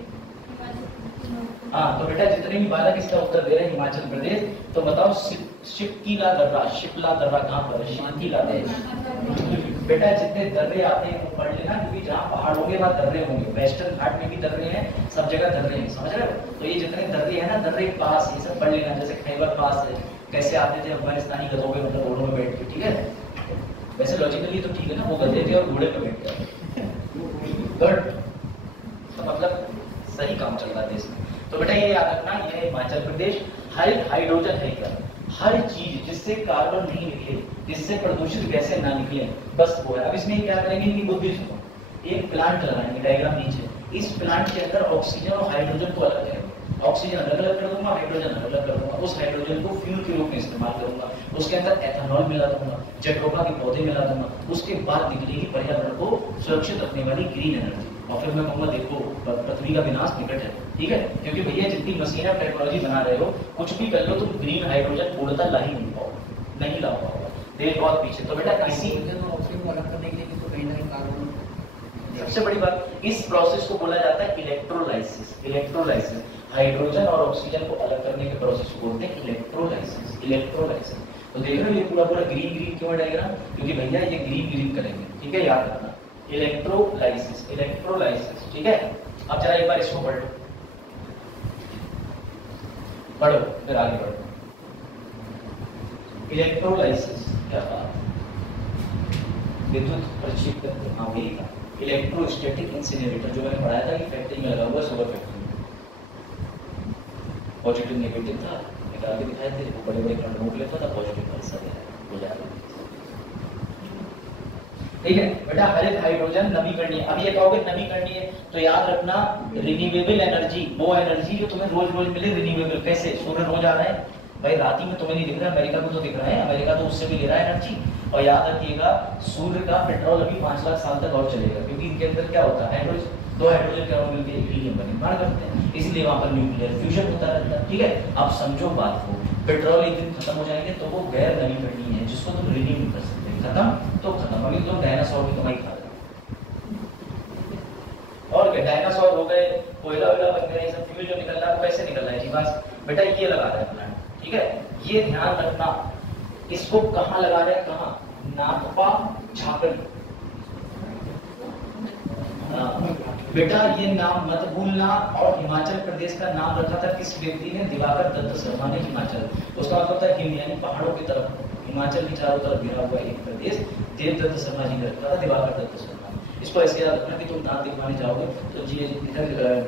हाँ तो बेटा जितने भी बालक इसका उत्तर दे रहे हैं हिमाचल प्रदेश, तो बताओ शिपकीला दर्रा, शिपला दर्रा कहाँ पर है? शिपकीला बेटा जितने दर्रे आते हैं वो पढ़ लेना, क्योंकि जहाँ पहाड़ होंगे वहाँ दर्रे होंगे, वेस्टर्न घाट में भी दर्रे हैं, सब जगह दर्रे हैं, समझ रहे हो? तो ये जितने दर्रे हैं ना, दर्रे पास ये सब पढ़ लेना। जैसे खैबर पास है, कैसे आते थे अफगानिस्तानी गधों पे, मतलब घोड़ों में बैठ के, ठीक है? वैसे लॉजिकली तो ठीक है ना, वो गधे थे और घोड़े पे बैठ गए, गुड, तो मतलब सही काम चल रहा है देश में। तो बेटा ये याद रखना, ये हिमाचल प्रदेश। हाइड्रोजन है क्या? हर चीज जिससे कार्बन नहीं निकले, जिससे प्रदूषित गैसें ना निकले, बस वो है। अब इसमें क्या करेंगे, इनकी बुद्धि सुनो। एक प्लांट लगाएंगे, डायग्राम नीचे, इस प्लांट के अंदर ऑक्सीजन और हाइड्रोजन को अलग करेंगे, ऑक्सीजन अलग अलग कर दूंगा, हाइड्रोजन अलग अलग कर दूंगा, उस हाइड्रोजन को फ्यूल के रूप में इस्तेमाल करूंगा, उसके अंदर एथेनॉल मिला दूंगा, जट्रोफा के पौधे मिला दूंगा, उसके बाद निकलेगी पर्यावरण को सुरक्षित रखने वाली ग्रीन एनर्जी। और फिर मैं कहूँगा देखो पृथ्वी का विनाश निकट है, ठीक है? क्योंकि भैया जितनी मशीन और टेक्नोलॉजी बना रहे हो, कुछ भी कर लो तुम ग्रीन हाइड्रोजन पूर्णतः ला ही नहीं पाओगे, नहीं ला पाओगे, देश बहुत पीछे। तो बेटा इसी ऑक्सीजन को अलग करने के लिए किसको कहीं ना कहीं कार्बन, सबसे बड़ी बात, इस प्रोसेस को बोला जाता है इलेक्ट्रोलाइसिस। इलेक्ट्रोलाइसिस, हाइड्रोजन और ऑक्सीजन को अलग करने के प्रोसेस को बोलते हैं इलेक्ट्रोलाइसिस। इलेक्ट्रोलाइसिस तो देख रहे हो ये पूरा पूरा ग्रीन ग्रीन क्यों है डायग्राम? क्योंकि भैया ये ग्रीन ग्रीन करेंगे, ठीक है? याद रखना इलेक्ट्रोलाइसिस, इलेक्ट्रोलाइसिस, ठीक है? अब जरा एक बार इसको पढ़ लो, पढ़ो फिर आगे बढ़ो। इलेक्ट्रोलाइसिस क्या बात, विद्युत प्रक्षेपण, हाँ वही था। इलेक्ट्रोस्टैटिक इंसिनरेटर जो मैंने पढ़ाया था कि फैक्ट्री में लगा हुआ, शुगर फैक्ट्री में, पॉजिटिव नेगेटिव था, निकाल के दिखाए थे, वो बड़े बड़े कंट्रोल लेता था, पॉजिटिव का हिस्सा हो जाएगा। ठीक है बेटा, हरित हाइड्रोजन नवीकरणीय। अब ये कहोगे नवीकरणीय तो याद रखना रिन्यूएबल एनर्जी, वो एनर्जी जो तुम्हें रोज रोज मिले रिन्यूएबल। कैसे? सूर्य रोज आ रहा है भाई, रात ही में तुम्हें नहीं दिख रहा, अमेरिका को तो दिख रहा है, अमेरिका तो उससे भी ले रहा है एनर्जी। और याद रखिएगा सूर्य का पेट्रोल अभी 5 लाख साल तक और चलेगा, क्योंकि इनके अंदर क्या होता है, हाइड्रोजन, 2 हाइड्रोजन के अणु मिलकर हीलियम का निर्माण करते हैं, इसलिए वहां पर न्यूक्लियर फ्यूजन होता रहता है। ठीक है, अब समझो बात को, पेट्रोल एक दिन खत्म हो जाएंगे तो वो गैर नवीकरणीय है, जिसको तुम रिन्यू नहीं कर सकते, खत्म तो खत्म। अभी तुम डायनासोर की कमाई खा रहे हो, और क्या डायनासोर हो गए, कोयला वोयला बन गए, सब फ्यूल जो निकल रहा है कैसे निकल रहा है जी, बस बेटा ये लगा रहा है प्लांट। ठीक है, ये ध्यान रखना, इसको कहाँ लगा रहे हैं, कहाँ, नाथपा झाकड़ी। बेटा ये नाम मत भूलना। और हिमाचल प्रदेश का नाम रखा था किस व्यक्ति ने? दिवाकर दत्त शर्मा ने हिमाचल। उसका मतलब था हिम यानी पहाड़ों की तरफ, हिमाचल की चारों तरफ घिरा हुआ एक प्रदेश देवदत्त शर्मा जी ने रखा था, दिवाकर दत्त शर्मा। इसको ऐसे याद रखना कि तुम दांत दिखवाने जाओगे तो जी इधर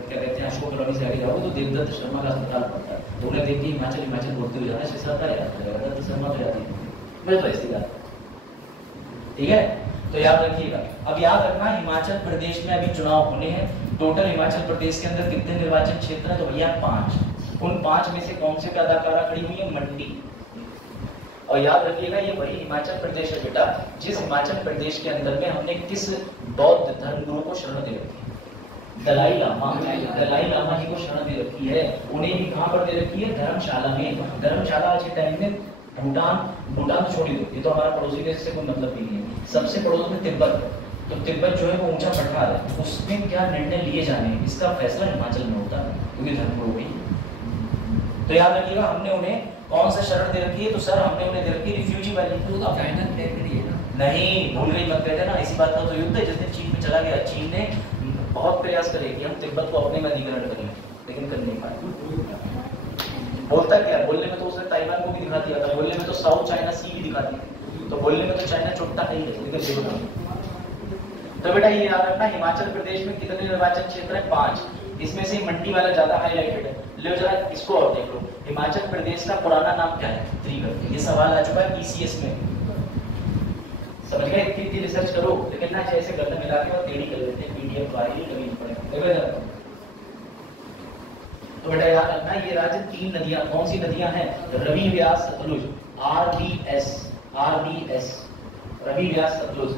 क्या कहते हैं, अशोक कॉलोनी से आगे जाओगे तो देवदत्त शर्मा का अस्पताल पड़ता है, तो उन्हें देखिए हिमाचल हिमाचल बोलते हुए जाना, शिक्षा का याद करेगा, दत्त शर्मा तो याद ही मैं तो ऐसी याद। ठीक है, तो याद रखिएगा। अब याद रखना हिमाचल प्रदेश में अभी चुनाव होने हैं, टोटल हिमाचल प्रदेश के अंदर कितने निर्वाचन क्षेत्र हैं? तो भैया 5। उन 5 में से कौन से अदाकारा खड़ी हुई है? मंडी। और याद रखिएगा ये वही हिमाचल प्रदेश है बेटा जिस हिमाचल प्रदेश के अंदर में हमने किस बौद्ध धर्म गुरु को शरण दे रखी है? दलाई लामा। दलाई लामा जी को शरण दे रखी है। उन्हें भी कहां पर दे रखी है? धर्मशाला में। धर्मशाला आज के टाइम में भूटान छोड़ी दो, ये तो हमारा पड़ोसी देश से कोई मतलब नहीं है, सबसे पड़ोस में तिब्बत। तो तिब्बत जो है वो ऊंचा पठार है, उसमें क्या निर्णय लिए जाने इसका फैसला हिमाचल में होता है, क्योंकि धर्मगुरु हुई। तो याद रखिएगा हमने उन्हें कौन सा शरण दे रखी है? तो सर हमने उन्हें दे रखी है रिफ्यूजी वाली। तो चाइना टेरिटरी है ना? नहीं, भूल गई मत कहते ना, इसी बात का तो युद्ध है। जिस दिन चीन में चला गया, चीन ने बहुत प्रयास करे कि हम तिब्बत को अपने में अधिग्रहण करेंगे, लेकिन कर नहीं पाए। बोलता क्या, बोलने में तो उसने ताइवान को भी दिखा दिया था, बोलने में तो साउथ चाइना सी भी दिखा दिया, तो बोलने में तो चाइना छोटा नहीं है, लेकिन तो बेटा ये याद रखना हिमाचल प्रदेश में कितने निर्वाचन क्षेत्र है? 5। इसमें से मंडी वाला ज्यादा हाईलाइटेड है। ले जरा इसको और देख लो, हिमाचल प्रदेश का पुराना नाम क्या है? त्रिगढ़। ये सवाल आ चुका है पीसीएस में, समझ गए? इतनी रिसर्च करो, लेकिन ना जैसे गर्दन मिला के और टेढ़ी कर लेते हैं, पीडीएफ फाइल कभी नहीं पड़ेगा। तो बेटा याद रखना ये राज्य 3 नदियां, कौन सी नदियां हैं? रवि, व्यास, सतलुज। आरबीएस, रवि, व्यास, सतलुज।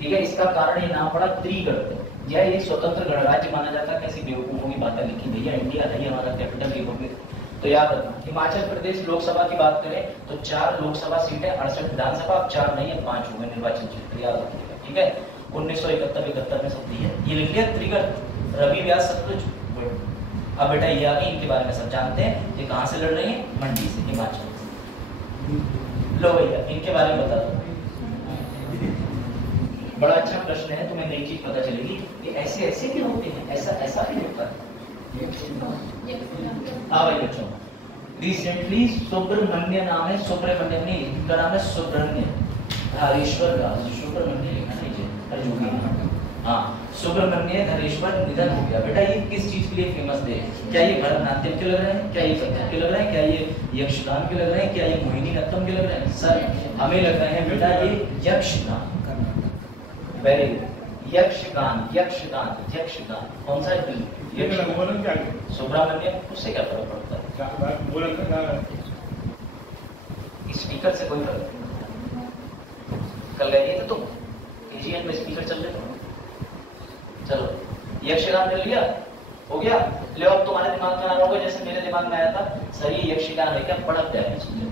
ठीक है, इसका कारण ये नाम पड़ा त्रिगढ़। यह एक स्वतंत्र गणराज्य माना जाता है। कैसी बेवकूफों की बातें लिखी भैया, इंडिया नहीं हमारा कैपिटल रिपब्लिक। तो याद रखना हिमाचल प्रदेश लोकसभा की बात करें तो 4 लोकसभा सीटें, 68 विधानसभा, अब 4 नहीं है 5 हुए निर्वाचन क्षेत्र, याद रखिएगा। ठीक है, 1971 में सब दी है, ये लिख लिया त्रिगढ़, रवि, व्यास, सतलुज। अब बेटा ये आगे इनके बारे में सब जानते हैं, ये कहां से लड़ रही है? मंडी से, हिमाचल से। लो भैया इनके बारे में बता दो। बड़ा अच्छा प्रश्न है, तुम्हें नई चीज पता चलेगी कि ऐसे ऐसे क्यों होते हैं, ऐसा क्यों होता है। हाँ भाई बच्चों, रिसेंटली सुब्रमण्य नाम है, सुब्रमण्यम नहीं, इनका नाम है सुब्रमण्य धरेश्वर का, सुब्रमण्य लिखना नीचे, जो भी हाँ, सुब्रमण्य धरेश्वर निधन हो गया। बेटा ये किस चीज के लिए फेमस थे? क्या ये भरतनाट्यम के लग रहे हैं? क्या ये कथक के लग रहे हैं? क्या ये यक्षगान के लग रहे हैं? क्या ये मोहिनी नृत्यम के लग रहे हैं? सर हमें लग रहे हैं बेटा ये यक्षगान। Very good, Yakshagana. कौन सा है? सुब्रमण्यम। उससे क्या फर्क पड़ता है? स्पीकर से कोई फर्क नहीं। कल गए थे तुम एजीएन में, स्पीकर चल रहे थे। चलो यक्षगान कर लिया, हो गया। ले अब तुम्हारे दिमाग में आ रहा होगा जैसे मेरे दिमाग में आया था, सर ये यक्षगान है क्या? बड़ा प्यारी चीज है।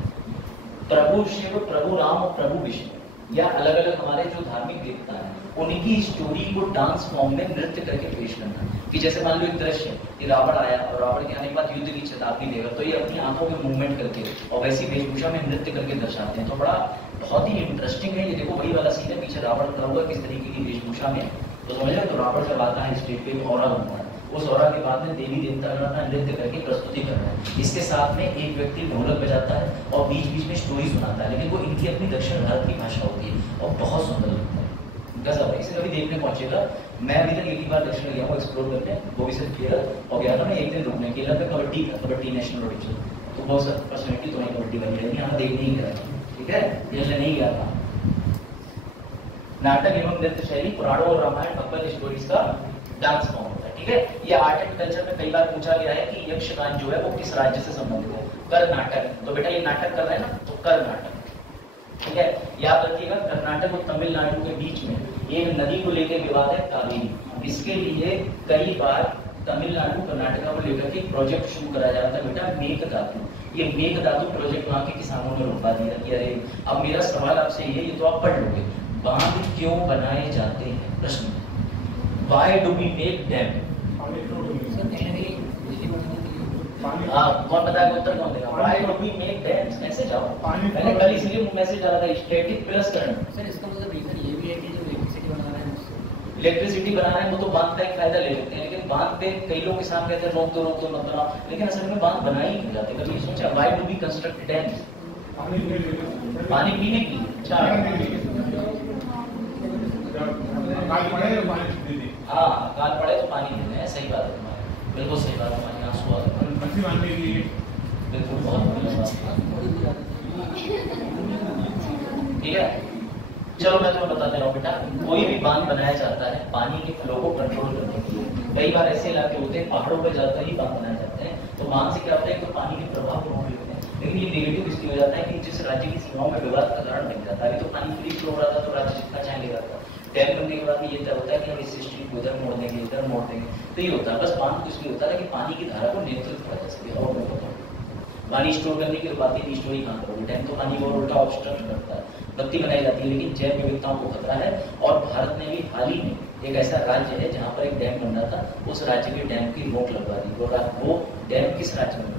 प्रभु शिव, प्रभु राम और प्रभु विष्णु या अलग अलग हमारे जो धार्मिक देवता हैं उनकी स्टोरी को डांस फॉर्म में नृत्य करके पेश करना। कि जैसे मान लो एक दृश्य, ये रावण आया और रावण के आने के बाद युद्ध की चेतावनी देगा, तो ये अपनी आंखों में मूवमेंट करके और वैसी वेशभूषा में नृत्य करके दर्शाते हैं। तो बड़ा बहुत ही इंटरेस्टिंग है। ये देखो वही वाला सीन है, पीछे रावण खड़ा हुआ किस तरीके की वेशभूषा में, तो समझ लो। तो रावण जब आता है स्टेज पे ऑरा बनता है, उस ऑरा के बाद में देवी देवता अपना नृत्य करके प्रस्तुति कर रहे हैं। इसके साथ में एक व्यक्ति ढोलक बजाता है और बीच बीच में स्टोरी सुनाता है, लेकिन वो इनकी अपनी दक्षिण भारत की भाषा होती है और बहुत सुंदर लगता है। गजब है, इसे कभी देखने पहुंचेगा। मैं अभी तक एक ही बार दक्षिण गया हूँ एक्सप्लोर करने, वो भी सिर्फ केरल, और गया था मैं एक दिन रुकने। केरल में कबड्डी नेशनल ऑडिशन, तो बहुत सारी पर्सनैलिटी तो वहीं कबड्डी बनी रहती है, यहाँ देखने ही गया। ठीक है, जैसे नहीं गया था। नाटक एवं नृत्य शैली पुराणों और रामायण भगवत स्टोरीज का डांस फॉर्म होता है। ठीक है, ये आर्ट एंड कल्चर में कई बार पूछा गया है कि यक्षगान जो है वो किस राज्य से संबंधित है। कर्नाटक। तो बेटा ये नाटक कर रहे हैं ना, तो कर्नाटक। ठीक है, याद रखिएगा कर्नाटक और तमिलनाडु के बीच में एक नदी को लेकर विवाद है, कावेरी। इसके लिए कई बार तमिलनाडु कर्नाटका को लेकर के प्रोजेक्ट शुरू करा जा रहा था बेटा, मेघदातु। ये मेघदातु प्रोजेक्ट वहां के किसानों ने रोका दिया कि अरे, अब मेरा सवाल आपसे ये तो आप पढ़ लोगे, बांध क्यों बनाए जाते हैं? प्रश्न, why do we make dam? कौन बताएगा उत्तर, कौन देगा? Why do we make dams? कैसे जाओ, मैंने कल इसलिए मैसेज डाला था, स्टैटिक प्लस करंट। सर इसका मतलब रीजन ये भी है कि जो इलेक्ट्रिसिटी बना रहा है इलेक्ट्रिसिटी बना रहे हैं वो तो बांध का एक फायदा ले लेते हैं, लेकिन बांध पे कई लोग किसान कहते हैं रोक दो मत बनाओ, लेकिन असल में बांध बनाई नहीं जाते। कभी सोचा why do we construct dams? पानी पीने की। अच्छा, हाँ, काल पड़े तो पानी देते हैं, सही बात है तुम्हारी, बिल्कुल सही बात है, हमारे यहाँ आंसू आते हैं, बिल्कुल बहुत बढ़िया बात। ठीक है, चलो मैं तुम्हें बताते रहूं बेटा, कोई भी बांध बनाया जाता है पानी के फ्लो को कंट्रोल करने के लिए। कई बार ऐसे इलाके होते हैं पहाड़ों पर ज्यादा ही बांध बनाए जाते हैं, तो बांध से क्या होता है, तो पानी के प्रभाव को रोक लेते हैं, लेकिन ये नेगेटिव इसलिए हो जाता है कि जिस राज्य की सीमाओं में विवाद का कारण बन जाता है। अभी तो पानी फ्री फ्लो हो रहा था तो राज्य जितना चाहे ले रहा था, डैम बनने के बाद ये तय होता है कि हम इस स्ट्रीट को इधर मोड़ देंगे, इधर मोड़ देंगे, तो ये होता है। बस बांध कुछ नहीं होता है कि पानी की धारा को नियंत्रित किया जा सके। और पानी स्टोर करने की बात ही स्टोरी कहाँ करोगे, डैम तो पानी को उल्टा ऑब्स्ट्रक्ट करता है, बत्ती बनाई जाती है, लेकिन जैव विविधताओं को खतरा है। और भारत ने भी हाल ही में एक ऐसा राज्य है जहां पर एक डैम बन रहा था, उस राज्य के डैम की रोक लगवा दी। वो डैम किस राज्य में बना?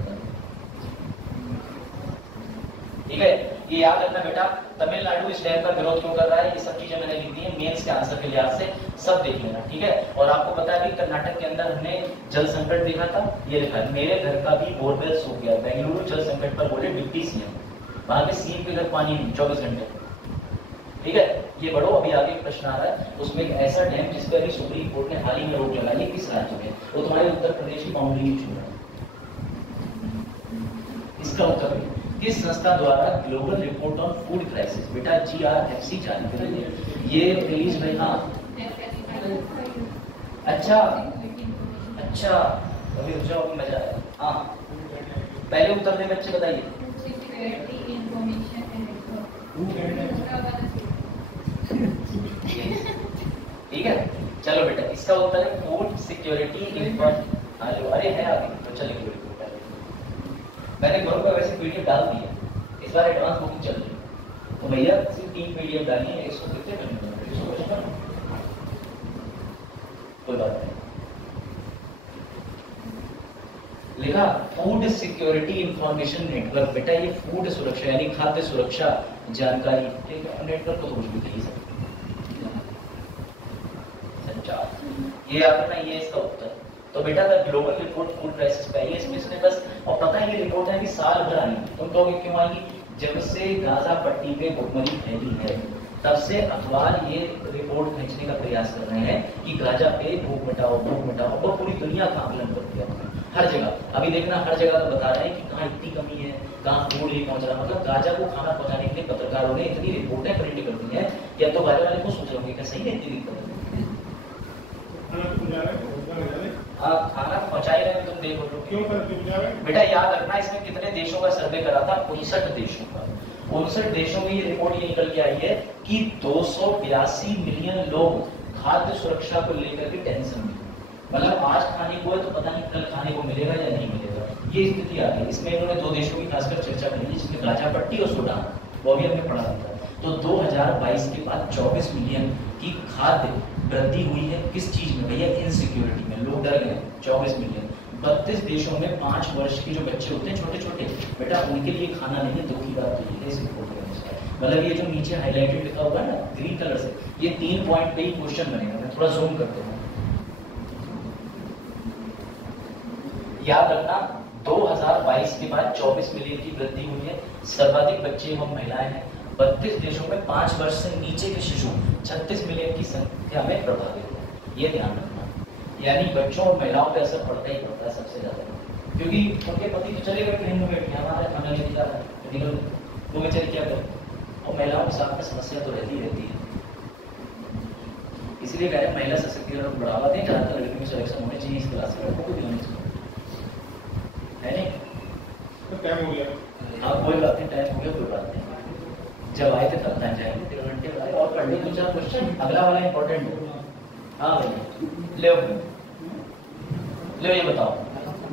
ठीक है, ये याद रखना बेटा, तमिलनाडु इस डैम का विरोध क्यों कर रहा है, ये सब चीजें मैंने लिख दी है मेंस के आंसर के लिहाज से, सब देख लेना। ठीक है, और आपको पता है कि कर्नाटक के अंदर हमने जल संकट देखा था, ये लिखा है, मेरे घर का भी बोरवेल सूख गया, बेंगलुरु जल संकट पर बोले डिप्टी सीएम, वहां के सीएम के घर पानी नहीं 24 घंटे। ठीक है, ये बढ़ो, अभी आगे प्रश्न आ रहा है, उसमें एक ऐसा डैम जिस पर अभी सुप्रीम कोर्ट ने हाल ही में रोक लगाई है, किस राज्य में? वो तुम्हारे उत्तर प्रदेश की बाउंड्री छू रहा है। इसका उत्तर है किस संस्था द्वारा global report on food crisis, बेटा GRFC जारी कर रही है, ये रिलीज हुई। हाँ, अच्छा, अभी रुक जाओ, मजा आया। हाँ, पहले उत्तर दे बच्चे, बताइए। ठीक है, चलो बेटा, इसका उत्तर है फूड सिक्योरिटी। अरे है आगे, तो चलिए, मैंने ग्रुप में वैसे पीडीएफ डाल दी है, इस बार एडवांस बुकिंग चल रही है, तो भैया सिर्फ 3 पीडीएफ डाली है, इसको कितने करने, कोई बात नहीं। लिखा फूड सिक्योरिटी इंफॉर्मेशन नेटवर्क, बेटा ये फूड सुरक्षा यानी खाद्य सुरक्षा जानकारी नेटवर्क को तो कुछ भी कही सकते, संचार, ये याद रखना, ये इसका उत्तर। तो बेटा the global report food crisis पहले इसमें इसने बस, और पता है ये रिपोर्ट है कि साल भर आई, तुम कहोगे क्यों आएगी? जब से गाजा पट्टी पे भुखमरी फैली है तब से अखबार ये रिपोर्ट खींचने का प्रयास कर रहे हैं कि गाजा पे भूख मिटाओ, और पूरी दुनिया का आकलन कर दिया हर जगह। अभी देखना हर जगह तो बता रहे हैं कि कहाँ इतनी कमी है, कहाँ फूड नहीं पहुंच रहा, मतलब गाजा को खाना पहुंचाने के लिए पत्रकारों ने इतनी रिपोर्टें प्रिंट कर दी है, या तो गाजा वाले को सोच रहे होंगे सही है, इतनी दिक्कत है, खाना पहुंचाई रहे, तुम देखो क्यों बेटा। याद रखना इसमें कितने देशों का सर्वे करा था, 59 देशों का। 59 देशों में ये रिपोर्ट ये निकल के आई है कि 282 मिलियन लोग खाद्य सुरक्षा को लेकर के टेंशन में, मतलब आज खाने को है तो पता नहीं कल खाने को मिलेगा या नहीं मिलेगा, ये स्थिति आ गई। इसमें इन्होंने 2 देशों की खासकर चर्चा करी है, जिसमें गाजा पट्टी और सूडान, वो भी हमने पढ़ा था। तो 2022 के बाद 24 मिलियन की खाद्य वृद्धि हुई है, किस चीज में भैया? इनसिक्योरिटी में, लोग डर गए। 24 मिलियन 32 देशों में 5 वर्ष के जो बच्चे होते हैं छोटे छोटे, बेटा उनके लिए खाना नहीं है। दुख की बात तो ये है इस रिपोर्ट के अनुसार, मतलब ये जो नीचे हाईलाइटेड लिखा होगा ना ग्रीन कलर से, ये 3 पॉइंट पे ही क्वेश्चन बनेगा। मैं थोड़ा जूम करते हूँ, याद रखना 2022 के बाद 24 मिलियन की वृद्धि हुई है, सर्वाधिक बच्चे एवं महिलाएं हैं। 32 देशों में 5 वर्ष से नीचे के शिशु 36 मिलियन की संख्या में प्रभावित है, ये ध्यान रखना। यानी बच्चों और महिलाओं पे असर पड़ता ही पड़ता है सबसे ज्यादा, क्योंकि उनके पति तो चले गए ट्रेन में बैठ के, हमारे खाना लेके जा रहा है, निकल तो बेचारे क्या करें, और महिलाओं के साथ में समस्या तो रहती है। इसलिए कह रहे हैं महिला सशक्तिकरण को बढ़ावा दें, ज़्यादातर लड़कियों में सिलेक्शन होने चाहिए इस क्लास में, लड़कों को भी होने चाहिए, है नहीं? तो टाइम हो गया। हाँ कोई बात नहीं, टाइम हो गया, कोई बात नहीं, जब आए थे तब टाइम जाएंगे, 3 घंटे वाले और पढ़ लो 2-4 क्वेश्चन, अगला वाला इंपॉर्टेंट है। हाँ भाई ले ये बताओ,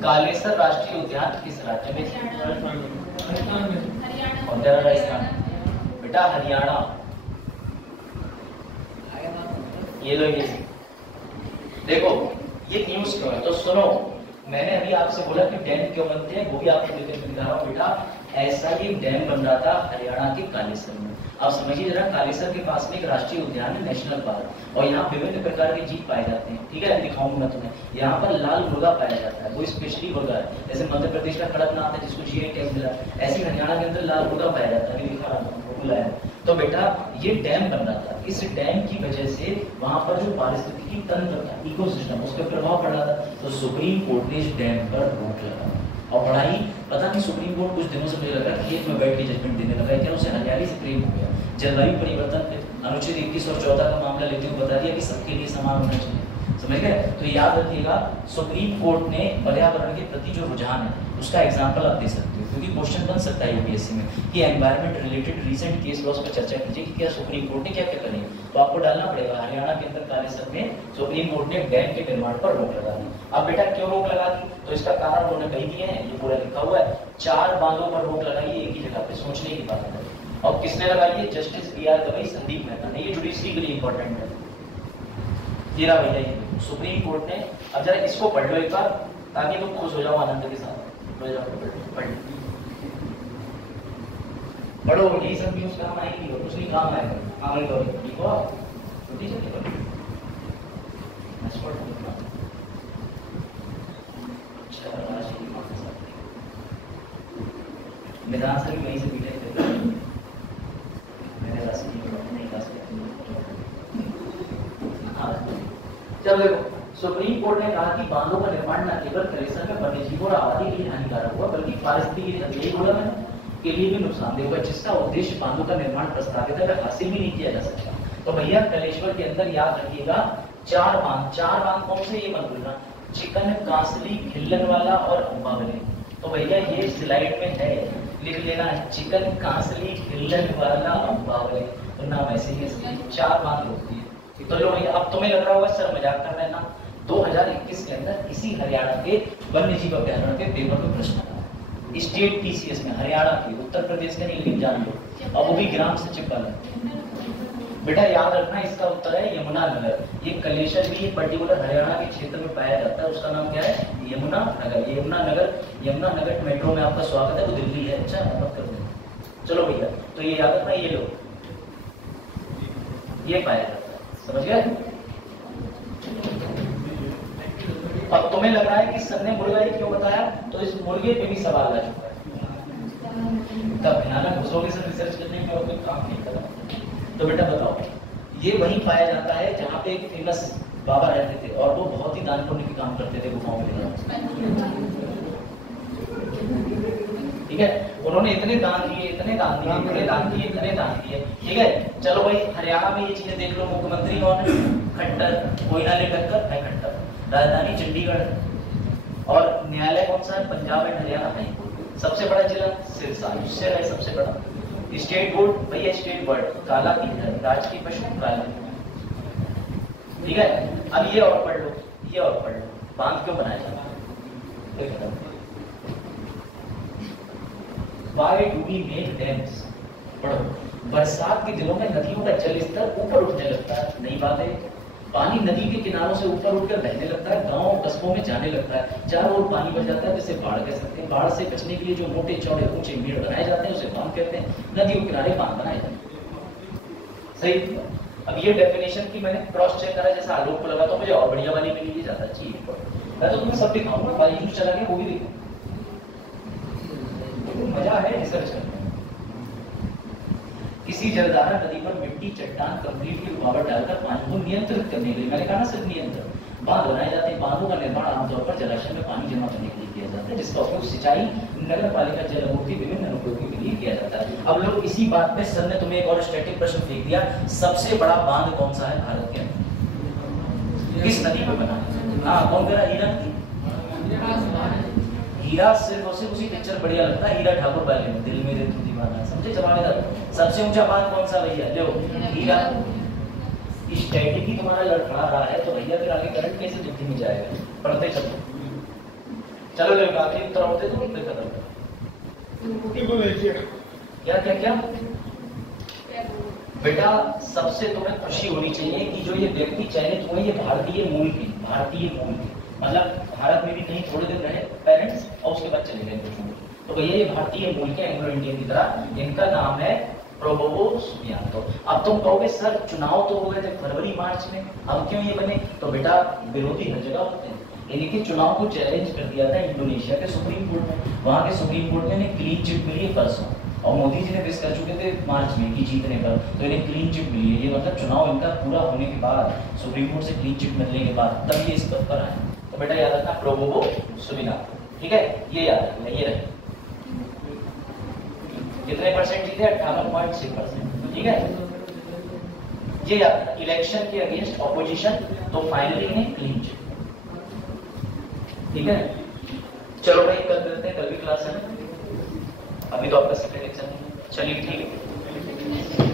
कालेसर राष्ट्रीय उद्यान किस राज्य में है? और तेरा राजस्थान, बेटा हरियाणा। ये लो, ये देखो ये न्यूज क्यों है, तो सुनो, मैंने अभी आपसे बोला कि डैम क्यों बनते हैं, वो भी आपको दिखा रहा हूँ बेटा। ऐसा ही डैम बन रहा था हरियाणा के कालेसर में। आप समझिए जरा, कालेसर के पास में एक राष्ट्रीय उद्यान है, नेशनल पार्क, और यहाँ विभिन्न प्रकार के जीव पाए जाते हैं, ठीक है, दिखाऊंगा मैं तुम्हें। यहाँ पर लाल मुर्गा पाया जाता है, वो स्पेशली मुर्गा है, जैसे मध्य प्रदेश का कड़कनाथ है जिसको जीआई टैग मिला, ऐसे हरियाणा के अंदर लाल मुर्गा पाया जाता है, दिखा रहा हूँ, बोला है। तो बेटा ये डैम बन रहा था, इस डैम की वजह से वहां पर जो पारिस्थितिकी तंत्र था, इकोसिस्टम, उस पर प्रभाव पड़ रहा था, तो सुप्रीम कोर्ट ने इस डैम पर रोक लगा। और पढ़ाई पता नहीं, सुप्रीम कोर्ट कुछ दिनों से मुझे लग रहा है खेत में बैठ के जजमेंट देने लगा है, क्या उसे हरियाली से प्रेम हो गया। जलवायु परिवर्तन अनुच्छेद 21 और 14 का मामला लेते हुए बता दिया कि सबके लिए समान होना चाहिए, समझ गए? तो याद रखिएगा, सुप्रीम कोर्ट ने पर्यावरण के प्रति जो रुझान है उसका एग्जाम्पल आप दे सकते हो, क्योंकि क्वेश्चन बन सकता है यूपीएससी में कि environment related recent case laws पर चर्चा कीजिए कि क्या सुप्रीम कोर्ट ने क्या क्या करे, तो आपको डालना पड़ेगा हरियाणा के अंदर कालेसर में सुप्रीम कोर्ट ने डैम के निर्माण पर रोक लगा दी। अब बेटा क्यों रोक लगा दी, तो इसका कारण उन्होंने कही दिए हैं, ये पूरा लिखा हुआ है, 4 बांधों पर रोक लगाई है एक ही जगह पे, सोचने की बात है। और किसने लगाई है? Justice B R. गवई, संदीप मेहता ने। ये जुडिशरी के लिए इंपॉर्टेंट है, ये रहा भैया, ये सुप्रीम कोर्ट ने। अब जरा इसको पढ़ लो एक बार, ताकि तुम खुश हो जाओ आनंद के साथ, पढ़ो, यही सब न्यूज काम आएगी और कुछ नहीं काम आएगा, आगे करो, लिखो छोटी छोटी करो, मैदान से भी वहीं से पीटे थे, मैंने नहीं खा सकते। चलो देखो, सुप्रीम कोर्ट ने कहा कि बांधों का निर्माण न केवल कालेसर में वन्यजीवों और आबादी के लिए हानिकारक हुआ, बल्कि पारिस्थितिकी के लिए भी नुकसानदेह हुआ, जिसका उद्देश्य बांधों का निर्माण प्रस्तावित है वह हासिल भी नहीं किया जा सकता। तो भैया कलेश्वर के अंदर याद रखिएगा 4 बांध कौन से, ये मत भूलना, चिकन, कांसली, खिल्लन वाला और अंबावली। तो भैया ये स्लाइड में है, लिख लेना, चिकन, कांसली, खिल्लन वाला, अंबावली, तो नाम ऐसे ही 4 बांध होती है। तो लो भैया, अब तुम्हें लग रहा होगा सर मजाक कर रहे हैं ना, 2021 के अंदर इसी हरियाणा के वन्य जीव अभ्यारण्य के पेपर में प्रश्न आया, स्टेट टीसीएस में, हरियाणा के, उत्तर प्रदेश के नहीं, लेकिन जान लो, और वो भी ग्राम सचिव वाला। बेटा याद रखना, इसका उत्तर है यमुनानगर। ये कालेसर भी पर्टिकुलर हरियाणा के क्षेत्र में पाया जाता है, उसका नाम क्या है? यमुनानगर। यमुनानगर मेट्रो में आपका स्वागत है, वो दिल्ली है, अच्छा मत कर दो। चलो भैया, तो ये याद रखना, ये लो, ये पाया जाता है, समझ गए? अब तुम्हें लग रहा है कि सर ने मुर्गा ये क्यों बताया, तो इस मुर्गे पे भी सवाल आ चुका है, तब भयानक घुसोगे सर रिसर्च करने में और कोई काम नहीं करना। तो बेटा बताओ, ये वहीं पाया जाता है जहाँ पे एक फेमस बाबा रहते थे, और वो बहुत ही दान पुण्य के काम करते थे गुफाओं में, ठीक है? उन्होंने इतने दान दिए, ठीक है? चलो भाई, हरियाणा में ये चीजें देख लो, मुख्यमंत्री कौन है? खट्टर, कोई ना ले टक्कर है खट्टर। राजधानी चंडीगढ़, और न्यायालय कौन सा है? Punjab and Haryana high court. सबसे बड़ा जिला सिरसा, इससे है सबसे बड़ा। स्टेट बोर्ड भैया, स्टेट बोर्ड काला की है, राजकीय पशु काला, ठीक है? अब ये और पढ़ लो, ये और पढ़ लो, बांध क्यों बनाया जाता है? Why do we make dams? पढ़ो, बरसात के दिनों में नदियों का जल स्तर ऊपर उठने लगता है, नई बात है। पानी नदी के किनारों से ऊपर उठकर बहने लगता है, गांव कस्बों में जाने लगता है, चारों ओर पानी भर जाता है, जिसे बाढ़ कह सकते हैं। बाढ़ से बचने के लिए जो मोटे चौड़े ऊंचे मेड़ बनाए जाते हैं उसे बांध कहते हैं, नदियों के किनारे बांध बनाए जाते हैं, सही। अब ये डेफिनेशन की मैंने क्रॉस चेक करा, जैसा आलोक को लगा तो मुझे और बढ़िया वाली मिली, ज्यादा अच्छी। मैं तो तुम्हें सब दिखाऊंगा, बाई चला गया वो भी देखो, मजा है रिसर्च करने। किसी जलधारा नदी पर मिट्टी, चट्टान, कंक्रीट की रुकावट डालकर पानी को नियंत्रित करने के लिए, मैंने कहा ना सिर्फ नियंत्रण, बांध बनाए जाते हैं। बांधों का निर्माण आमतौर पर जलाशय में पानी जमा करने के लिए किया जाता है, जिसका उपयोग सिंचाई, नगर पालिका जल आपूर्ति, विभिन्न अनुप्रयोगों के लिए किया जाता है। अब लोग इसी बात पे सर ने तुम्हें एक और स्टैटिक प्रश्न फेंक दिया, सबसे बड़ा बांध कौन सा है भारत के अंदर? किस नदी को बना? हाँ, कौन कह रहा? हीरा नदी। हीरा सिर्फ और सिर्फ उसी पिक्चर बढ़िया लगता है, हीरा ठाकुर वाले में, दिल मेरे तू दीवाना, समझे जवाबेदार? सबसे ऊंचा बांध कौन सा भैया? लो हीरा। स्टैटिक ही तुम्हारा लड़खड़ा रहा है तो भैया फिर आगे करंट कैसे बुद्धि में जाएगा? पढ़ते चलो। चलो लो आखिरी उत्तर होते तो फिर खत्म। क्या क्या क्या बेटा, सबसे तुम्हें खुशी होनी चाहिए कि जो ये व्यक्ति चयनित हुए ये भारतीय मूल के, भारतीय मूल के, मतलब भारत में भी कहीं थोड़े दिन रहे पेरेंट्स और उसके बाद चले गए कुछ, तो भैया ये भारतीय मूल के, एंग्लो इंडियन की तरह। इनका नाम है प्रोबोवो सुबियांतो। अब तुम कहोगे सर चुनाव तो हो गए थे फरवरी मार्च में, अब क्यों ये बने? तो बेटा विरोधी हर जगह होते हैं, इनके चुनाव को चैलेंज कर दिया था इंडोनेशिया के सुप्रीम कोर्ट में। वहां के सुप्रीम कोर्ट में इन्हें क्लीन चिट मिली है परसों, और मोदी जी ने पेश कर चुके थे मार्च में कि जीतने पर, तो इन्हें क्लीन चिट मिली है। ये मतलब चुनाव इनका पूरा होने के बाद, सुप्रीम कोर्ट से क्लीन चिट मिलने के बाद तब ये इस पद पर आए। तो बेटा याद रखना प्रोबोवो सुबियांतो, ठीक है? ये याद रखना, ये रहे। कितने परसेंट जीते? 58.6%, ठीक है? ये याद रखना, इलेक्शन के अगेंस्ट ऑपोजिशन, तो फाइनली इन्हें क्लीन चिट, ठीक है? चलो भाई कल मिलते हैं, कल भी क्लास है ना, अभी तो आपका सेकंड एग्जाम है। चलिए ठीक है।